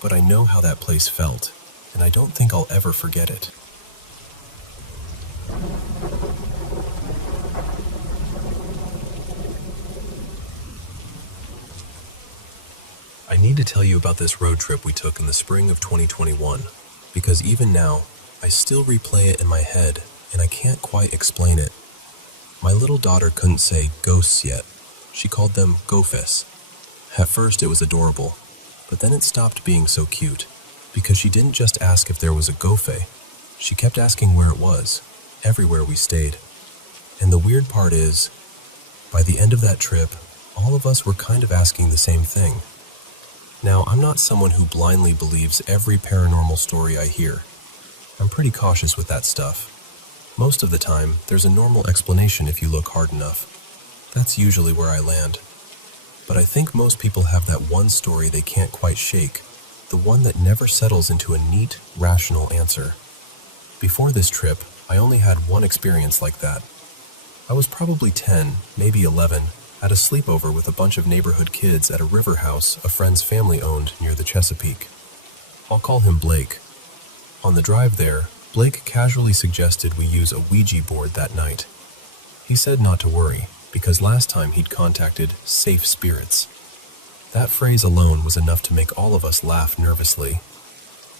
But I know how that place felt, and I don't think I'll ever forget it. I need to tell you about this road trip we took in the spring of 2021, because even now, I still replay it in my head, and I can't quite explain it. My little daughter couldn't say ghosts yet. She called them gofes. At first it was adorable, but then it stopped being so cute, because she didn't just ask if there was a gofe. She kept asking where it was, everywhere we stayed. And the weird part is, by the end of that trip, all of us were kind of asking the same thing. Now, I'm not someone who blindly believes every paranormal story I hear. I'm pretty cautious with that stuff. Most of the time, there's a normal explanation if you look hard enough. That's usually where I land. But I think most people have that one story they can't quite shake, the one that never settles into a neat, rational answer. Before this trip, I only had one experience like that. I was probably 10, maybe 11, at a sleepover with a bunch of neighborhood kids at a river house a friend's family owned near the Chesapeake. I'll call him Blake. On the drive there, Blake casually suggested we use a Ouija board that night. He said not to worry, because last time he'd contacted safe spirits. That phrase alone was enough to make all of us laugh nervously.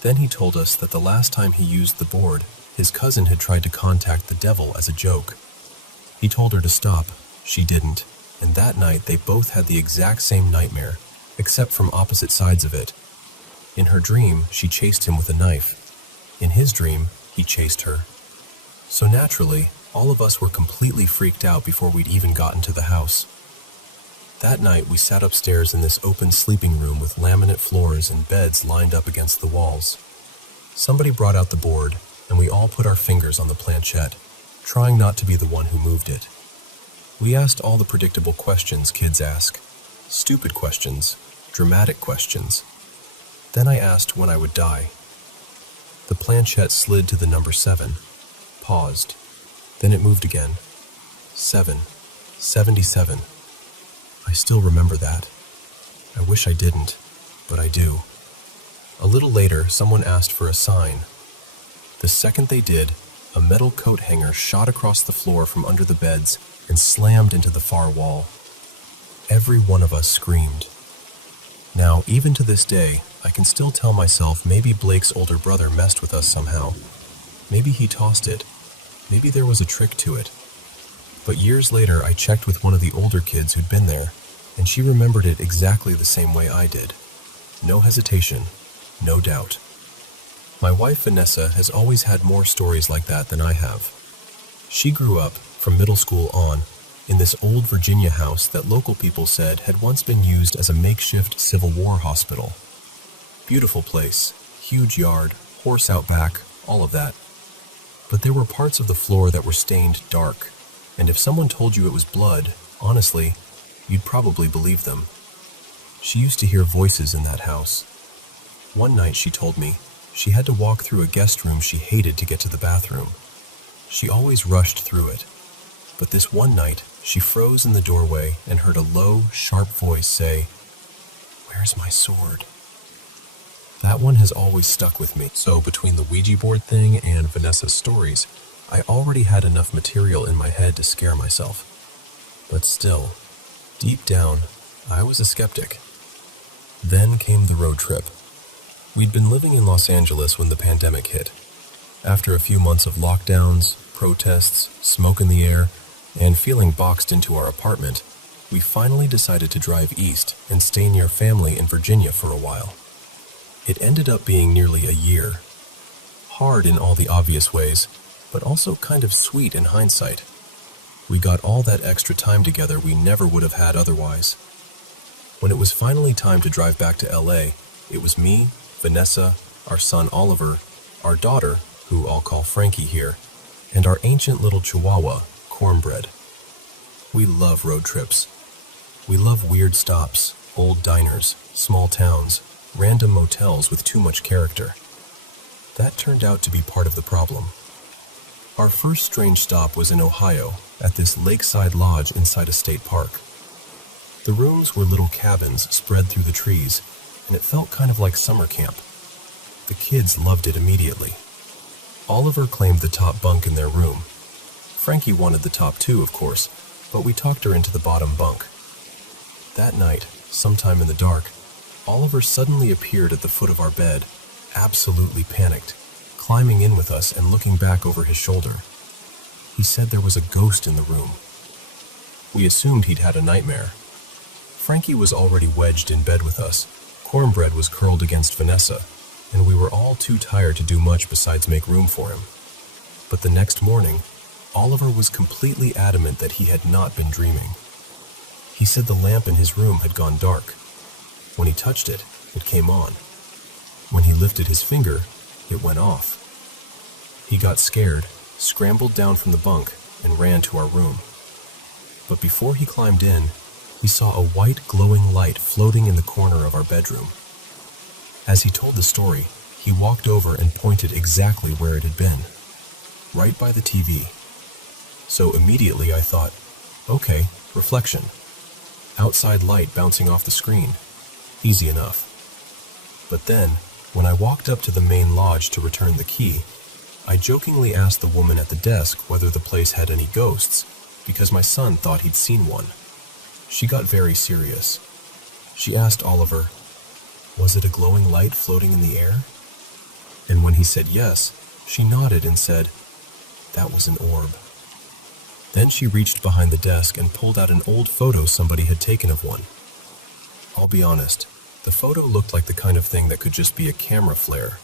Then he told us that the last time he used the board, his cousin had tried to contact the devil as a joke. He told her to stop. She didn't, and that night they both had the exact same nightmare, except from opposite sides of it. In her dream, she chased him with a knife. In his dream, he chased her. So naturally, all of us were completely freaked out before we'd even gotten to the house. That night, we sat upstairs in this open sleeping room with laminate floors and beds lined up against the walls. Somebody brought out the board, and we all put our fingers on the planchette, trying not to be the one who moved it. We asked all the predictable questions kids ask. Stupid questions, dramatic questions. Then I asked when I would die. The planchette slid to the number 7, paused. Then it moved again. 7, 77. I still remember that. I wish I didn't, but I do. A little later, someone asked for a sign. The second they did, a metal coat hanger shot across the floor from under the beds and slammed into the far wall. Every one of us screamed. Now, even to this day, I can still tell myself maybe Blake's older brother messed with us somehow. Maybe he tossed it. Maybe there was a trick to it. But years later, I checked with one of the older kids who'd been there, and she remembered it exactly the same way I did. No hesitation, no doubt. My wife, Vanessa, has always had more stories like that than I have. She grew up, from middle school on, in this old Virginia house that local people said had once been used as a makeshift Civil War hospital. Beautiful place, huge yard, horse out back, all of that. But there were parts of the floor that were stained dark, and if someone told you it was blood, honestly, you'd probably believe them. She used to hear voices in that house. One night, she told me, she had to walk through a guest room she hated to get to the bathroom. She always rushed through it. But this one night, she froze in the doorway and heard a low, sharp voice say, "Where's my sword?" That one has always stuck with me. So between the Ouija board thing and Vanessa's stories, I already had enough material in my head to scare myself. But still, deep down, I was a skeptic. Then came the road trip. We'd been living in Los Angeles when the pandemic hit. After a few months of lockdowns, protests, smoke in the air, and feeling boxed into our apartment, we finally decided to drive east and stay near family in Virginia for a while. It ended up being nearly a year. Hard in all the obvious ways, but also kind of sweet in hindsight. We got all that extra time together we never would have had otherwise. When it was finally time to drive back to LA, it was me, Vanessa, our son Oliver, our daughter, who I'll call Frankie here, and our ancient little chihuahua, Cornbread. We love road trips. We love weird stops, old diners, small towns, random motels with too much character. That turned out to be part of the problem. Our first strange stop was in Ohio, at this lakeside lodge inside a state park. The rooms were little cabins spread through the trees, and it felt kind of like summer camp. The kids loved it immediately. Oliver claimed the top bunk in their room. Frankie wanted the top two, of course, but we talked her into the bottom bunk. That night, sometime in the dark, Oliver suddenly appeared at the foot of our bed, absolutely panicked, climbing in with us and looking back over his shoulder. He said there was a ghost in the room. We assumed he'd had a nightmare. Frankie was already wedged in bed with us. Cornbread was curled against Vanessa, and we were all too tired to do much besides make room for him. But the next morning, Oliver was completely adamant that he had not been dreaming. He said the lamp in his room had gone dark. When he touched it, it came on. When he lifted his finger, it went off. He got scared, scrambled down from the bunk, and ran to our room. But before he climbed in, we saw a white glowing light floating in the corner of our bedroom. As he told the story, he walked over and pointed exactly where it had been, right by the TV. So immediately I thought, okay, reflection. Outside light bouncing off the screen. Easy enough. But then, when I walked up to the main lodge to return the key, I jokingly asked the woman at the desk whether the place had any ghosts, because my son thought he'd seen one. She got very serious. She asked Oliver, "Was it a glowing light floating in the air?" And when he said yes, she nodded and said, "That was an orb." Then she reached behind the desk and pulled out an old photo somebody had taken of one. I'll be honest, the photo looked like the kind of thing that could just be a camera flare.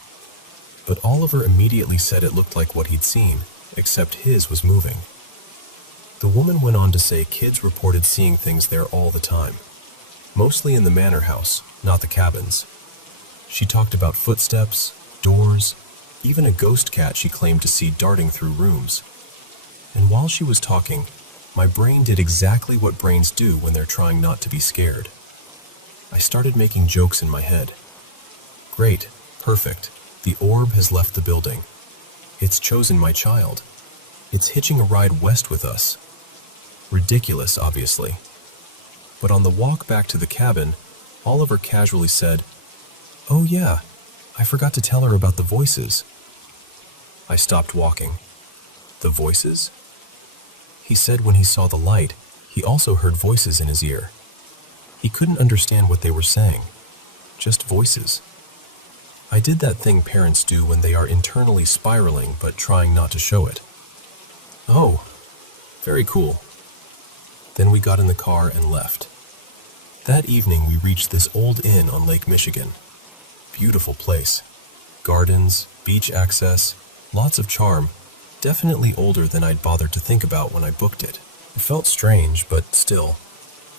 But Oliver immediately said it looked like what he'd seen, except his was moving. The woman went on to say kids reported seeing things there all the time, mostly in the manor house, not the cabins. She talked about footsteps, doors, even a ghost cat she claimed to see darting through rooms. And while she was talking, my brain did exactly what brains do when they're trying not to be scared. I started making jokes in my head. Great, perfect, the orb has left the building. It's chosen my child. It's hitching a ride west with us. Ridiculous, obviously. But on the walk back to the cabin, Oliver casually said, "Oh yeah, I forgot to tell her about the voices." I stopped walking. The voices? He said when he saw the light, he also heard voices in his ear. He couldn't understand what they were saying. Just voices. I did that thing parents do when they are internally spiraling but trying not to show it. Oh, very cool. Then we got in the car and left. That evening we reached this old inn on Lake Michigan. Beautiful place. Gardens, beach access, lots of charm. Definitely older than I'd bothered to think about when I booked it. It felt strange, but still.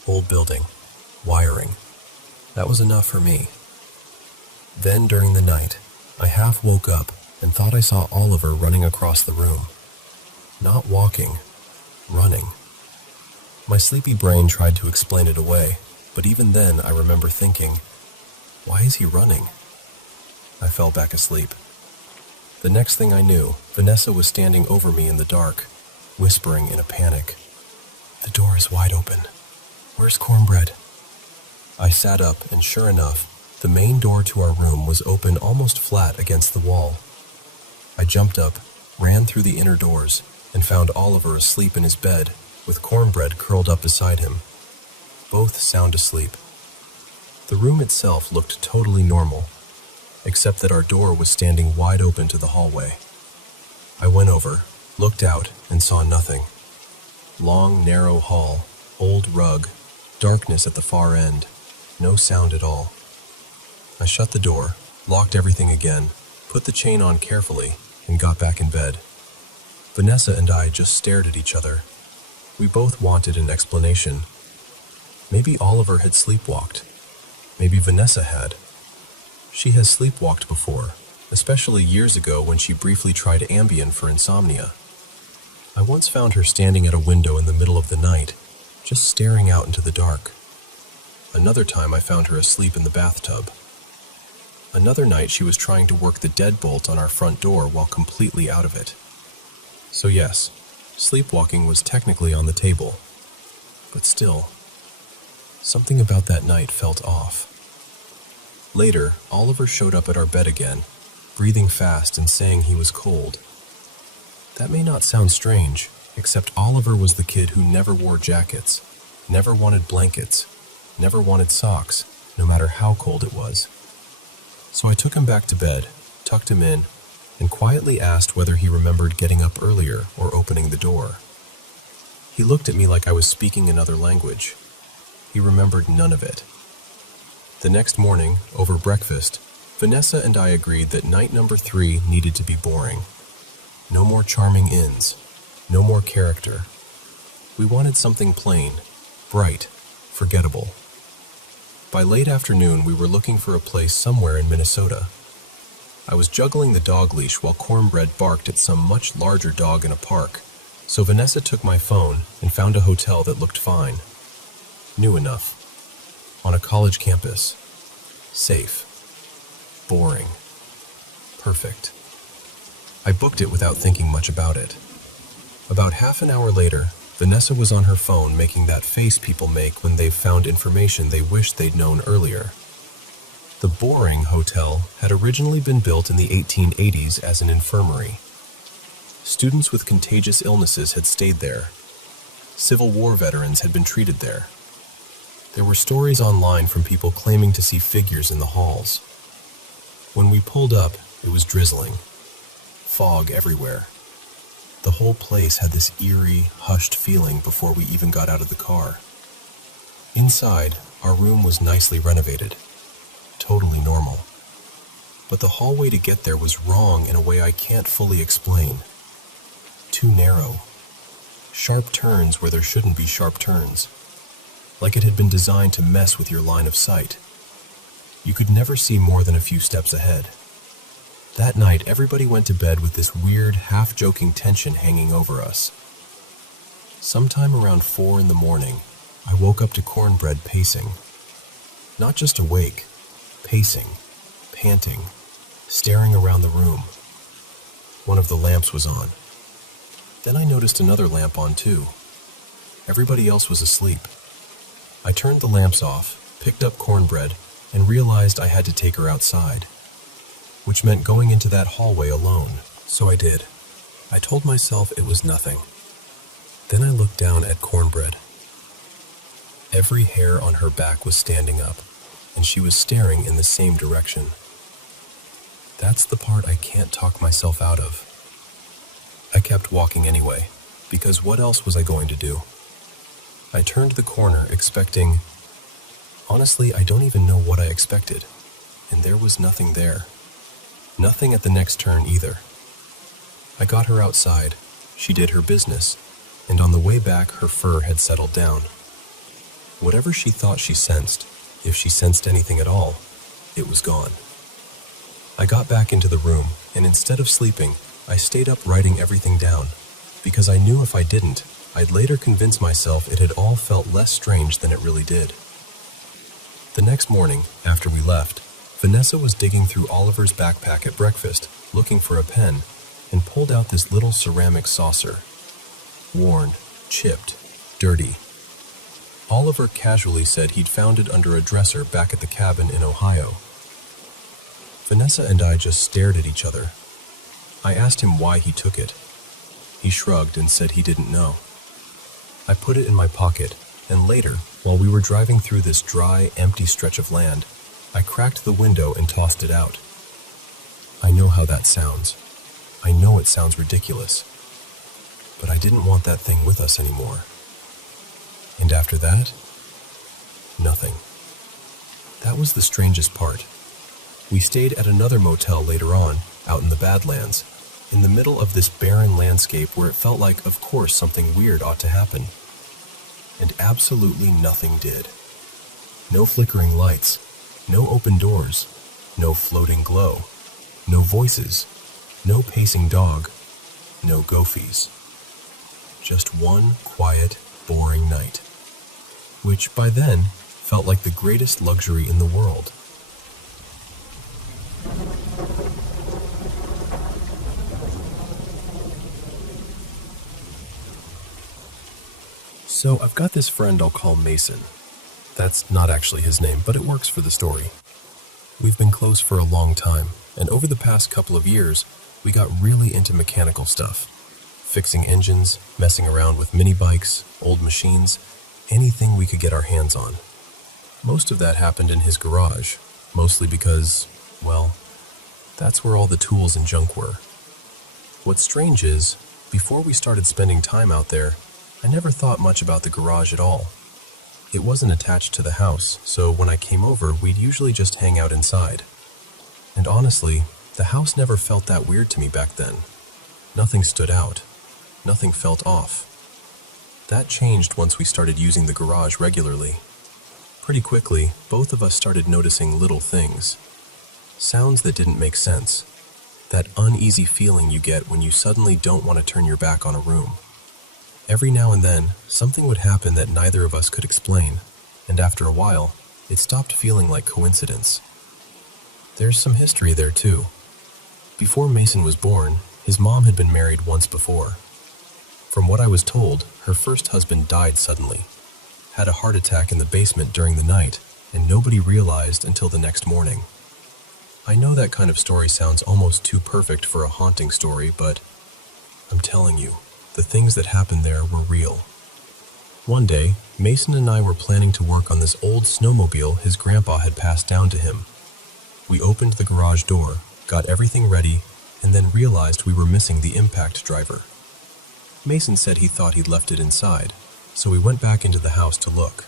Old building. Wiring. That was enough for me. Then during the night, I half woke up and thought I saw Oliver running across the room. Not walking, running. My sleepy brain tried to explain it away, but even then I remember thinking, why is he running? I fell back asleep. The next thing I knew, Vanessa was standing over me in the dark, whispering in a panic, "The door is wide open. Where's Cornbread?" I sat up, and sure enough, the main door to our room was open almost flat against the wall. I jumped up, ran through the inner doors, and found Oliver asleep in his bed, with Cornbread curled up beside him. Both sound asleep. The room itself looked totally normal, except that our door was standing wide open to the hallway. I went over, looked out, and saw nothing. Long, narrow hall, old rug, darkness at the far end, no sound at all. I shut the door, locked everything again, put the chain on carefully, and got back in bed. Vanessa and I just stared at each other. We both wanted an explanation. Maybe Oliver had sleepwalked. Maybe Vanessa had. She has sleepwalked before, especially years ago when she briefly tried Ambien for insomnia. I once found her standing at a window in the middle of the night, just staring out into the dark. Another time I found her asleep in the bathtub. Another night she was trying to work the deadbolt on our front door while completely out of it. So yes, sleepwalking was technically on the table. But still, something about that night felt off. Later, Oliver showed up at our bed again, breathing fast and saying he was cold. That may not sound strange, except Oliver was the kid who never wore jackets, never wanted blankets, never wanted socks, no matter how cold it was. So I took him back to bed, tucked him in, and quietly asked whether he remembered getting up earlier or opening the door. He looked at me like I was speaking another language. He remembered none of it. The next morning, over breakfast, Vanessa and I agreed that night number 3 needed to be boring. No more charming inns, no more character. We wanted something plain, bright, forgettable. By late afternoon, we were looking for a place somewhere in Minnesota. I was juggling the dog leash while Cornbread barked at some much larger dog in a park, so Vanessa took my phone and found a hotel that looked fine. New enough. On a college campus. Safe. Boring. Perfect. I booked it without thinking much about it. About half an hour later, Vanessa was on her phone making that face people make when they've found information they wish they'd known earlier. The boring hotel had originally been built in the 1880s as an infirmary. Students with contagious illnesses had stayed there. Civil War veterans had been treated there. There were stories online from people claiming to see figures in the halls. When we pulled up, it was drizzling. Fog everywhere. The whole place had this eerie, hushed feeling before we even got out of the car. Inside, our room was nicely renovated. Totally normal. But the hallway to get there was wrong in a way I can't fully explain. Too narrow. Sharp turns where there shouldn't be sharp turns. Like it had been designed to mess with your line of sight. You could never see more than a few steps ahead. That night, everybody went to bed with this weird, half-joking tension hanging over us. Sometime around 4 in the morning, I woke up to Cornbread pacing. Not just awake, pacing, panting, staring around the room. One of the lamps was on. Then I noticed another lamp on too. Everybody else was asleep. I turned the lamps off, picked up Cornbread, and realized I had to take her outside, which meant going into that hallway alone. So I did. I told myself it was nothing. Then I looked down at Cornbread. Every hair on her back was standing up, and she was staring in the same direction. That's the part I can't talk myself out of. I kept walking anyway, because what else was I going to do? I turned the corner expecting... Honestly, I don't even know what I expected, and there was nothing there. Nothing at the next turn either. I got her outside, she did her business, and on the way back her fur had settled down. Whatever she thought she sensed, if she sensed anything at all, it was gone. I got back into the room, and instead of sleeping, I stayed up writing everything down, because I knew if I didn't, I'd later convince myself it had all felt less strange than it really did. The next morning, after we left, Vanessa was digging through Oliver's backpack at breakfast, looking for a pen, and pulled out this little ceramic saucer. Worn, chipped, dirty. Oliver casually said he'd found it under a dresser back at the cabin in Ohio. Vanessa and I just stared at each other. I asked him why he took it. He shrugged and said he didn't know. I put it in my pocket, and later, while we were driving through this dry, empty stretch of land, I cracked the window and tossed it out. I know how that sounds. I know it sounds ridiculous. But I didn't want that thing with us anymore. And after that, nothing. That was the strangest part. We stayed at another motel later on, out in the Badlands, in the middle of this barren landscape where it felt like, of course, something weird ought to happen. And absolutely nothing did. No flickering lights, no open doors, no floating glow, no voices, no pacing dog, no gophies. Just one quiet, boring night, which by then felt like the greatest luxury in the world. So I've got this friend I'll call Mason. That's not actually his name, but it works for the story. We've been close for a long time, and over the past couple of years, we got really into mechanical stuff. Fixing engines, messing around with mini bikes, old machines, anything we could get our hands on. Most of that happened in his garage, mostly because, well, that's where all the tools and junk were. What's strange is, before we started spending time out there, I never thought much about the garage at all. It wasn't attached to the house, so when I came over, we'd usually just hang out inside. And honestly, the house never felt that weird to me back then. Nothing stood out. Nothing felt off. That changed once we started using the garage regularly. Pretty quickly, both of us started noticing little things. Sounds that didn't make sense. That uneasy feeling you get when you suddenly don't want to turn your back on a room. Every now and then, something would happen that neither of us could explain, and after a while, it stopped feeling like coincidence. There's some history there too. Before Mason was born, his mom had been married once before. From what I was told, her first husband died suddenly, had a heart attack in the basement during the night, and nobody realized until the next morning. I know that kind of story sounds almost too perfect for a haunting story, but I'm telling you, the things that happened there were real. One day, Mason and I were planning to work on this old snowmobile his grandpa had passed down to him. We opened the garage door, got everything ready, and then realized we were missing the impact driver. Mason said he thought he'd left it inside, so we went back into the house to look.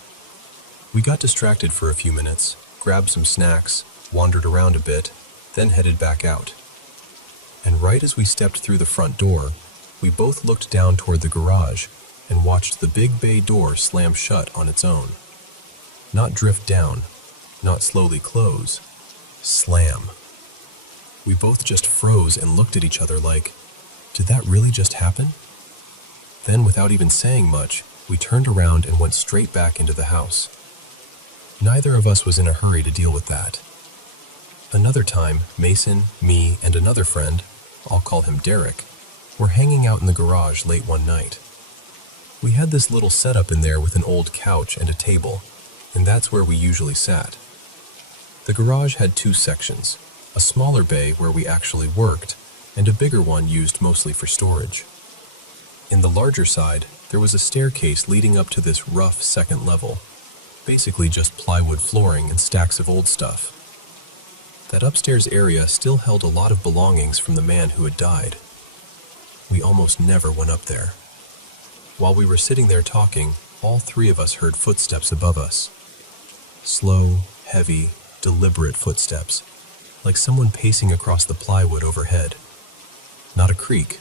We got distracted for a few minutes, grabbed some snacks, wandered around a bit, then headed back out. And right as we stepped through the front door, we both looked down toward the garage and watched the big bay door slam shut on its own. Not drift down, not slowly close, slam. We both just froze and looked at each other like, did that really just happen? Then, without even saying much, we turned around and went straight back into the house. Neither of us was in a hurry to deal with that. Another time, Mason, me, and another friend, I'll call him Derek, were hanging out in the garage late one night. We had this little setup in there with an old couch and a table, and that's where we usually sat. The garage had two sections, a smaller bay where we actually worked, and a bigger one used mostly for storage. In the larger side, there was a staircase leading up to this rough second level, basically just plywood flooring and stacks of old stuff. That upstairs area still held a lot of belongings from the man who had died. We almost never went up there. While we were sitting there talking, all three of us heard footsteps above us. Slow, heavy, deliberate footsteps, like someone pacing across the plywood overhead. Not a creak,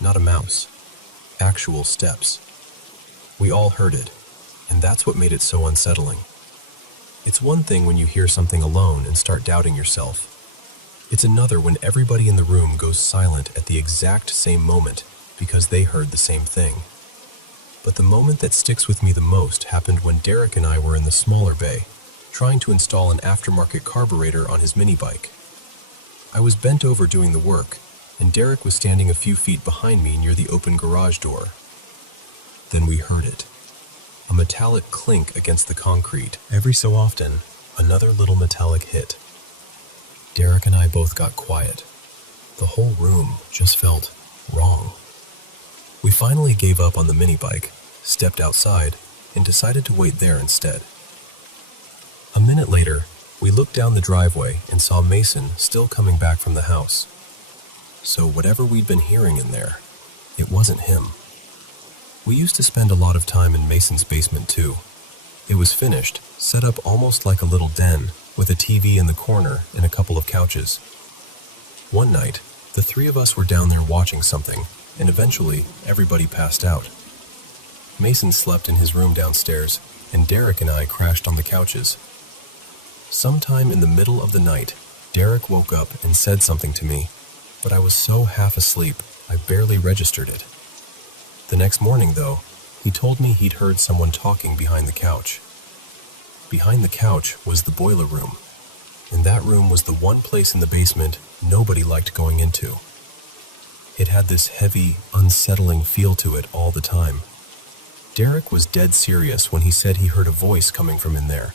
not a mouse. Actual steps. We all heard it, and that's what made it so unsettling. It's one thing when you hear something alone and start doubting yourself. It's another when everybody in the room goes silent at the exact same moment because they heard the same thing. But the moment that sticks with me the most happened when Derek and I were in the smaller bay, trying to install an aftermarket carburetor on his mini bike. I was bent over doing the work, and Derek was standing a few feet behind me near the open garage door. Then we heard it. A metallic clink against the concrete. Every so often, another little metallic hit. Derek and I both got quiet. The whole room just felt wrong. We finally gave up on the mini bike, stepped outside, and decided to wait there instead. A minute later, we looked down the driveway and saw Mason still coming back from the house. So whatever we'd been hearing in there, it wasn't him. We used to spend a lot of time in Mason's basement too. It was finished, set up almost like a little den, with a TV in the corner and a couple of couches. One night, the three of us were down there watching something, and eventually, everybody passed out. Mason slept in his room downstairs, and Derek and I crashed on the couches. Sometime in the middle of the night, Derek woke up and said something to me, but I was so half asleep, I barely registered it. The next morning, though, he told me he'd heard someone talking behind the couch. Behind the couch was the boiler room, and that room was the one place in the basement nobody liked going into. It had this heavy, unsettling feel to it all the time. Derek was dead serious when he said he heard a voice coming from in there,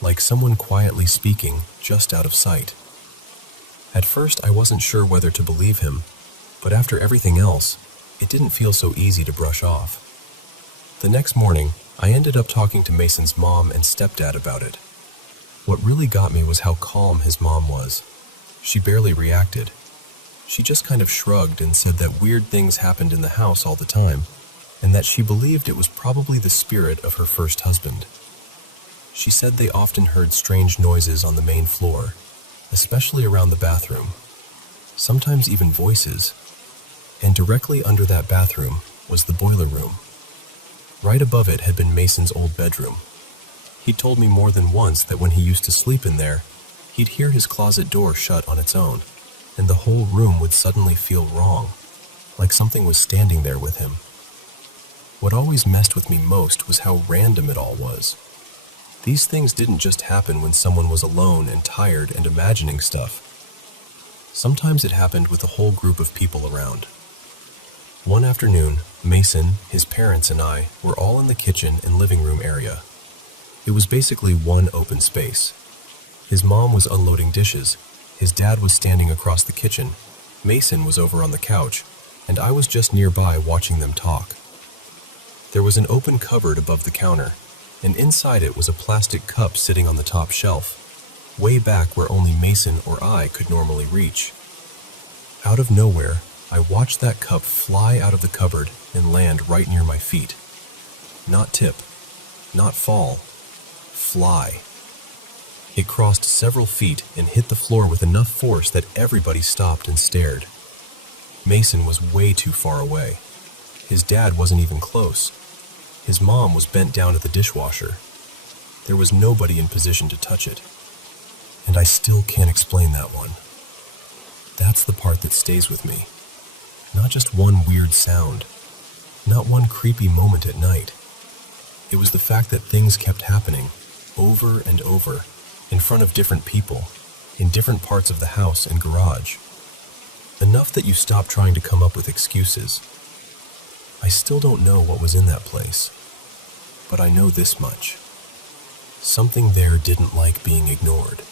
like someone quietly speaking just out of sight. At first, I wasn't sure whether to believe him, but after everything else, it didn't feel so easy to brush off. The next morning, I ended up talking to Mason's mom and stepdad about it. What really got me was how calm his mom was. She barely reacted. She just kind of shrugged and said that weird things happened in the house all the time, and that she believed it was probably the spirit of her first husband. She said they often heard strange noises on the main floor, especially around the bathroom, sometimes even voices. And directly under that bathroom was the boiler room. Right above it had been Mason's old bedroom. He told me more than once that when he used to sleep in there, he'd hear his closet door shut on its own, and the whole room would suddenly feel wrong, like something was standing there with him. What always messed with me most was how random it all was. These things didn't just happen when someone was alone and tired and imagining stuff. Sometimes it happened with a whole group of people around. One afternoon, Mason, his parents, and I were all in the kitchen and living room area. It was basically one open space. His mom was unloading dishes, his dad was standing across the kitchen, Mason was over on the couch, and I was just nearby watching them talk. There was an open cupboard above the counter, and inside it was a plastic cup sitting on the top shelf, way back where only Mason or I could normally reach. Out of nowhere, I watched that cup fly out of the cupboard and land right near my feet. Not tip, not fall, fly. It crossed several feet and hit the floor with enough force that everybody stopped and stared. Mason was way too far away. His dad wasn't even close. His mom was bent down at the dishwasher. There was nobody in position to touch it. And I still can't explain that one. That's the part that stays with me. Not just one weird sound. Not one creepy moment at night. It was the fact that things kept happening, over and over, in front of different people, in different parts of the house and garage. Enough that you stop trying to come up with excuses. I still don't know what was in that place, but I know this much. Something there didn't like being ignored.